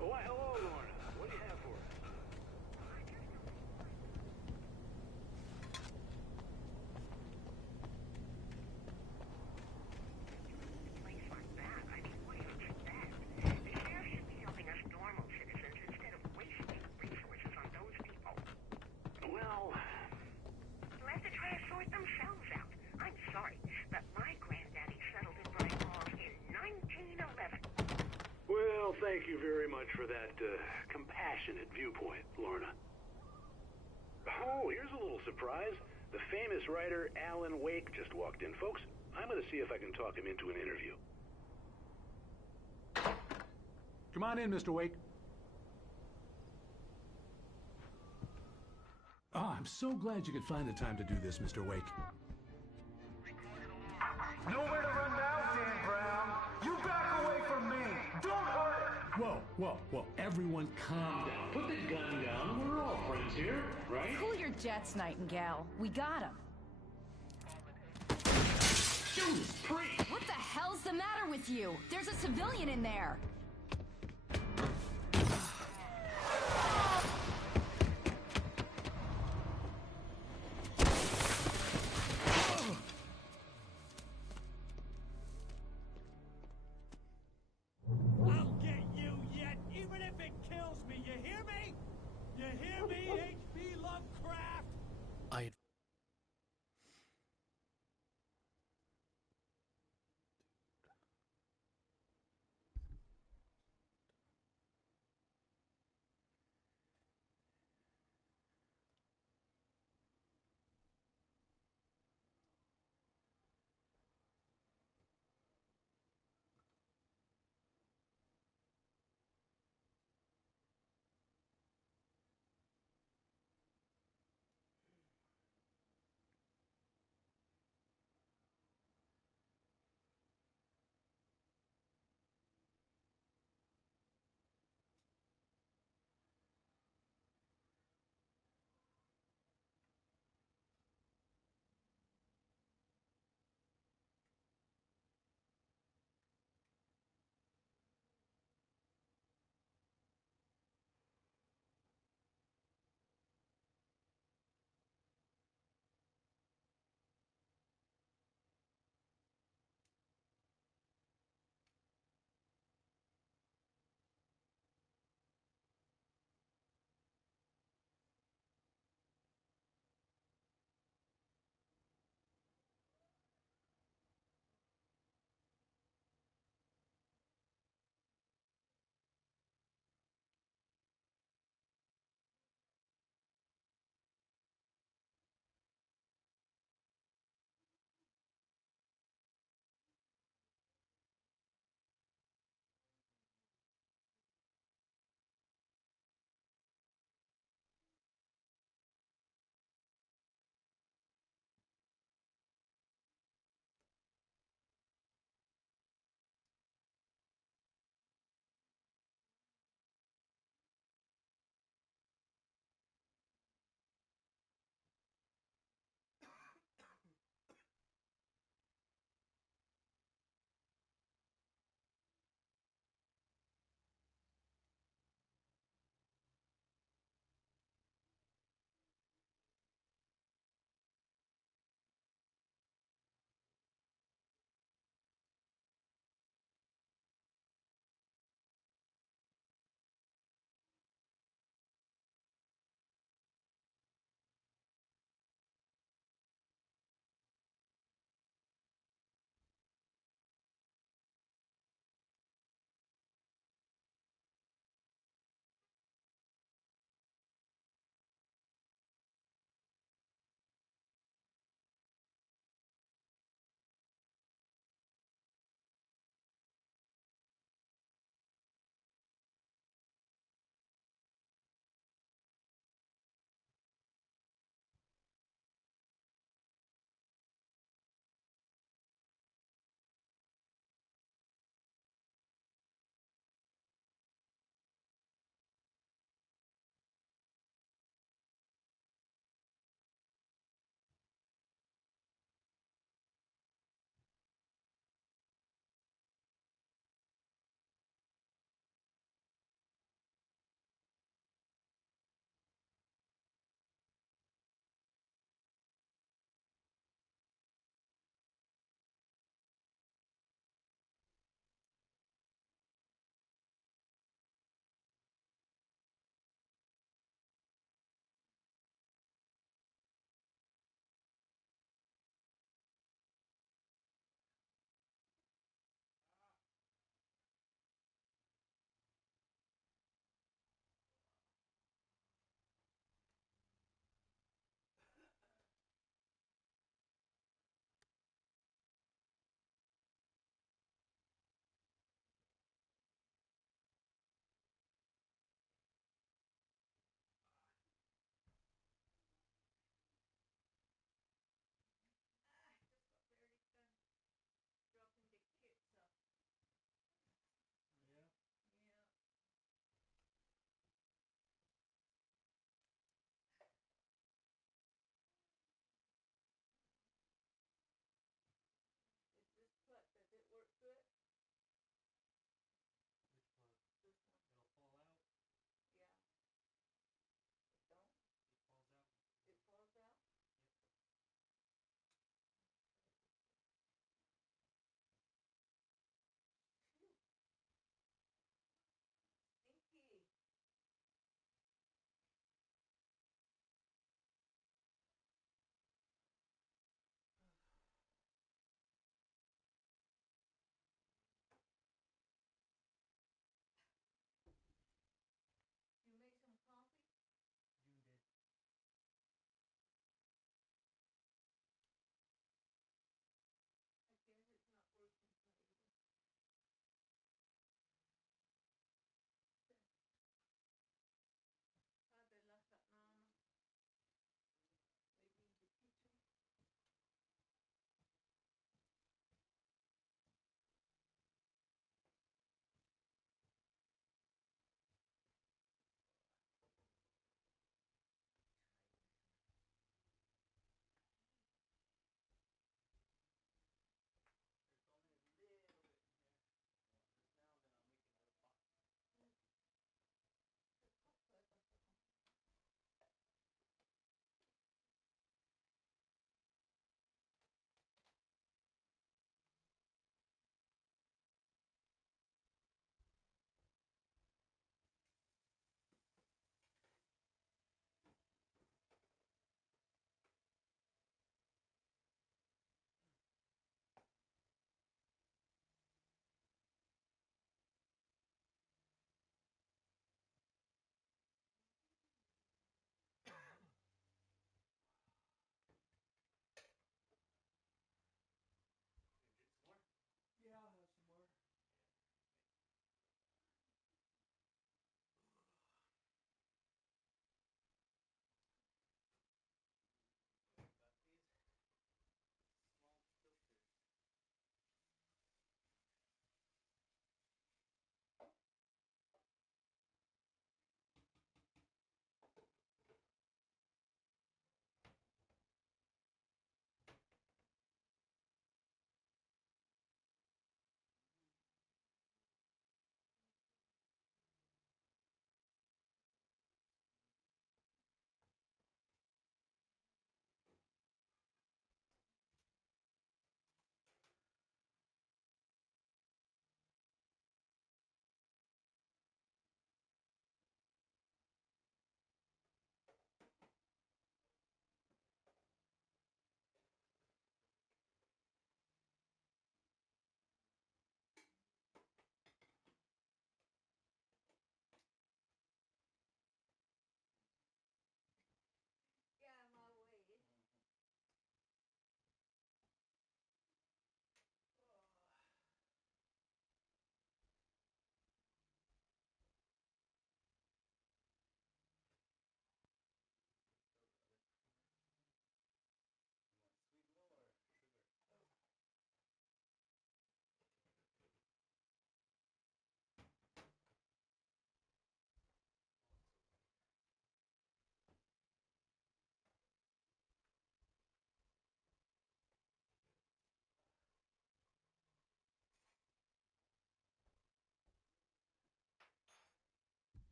Why, hello, Lorna. What do you have for us? Well, let the trash sort themselves out. I'm sorry, but my granddaddy settled it by law in 1911. well, thank you very much for that compassionate viewpoint, Lorna. Oh, here's a little surprise. The famous writer Alan Wake just walked in. Folks, I'm going to see if I can talk him into an interview. Come on in, Mr. Wake. Ah, I'm so glad you could find the time to do this, Mr. Wake. Nowhere to run now, Dan Brown. You back away from me. Don't hurt it. Whoa. Everyone calm down. Put the gun down. We're all friends here, right? Cool your jets, Nightingale. We got him. Judas Priest! What the hell's the matter with you? There's a civilian in there. I'll get you yet, even if it kills me. You hear me? You hear me, H.P. Lovecraft? I had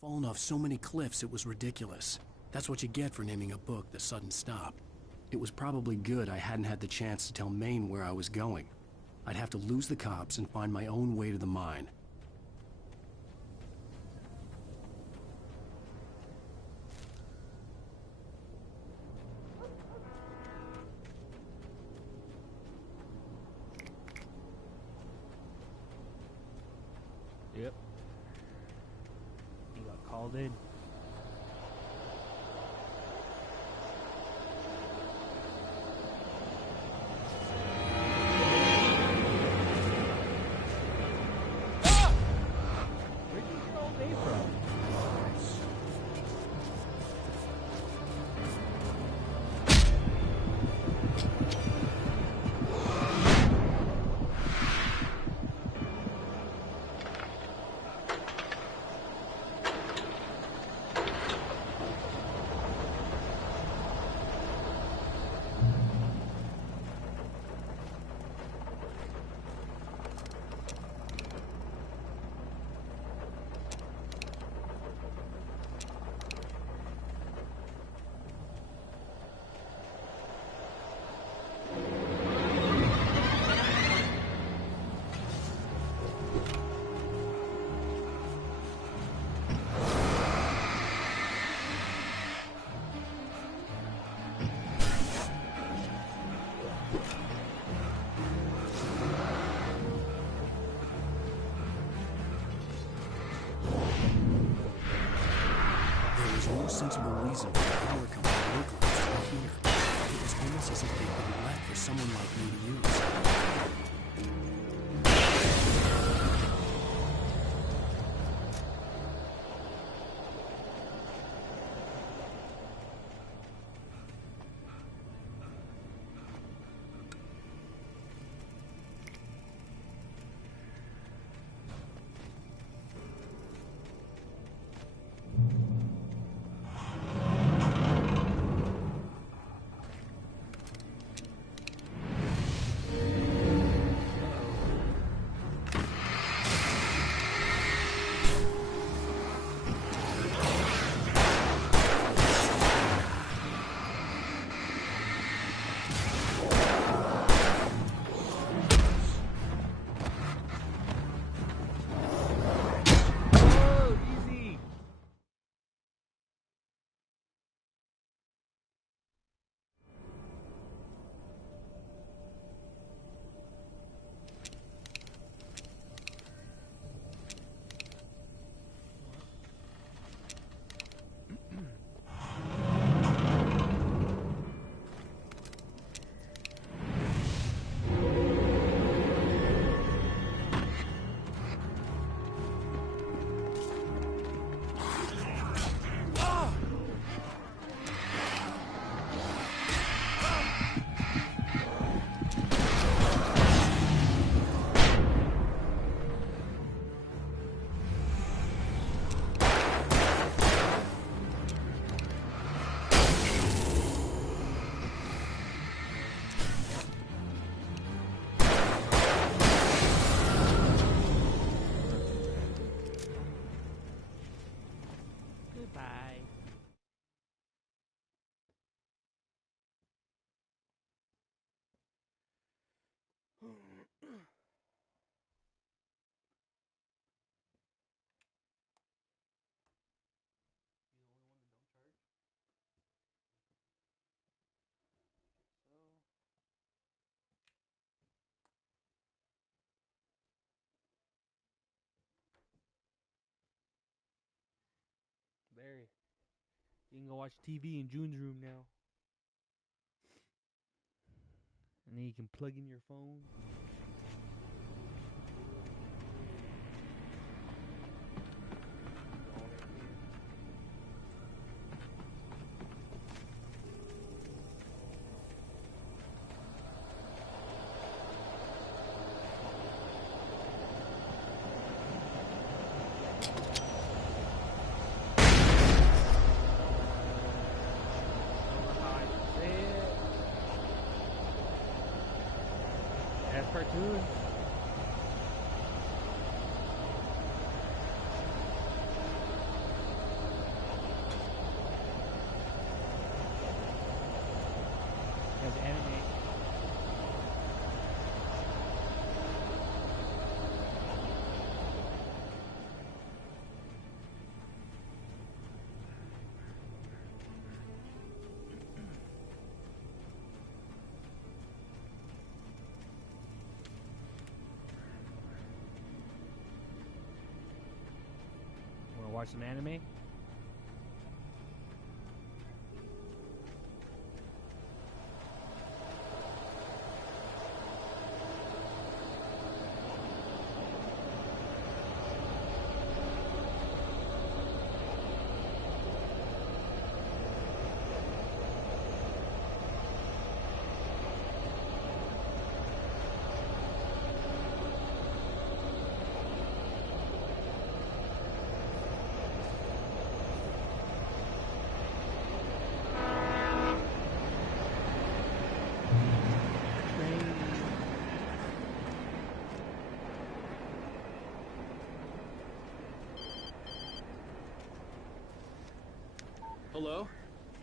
Fallen off so many cliffs it was ridiculous. That's what you get for naming a book The Sudden Stop. It was probably good I hadn't had the chance to tell Maine where I was going. I'd have to lose the cops and find my own way to the mine. Yep. He got called in. Where'd you get all day from? No sensible reason for the power company workers to be here. It was almost as if they'd been left for someone like me to use. Goodbye. Barry, you can go watch TV in June's room now. And then you can plug in your phone. That's cartoon. watch some anime? Hello?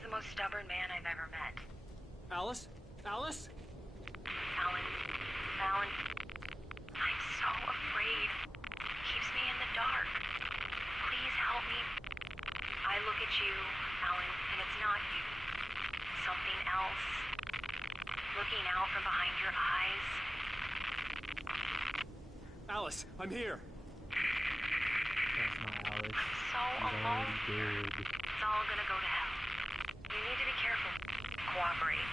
The most stubborn man I've ever met. Alice? Alice? Alan. Alan. I'm so afraid. It keeps me in the dark. Please help me. I look at you, Alan, and it's not you. Something else. Looking out from behind your eyes. Alice, I'm here. That's not Alice. I'm so alone here. It's all gonna go to hell. You need to be careful. Cooperate.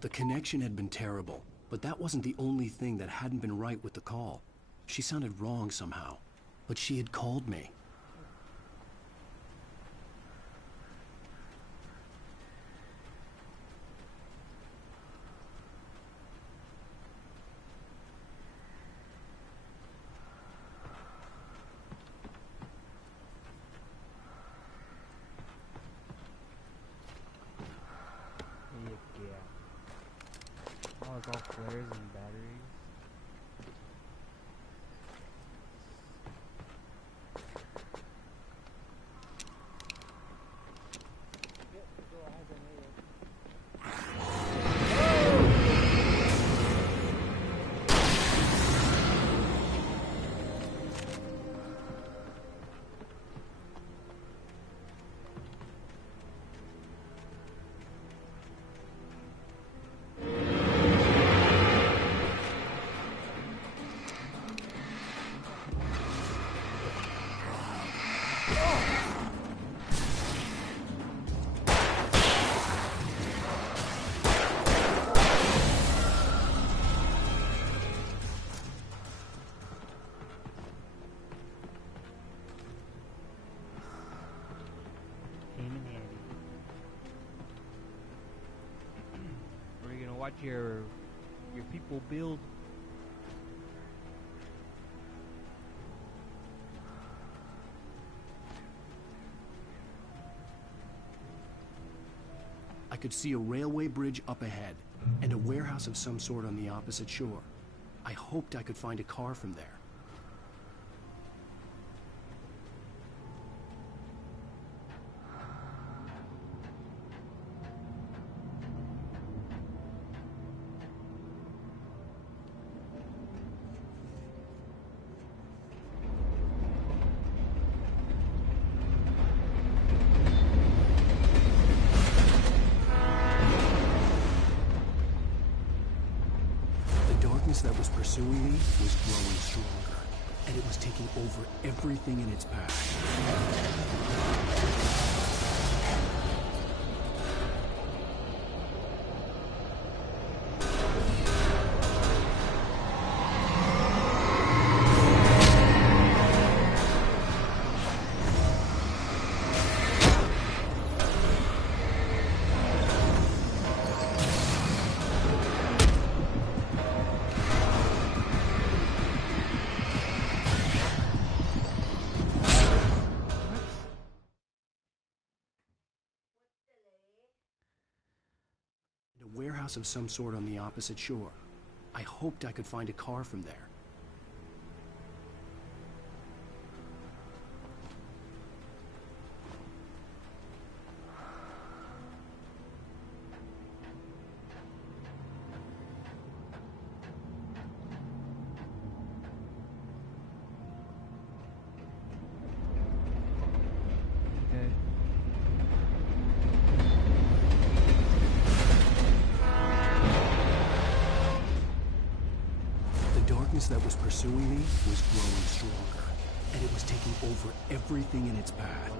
The connection had been terrible, but that wasn't the only thing that hadn't been right with the call. She sounded wrong somehow, but she had called me. Oh, it's all flares and batteries. Watch your people build. I could see a railway bridge up ahead and a warehouse of some sort on the opposite shore. I hoped I could find a car from there. That was pursuing me was growing stronger, and it was taking over everything in its path. Warehouse of some sort on the opposite shore. I hoped I could find a car from there. That pursuing me was growing stronger, and it was taking over everything in its path.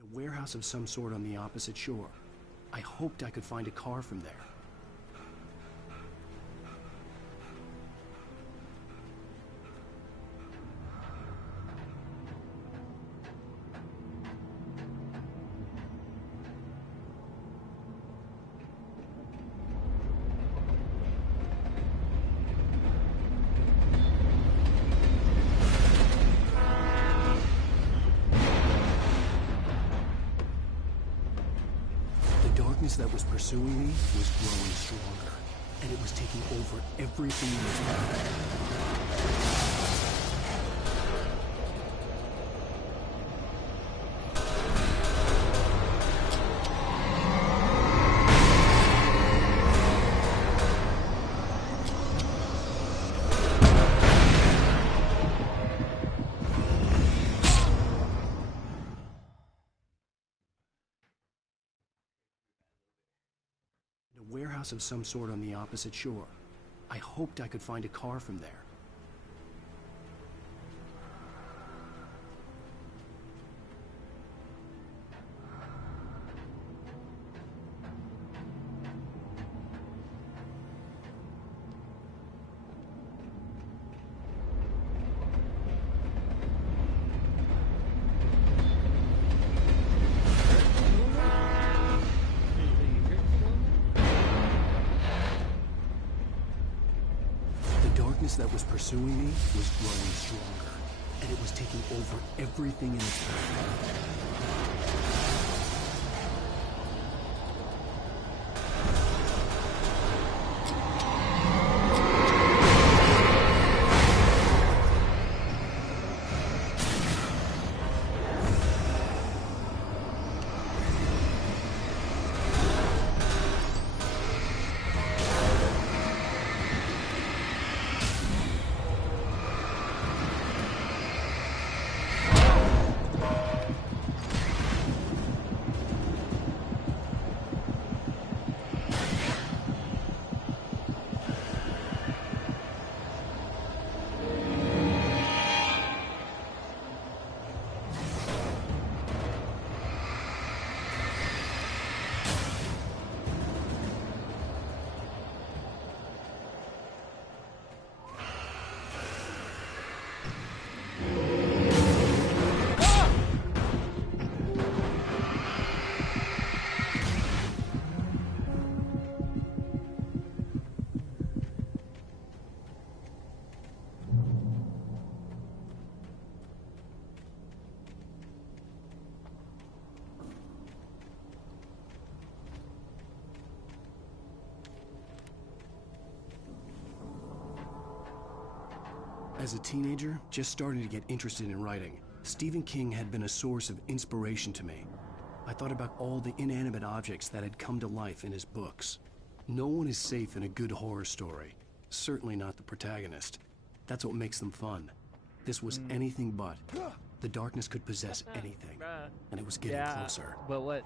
A warehouse of some sort on the opposite shore. I hoped I could find a car from there. The darkness that was pursuing me was growing stronger, and it was taking over everything in its path. A warehouse of some sort on the opposite shore. I hoped I could find a car from there. The darkness that was pursuing me was growing stronger, and it was taking over everything in its path. As a teenager, just starting to get interested in writing, Stephen King had been a source of inspiration to me. I thought about all the inanimate objects that had come to life in his books. No one is safe in a good horror story. Certainly not the protagonist. That's what makes them fun. This was anything but. The darkness could possess anything, and it was getting closer. But what?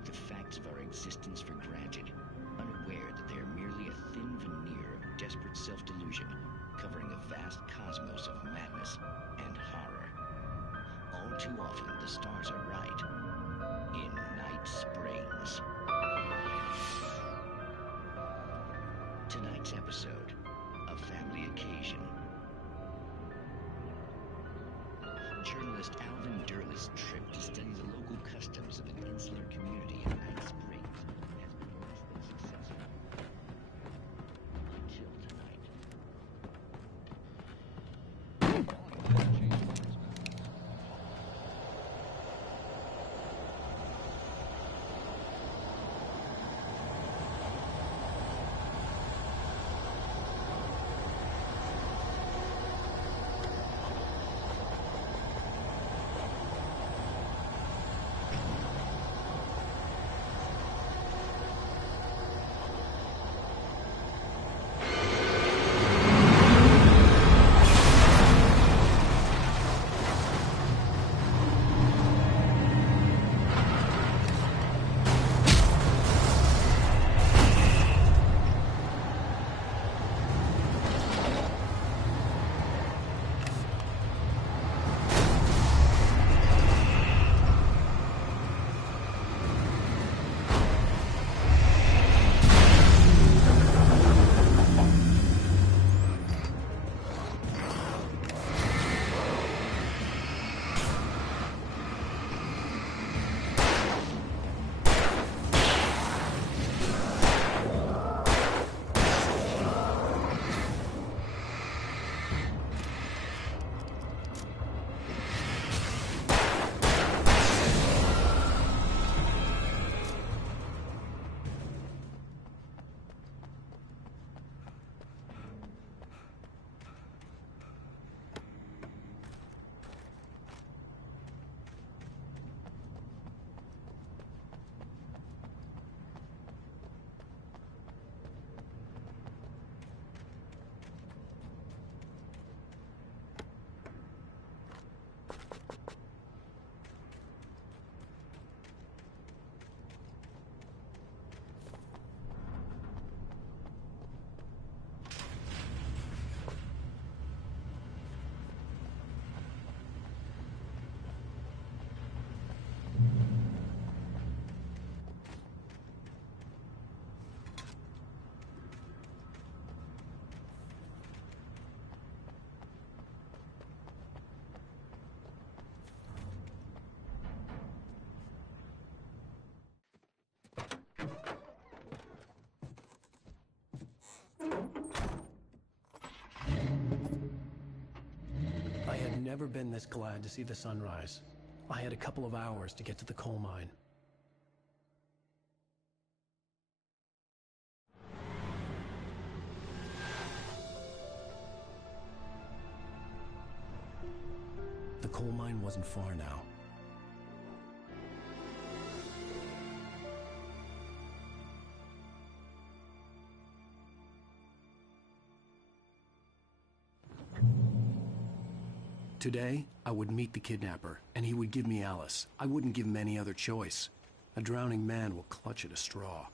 take the facts of our existence for granted, unaware that they are merely a thin veneer of desperate self-delusion, covering a vast cosmos of madness and horror. All too often, the stars are right. In Night Springs. Tonight's episode, a family occasion. Journalist Alvin Durley's trip to study the local customs of an insular community in Night Springs has been less than successful. Until tonight. I had never been this glad to see the sunrise. I had a couple of hours to get to the coal mine. The coal mine wasn't far now. Today, I would meet the kidnapper, and he would give me Alice. I wouldn't give him any other choice. A drowning man will clutch at a straw.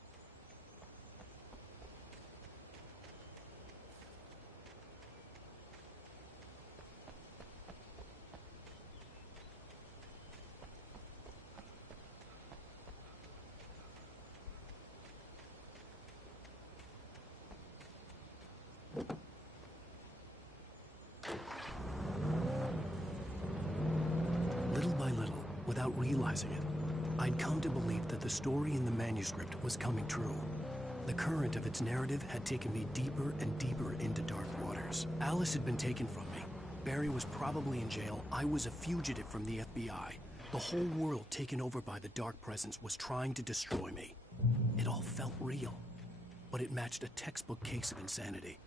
Without realizing it, I'd come to believe that the story in the manuscript was coming true. The current of its narrative had taken me deeper and deeper into dark waters. Alice had been taken from me. Barry was probably in jail. I was a fugitive from the FBI. The whole world taken over by the dark presence was trying to destroy me. It all felt real, but it matched a textbook case of insanity.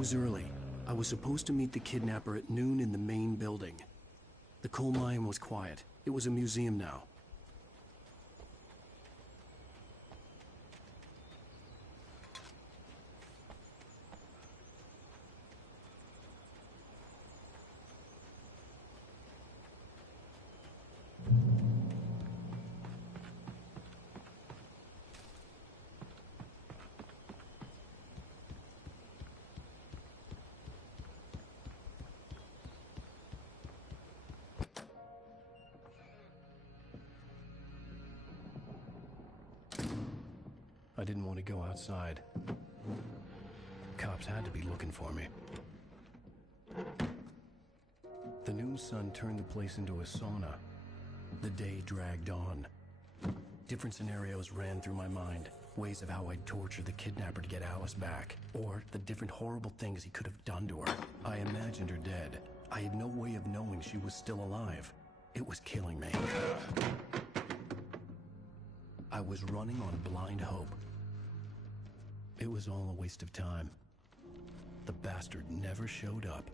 was early. I was supposed to meet the kidnapper at noon in the main building. The coal mine was quiet. It was a museum now. I didn't want to go outside. Cops had to be looking for me. The noon sun turned the place into a sauna. The day dragged on. Different scenarios ran through my mind. Ways of how I'd torture the kidnapper to get Alice back. Or the different horrible things he could have done to her. I imagined her dead. I had no way of knowing she was still alive. It was killing me. I was running on blind hope. It was all a waste of time. The bastard never showed up.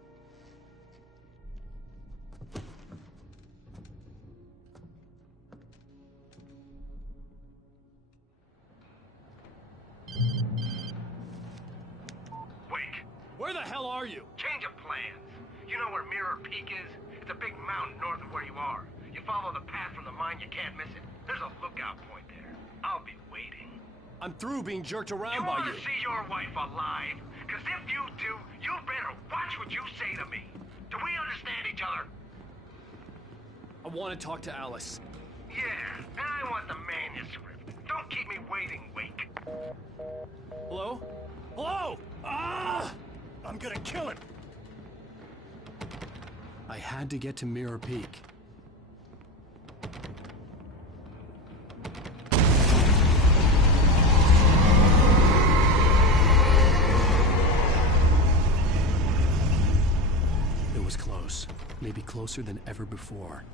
Wake! Where the hell are you? Change of plans. You know where Mirror Peak is? It's a big mountain north of where you are. You follow the path from the mine, you can't miss it. There's a lookout point there. I'll be waiting. I'm through being jerked around You by want you. to see your wife alive? Because if you do, you better watch what you say to me. Do we understand each other? I want to talk to Alice. Yeah, and I want the manuscript. Don't keep me waiting, Wake. Hello? Hello! Ah! I'm gonna kill him! I had to get to Mirror Peak. It was close. Maybe closer than ever before.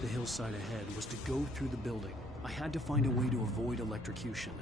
the hillside ahead was to go through the building. I had to find a way to avoid electrocution.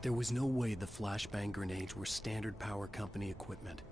There was no way the flashbang grenades were standard power company equipment.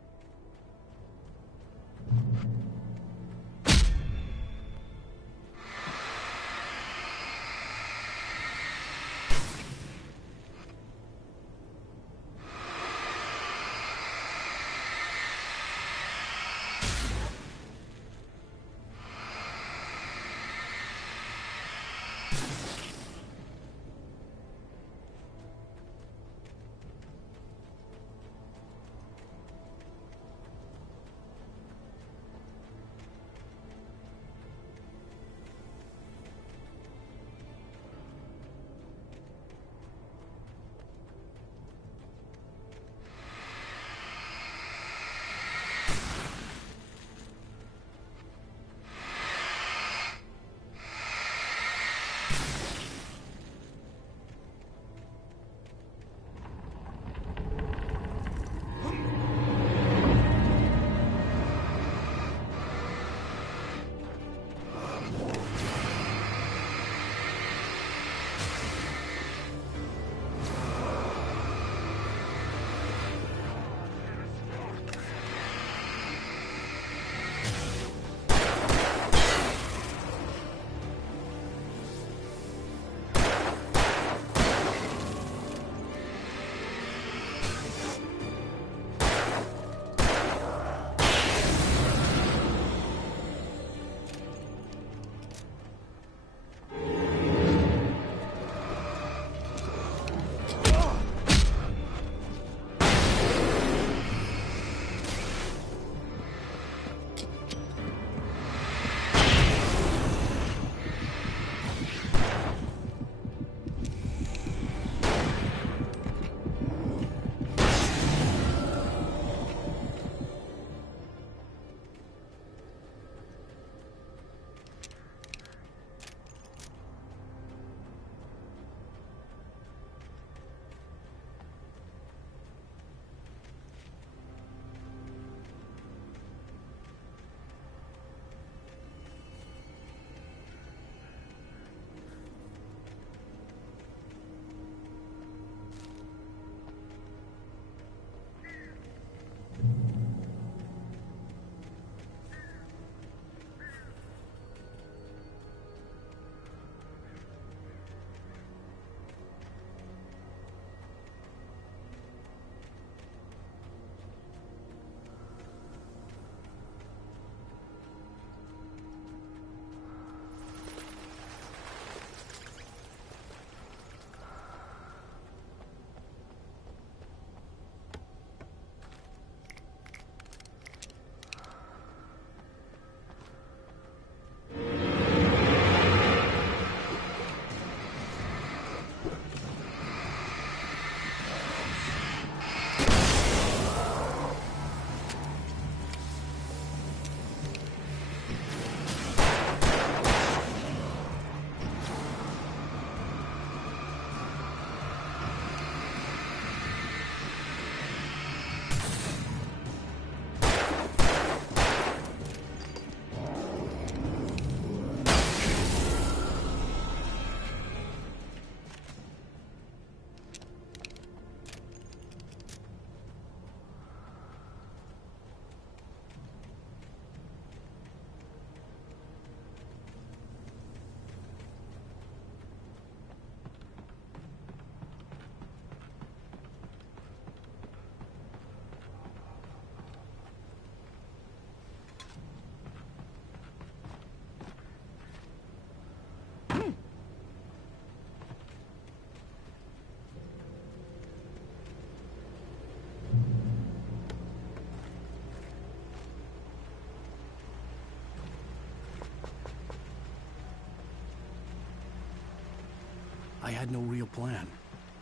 I had no real plan.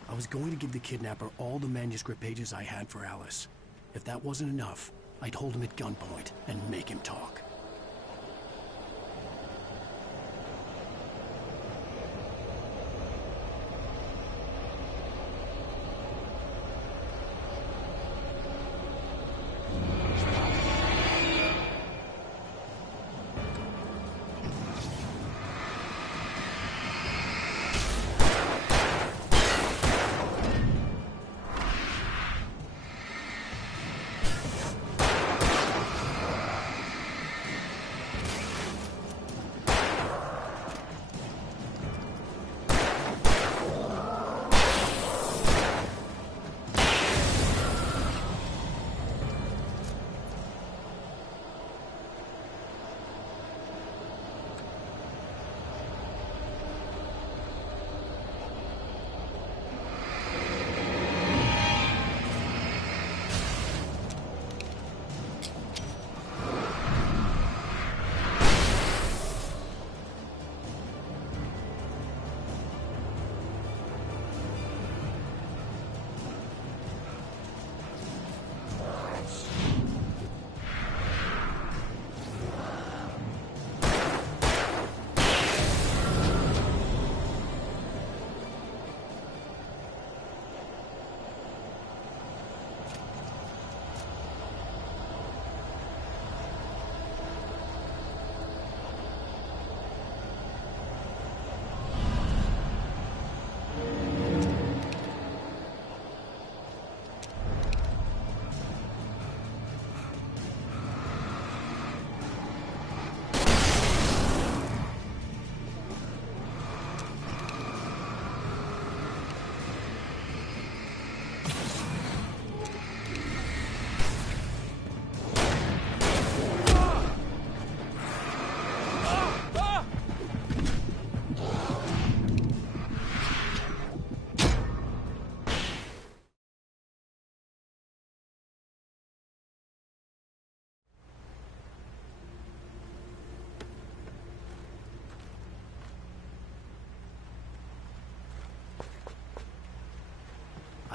I was going to give the kidnapper all the manuscript pages I had for Alice. If that wasn't enough, I'd hold him at gunpoint and make him talk.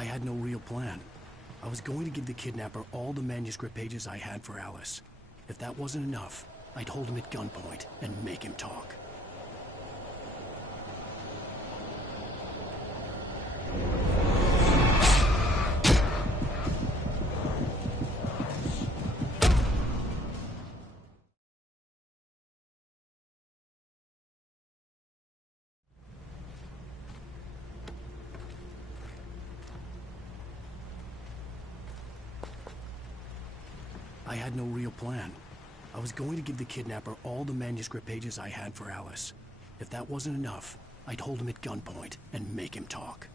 I had no real plan. I was going to give the kidnapper all the manuscript pages I had for Alice. If that wasn't enough, I'd hold him at gunpoint and make him talk. I had no real plan. I was going to give the kidnapper all the manuscript pages I had for Alice. If that wasn't enough, I'd hold him at gunpoint and make him talk.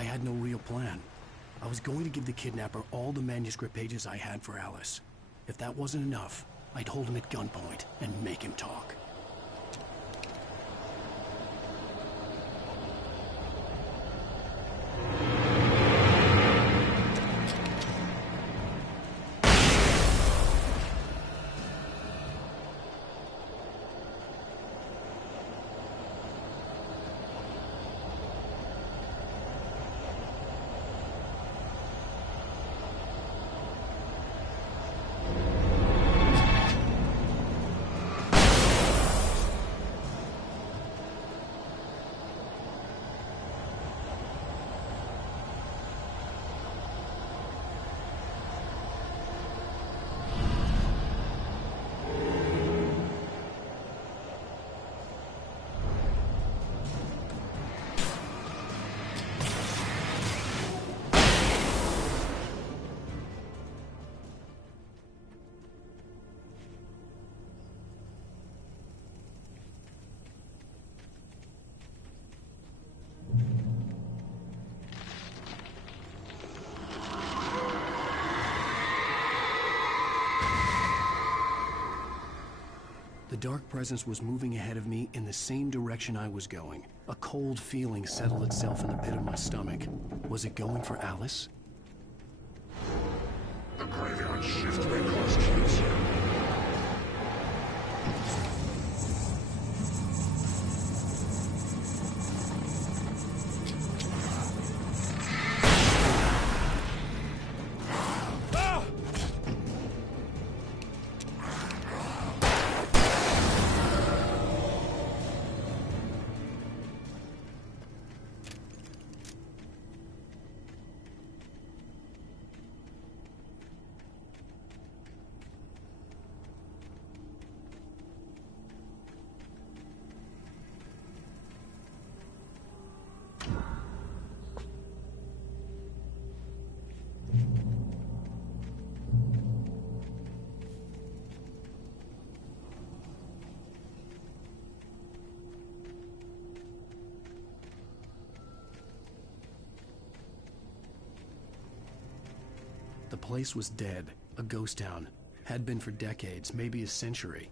I had no real plan. I was going to give the kidnapper all the manuscript pages I had for Alice. If that wasn't enough, I'd hold him at gunpoint and make him talk. The dark presence was moving ahead of me in the same direction I was going. A cold feeling settled itself in the pit of my stomach. Was it going for Alice? The graveyard shift may cause cancer. The place was dead, a ghost town. Had been for decades, maybe a century.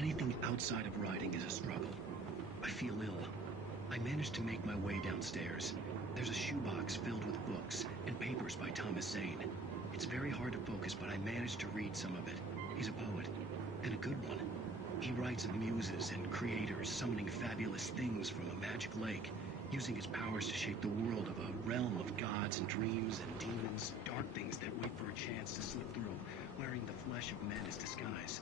Anything outside of writing is a struggle. I feel ill. I managed to make my way downstairs. There's a shoebox filled with books and papers by Thomas Zane. It's very hard to focus, but I managed to read some of it. He's a poet, and a good one. He writes of muses and creators summoning fabulous things from a magic lake, using his powers to shape the world of a realm of gods and dreams and demons, dark things that wait for a chance to slip through, wearing the flesh of men as disguise.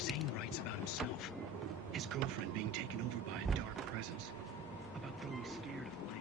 Zane writes about himself, his girlfriend being taken over by a dark presence, about growing scared of the lake.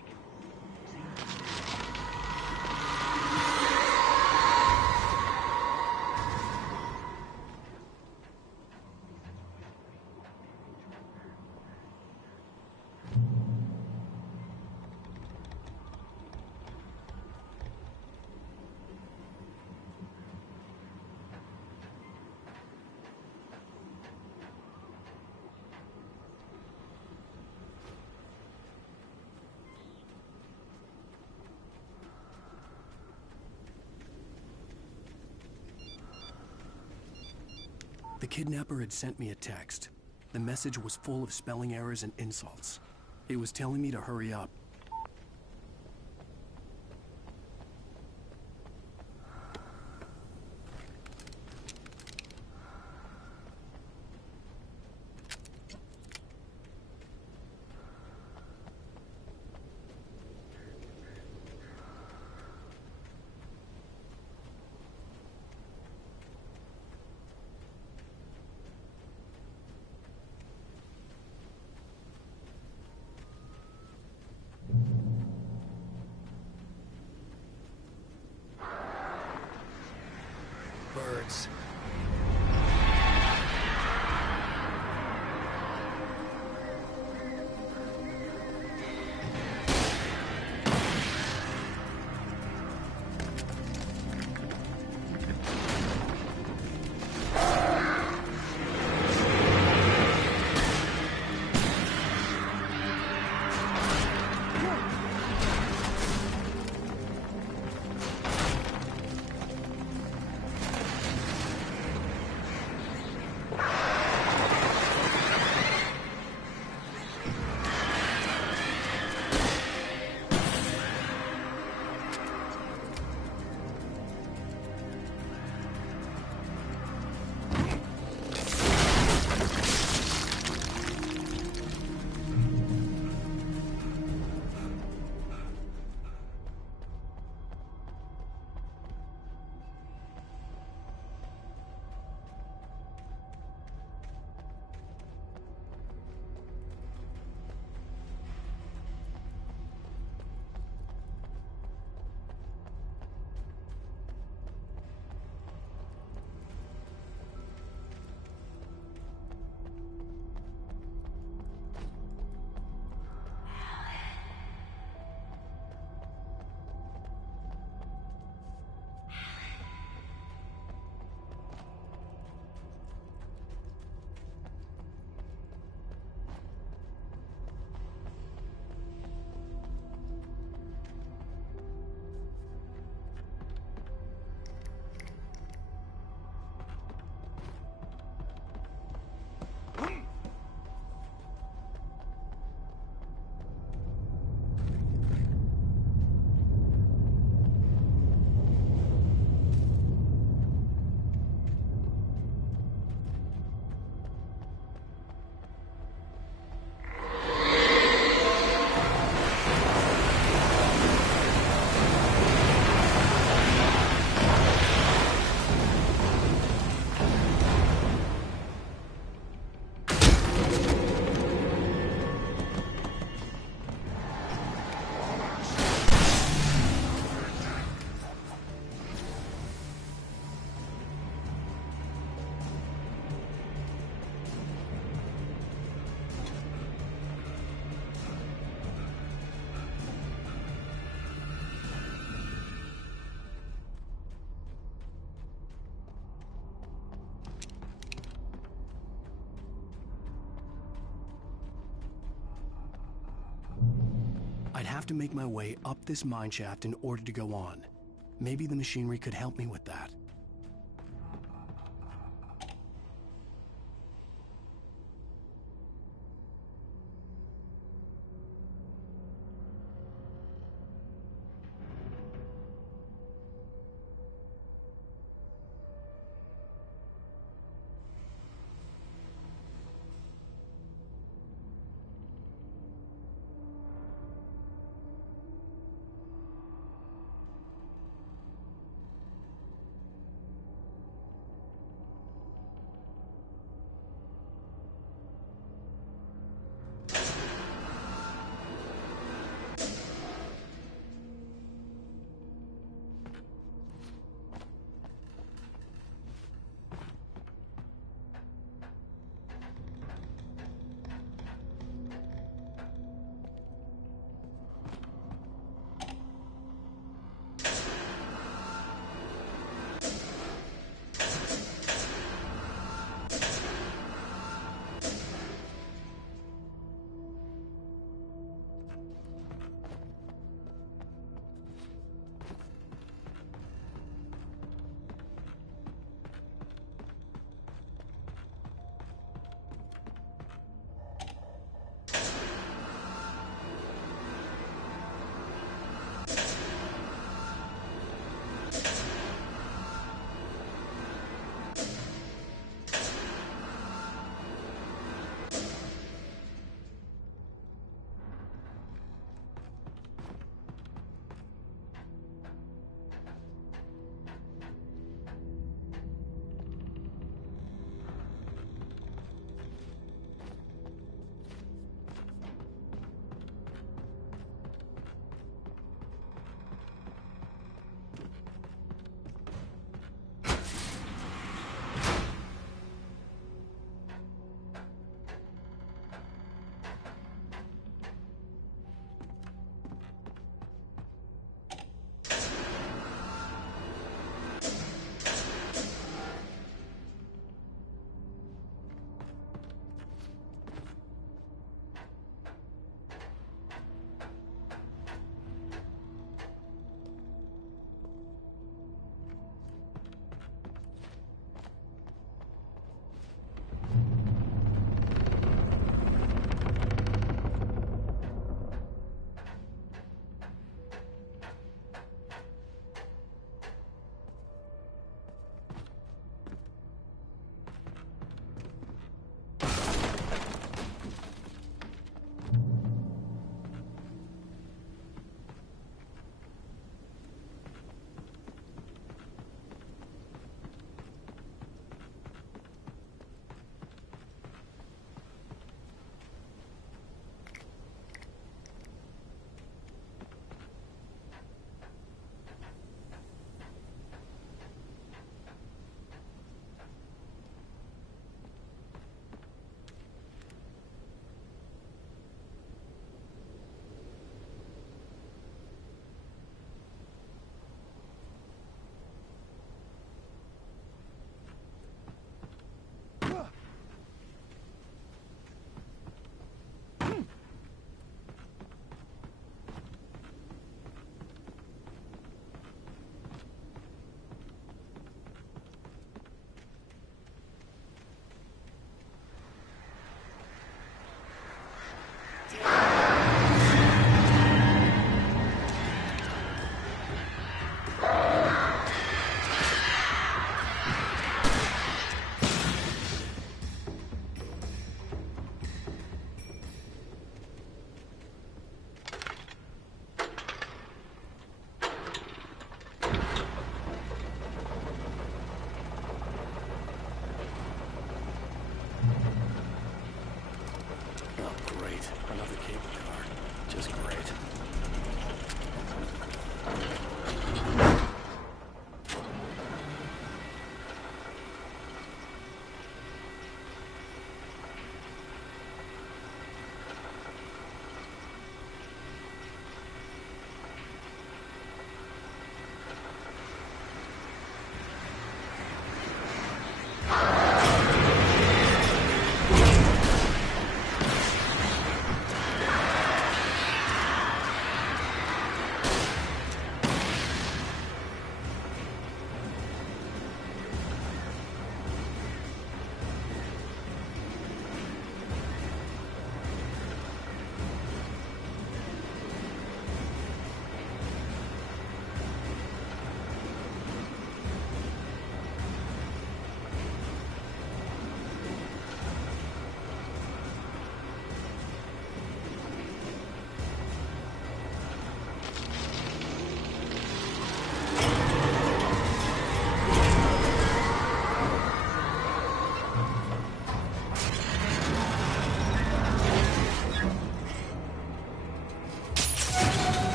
The kidnapper had sent me a text. The message was full of spelling errors and insults. It was telling me to hurry up. Birds. I'd have to make my way up this mine shaft in order to go on. Maybe the machinery could help me with that.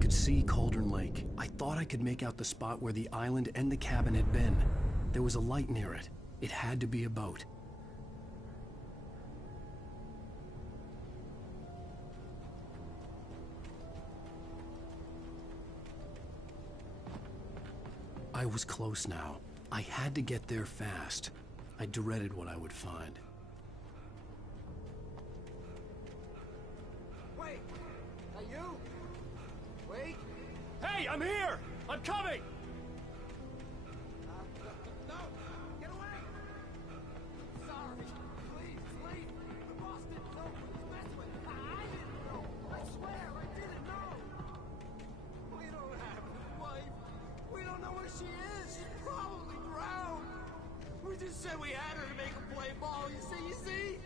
could see Cauldron Lake. I thought I could make out the spot where the island and the cabin had been. There was a light near it. It had to be a boat. I was close now. I had to get there fast. I dreaded what I would find. Wait! Are you? Wait! Hey, I'm here! I'm coming! No! Get away! Sorry. Please, please. The boss didn't know who he was messing with. I didn't know. I swear, I didn't know. We don't have his wife. We don't know where she is. She's probably drowned. We just said we had her to make her play ball. You see? You see?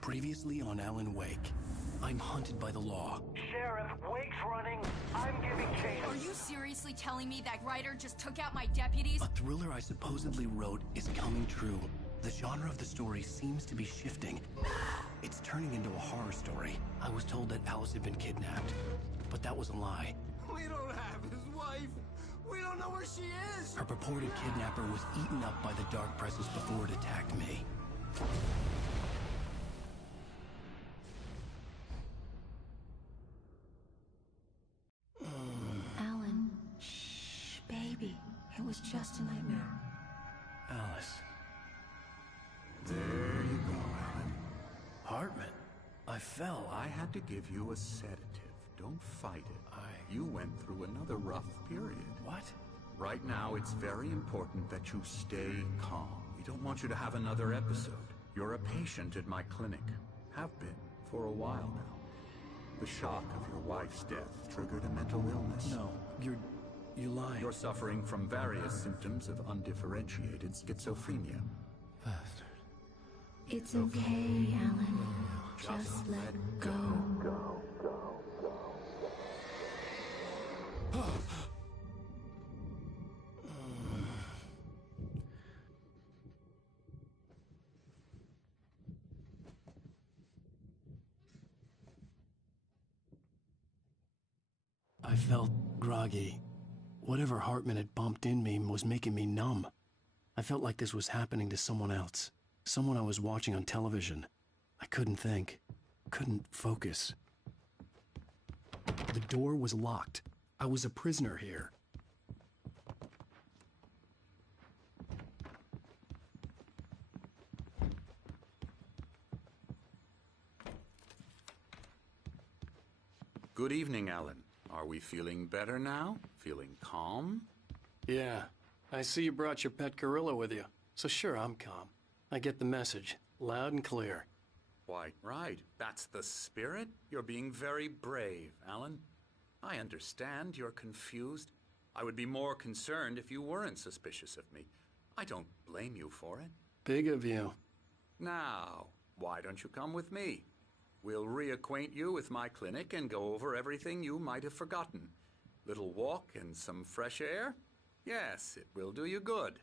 Previously on Alan Wake, I'm hunted by the law. Sheriff, Wake's running. I'm giving chase. Are you seriously telling me that writer just took out my deputies? A thriller I supposedly wrote is coming true. The genre of the story seems to be shifting. It's turning into a horror story. I was told that Alice had been kidnapped, but that was a lie. We don't have his wife. We don't know where she is. Her purported kidnapper was eaten up by the dark presence before it attacked me. Alan, shh, baby. It was just a nightmare. Alice. There you go, Alan. Hartman, I fell. I had to give you a sedative. Don't fight it. You went through another rough period. What? Right now, it's very important that you stay calm. We don't want you to have another episode. You're a patient at my clinic. Have been for a while now. The shock of your wife's death triggered a mental illness. No, you're lying. You're suffering from various symptoms of undifferentiated schizophrenia. Bastard. It's okay, Alan. Just let go. I felt groggy. Whatever Hartman had bumped in me was making me numb. I felt like this was happening to someone else. Someone I was watching on television. I couldn't think. Couldn't focus. The door was locked. I was a prisoner here. Good evening, Alan. Are we feeling better now? Feeling calm? Yeah. I see you brought your pet gorilla with you. So sure, I'm calm. I get the message. Loud and clear. Why, right. That's the spirit. You're being very brave, Alan. I understand you're confused. I would be more concerned if you weren't suspicious of me. I don't blame you for it. Big of you. Now, why don't you come with me? We'll reacquaint you with my clinic and go over everything you might have forgotten. Little walk and some fresh air? Yes, it will do you good.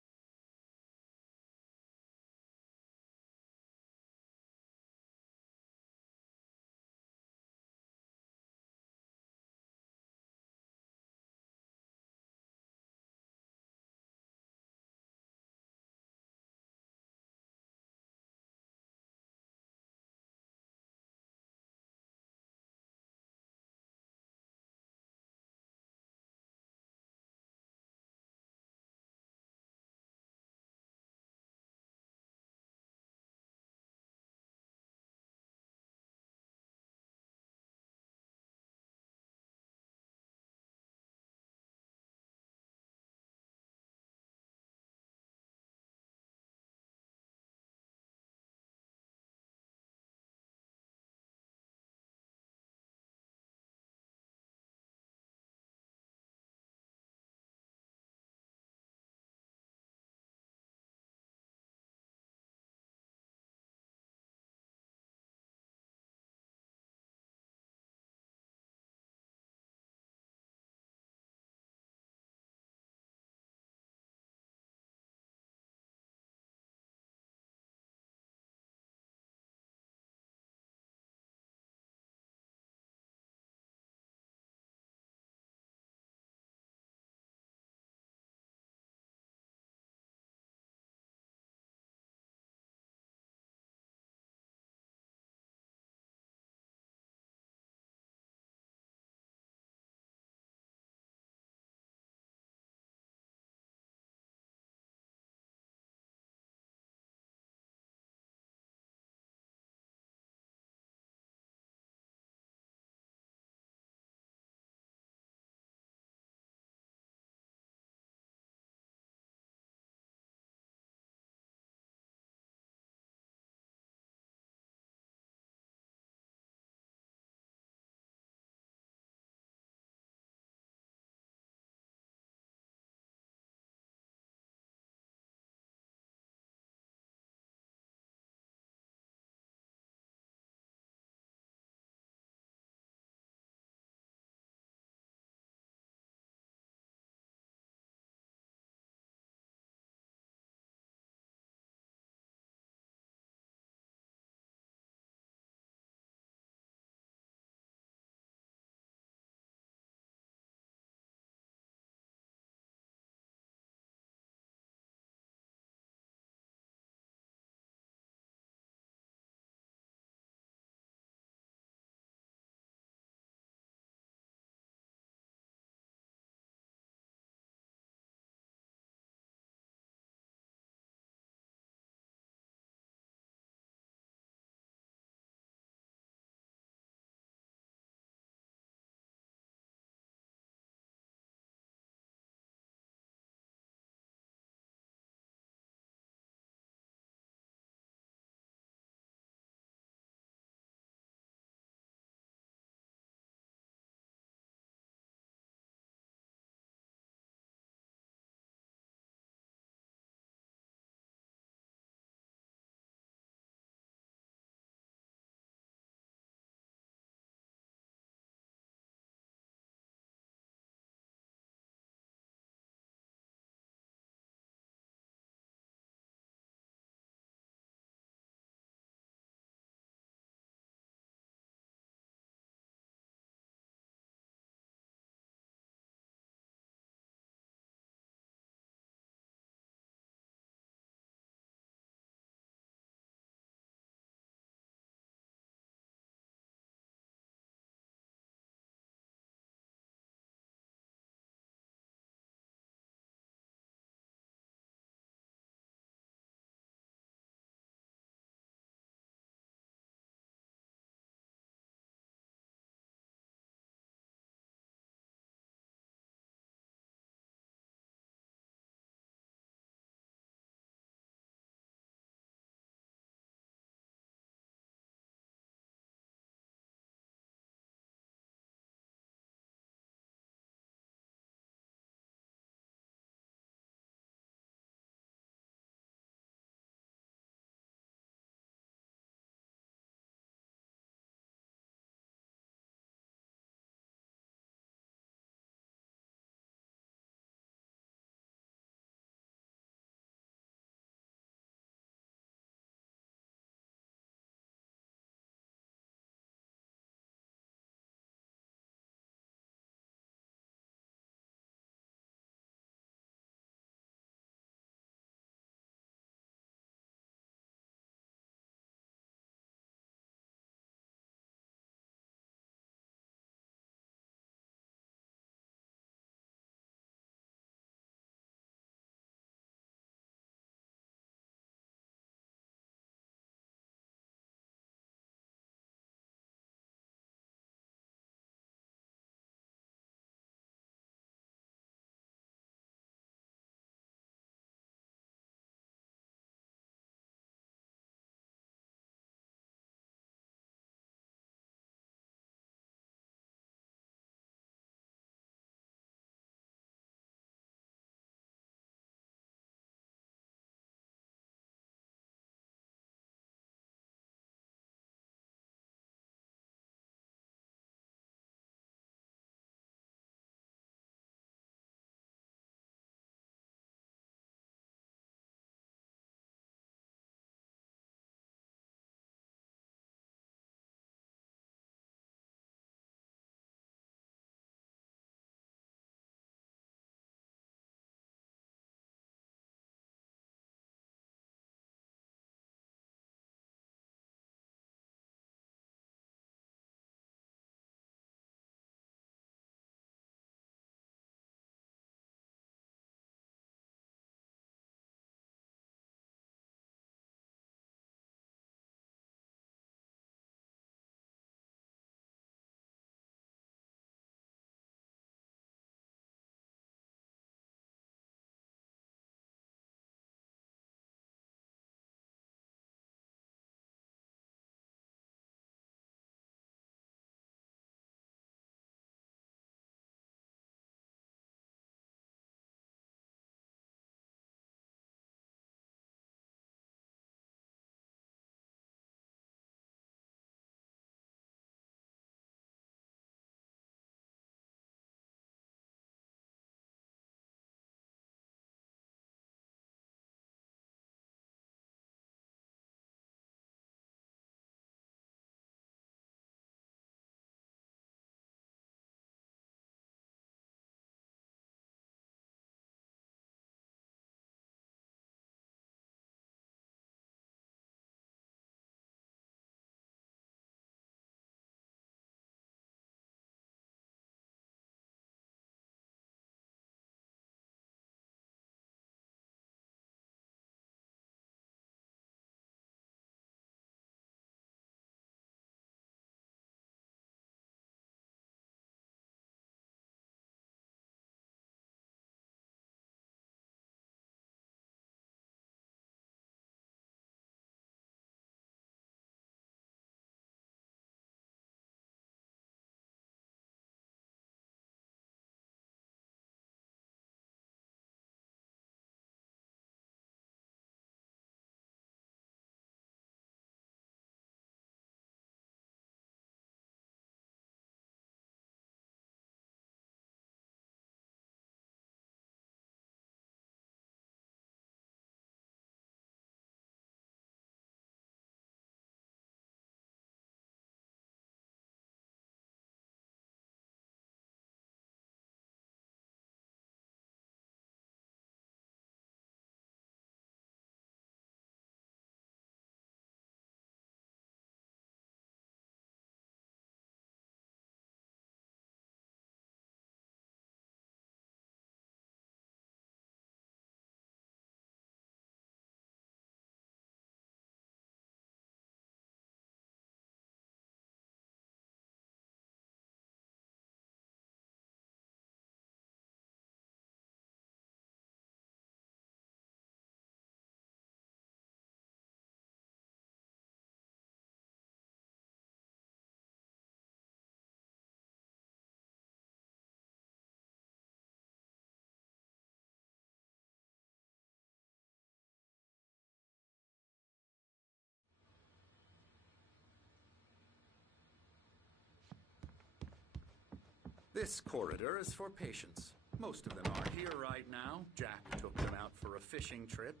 This corridor is for patients. Most of them are here right now. Jack took them out for a fishing trip,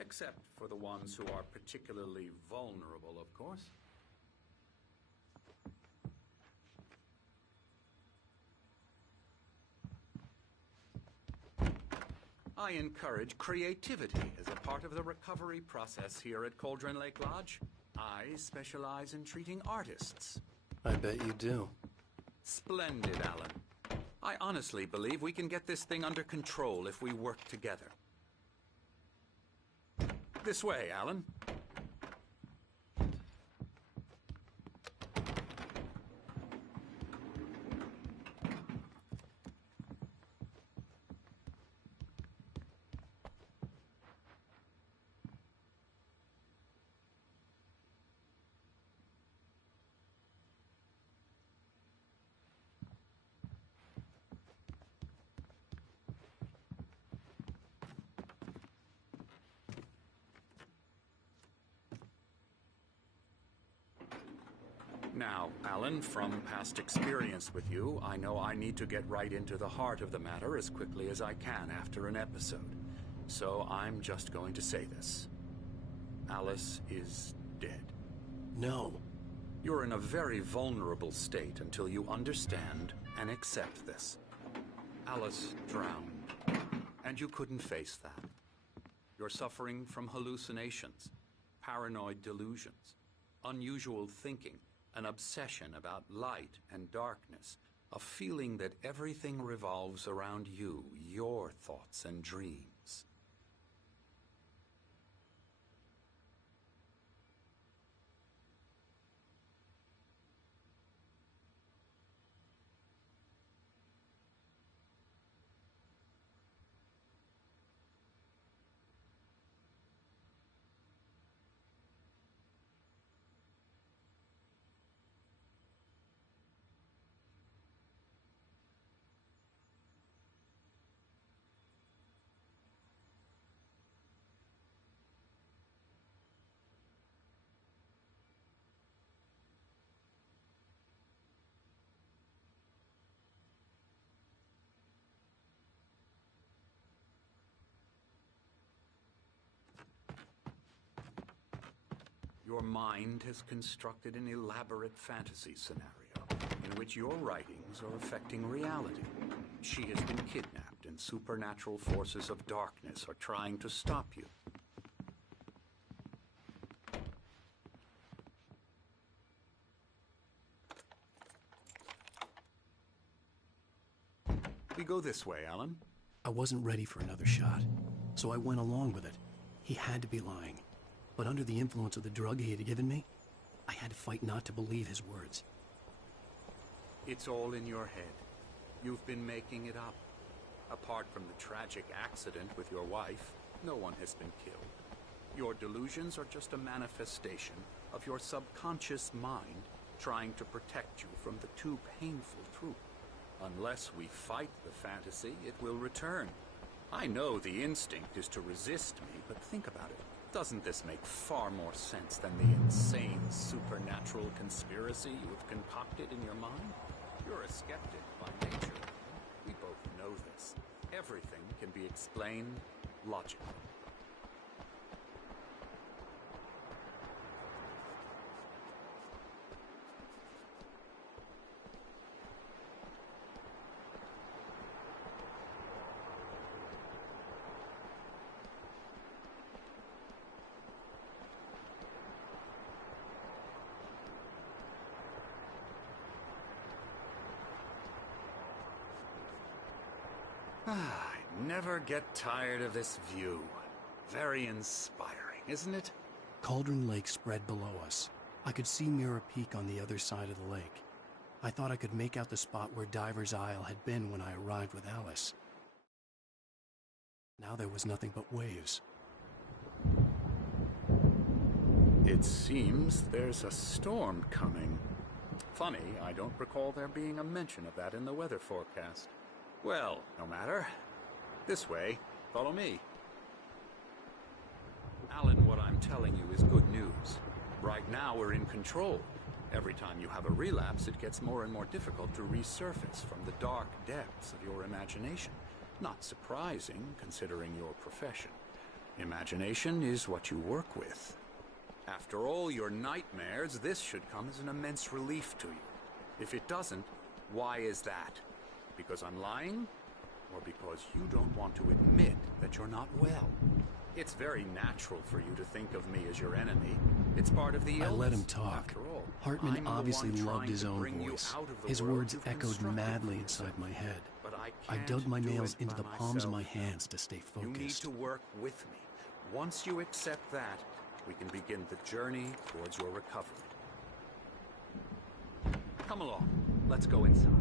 except for the ones who are particularly vulnerable, of course. I encourage creativity as a part of the recovery process here at Cauldron Lake Lodge. I specialize in treating artists. I bet you do. Splendid, Alan. I honestly believe we can get this thing under control if we work together. This way, Alan. Now, Alan, from past experience with you, I know I need to get right into the heart of the matter as quickly as I can after an episode. So I'm just going to say this. Alice is dead. No. You're in a very vulnerable state until you understand and accept this. Alice drowned, and you couldn't face that. You're suffering from hallucinations, paranoid delusions, unusual thinking, an obsession about light and darkness, a feeling that everything revolves around you, your thoughts and dreams. Your mind has constructed an elaborate fantasy scenario in which your writings are affecting reality. She has been kidnapped and supernatural forces of darkness are trying to stop you. We go this way, Alan. I wasn't ready for another shot, so I went along with it. He had to be lying. But under the influence of the drug he had given me, I had to fight not to believe his words. It's all in your head. You've been making it up. Apart from the tragic accident with your wife, no one has been killed. Your delusions are just a manifestation of your subconscious mind trying to protect you from the too painful truth. Unless we fight the fantasy, it will return. I know the instinct is to resist me, but think about it. Doesn't this make far more sense than the insane supernatural conspiracy you have concocted in your mind? You're a skeptic by nature. We both know this. Everything can be explained logically. I never get tired of this view. Very inspiring, isn't it? Cauldron Lake spread below us. I could see Mirror Peak on the other side of the lake. I thought I could make out the spot where Diver's Isle had been when I arrived with Alice. Now there was nothing but waves. It seems there's a storm coming. Funny, I don't recall there being a mention of that in the weather forecast. Well, no matter. This way. Follow me. Alan, what I'm telling you is good news. Right now we're in control. Every time you have a relapse, it gets more and more difficult to resurface from the dark depths of your imagination. Not surprising, considering your profession. Imagination is what you work with. After all your nightmares, this should come as an immense relief to you. If it doesn't, why is that? Because I'm lying? Or because you don't want to admit that you're not well? It's very natural for you to think of me as your enemy. It's part of the illness. I let him talk. After all, Hartman I'm the obviously one loved trying his to own bring you voice. out of the His world words you've echoed constructed madly for inside yourself. my head. But I dug can't my do nails it into by the palms of my myself. hands to stay You need focused. to work with me. Once you accept that, we can begin the journey towards your recovery. Come along. Let's go inside.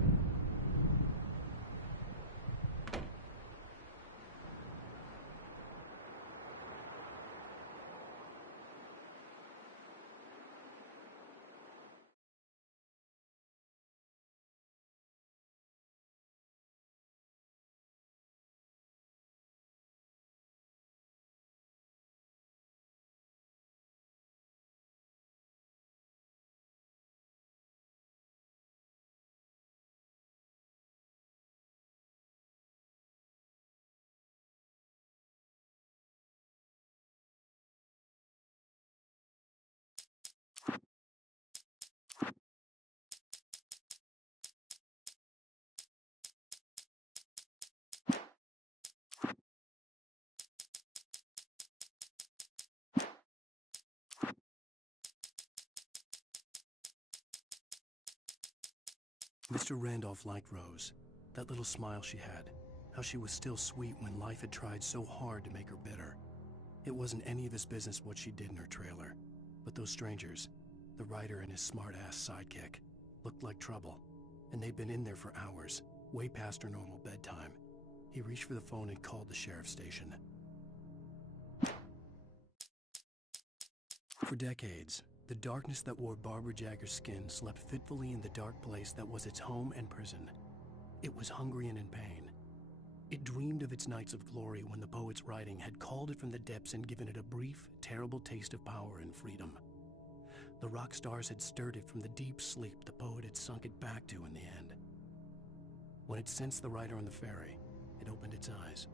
Mr. Randolph liked Rose. That little smile she had. How she was still sweet when life had tried so hard to make her bitter. It wasn't any of his business what she did in her trailer. But those strangers, the writer and his smart-ass sidekick, looked like trouble. And they'd been in there for hours, way past her normal bedtime. He reached for the phone and called the sheriff's station. For decades, the darkness that wore Barbara Jagger's skin slept fitfully in the dark place that was its home and prison. It was hungry and in pain. It dreamed of its nights of glory when the poet's writing had called it from the depths and given it a brief, terrible taste of power and freedom. The rock stars had stirred it from the deep sleep the poet had sunk it back to in the end. When it sensed the writer on the ferry, it opened its eyes.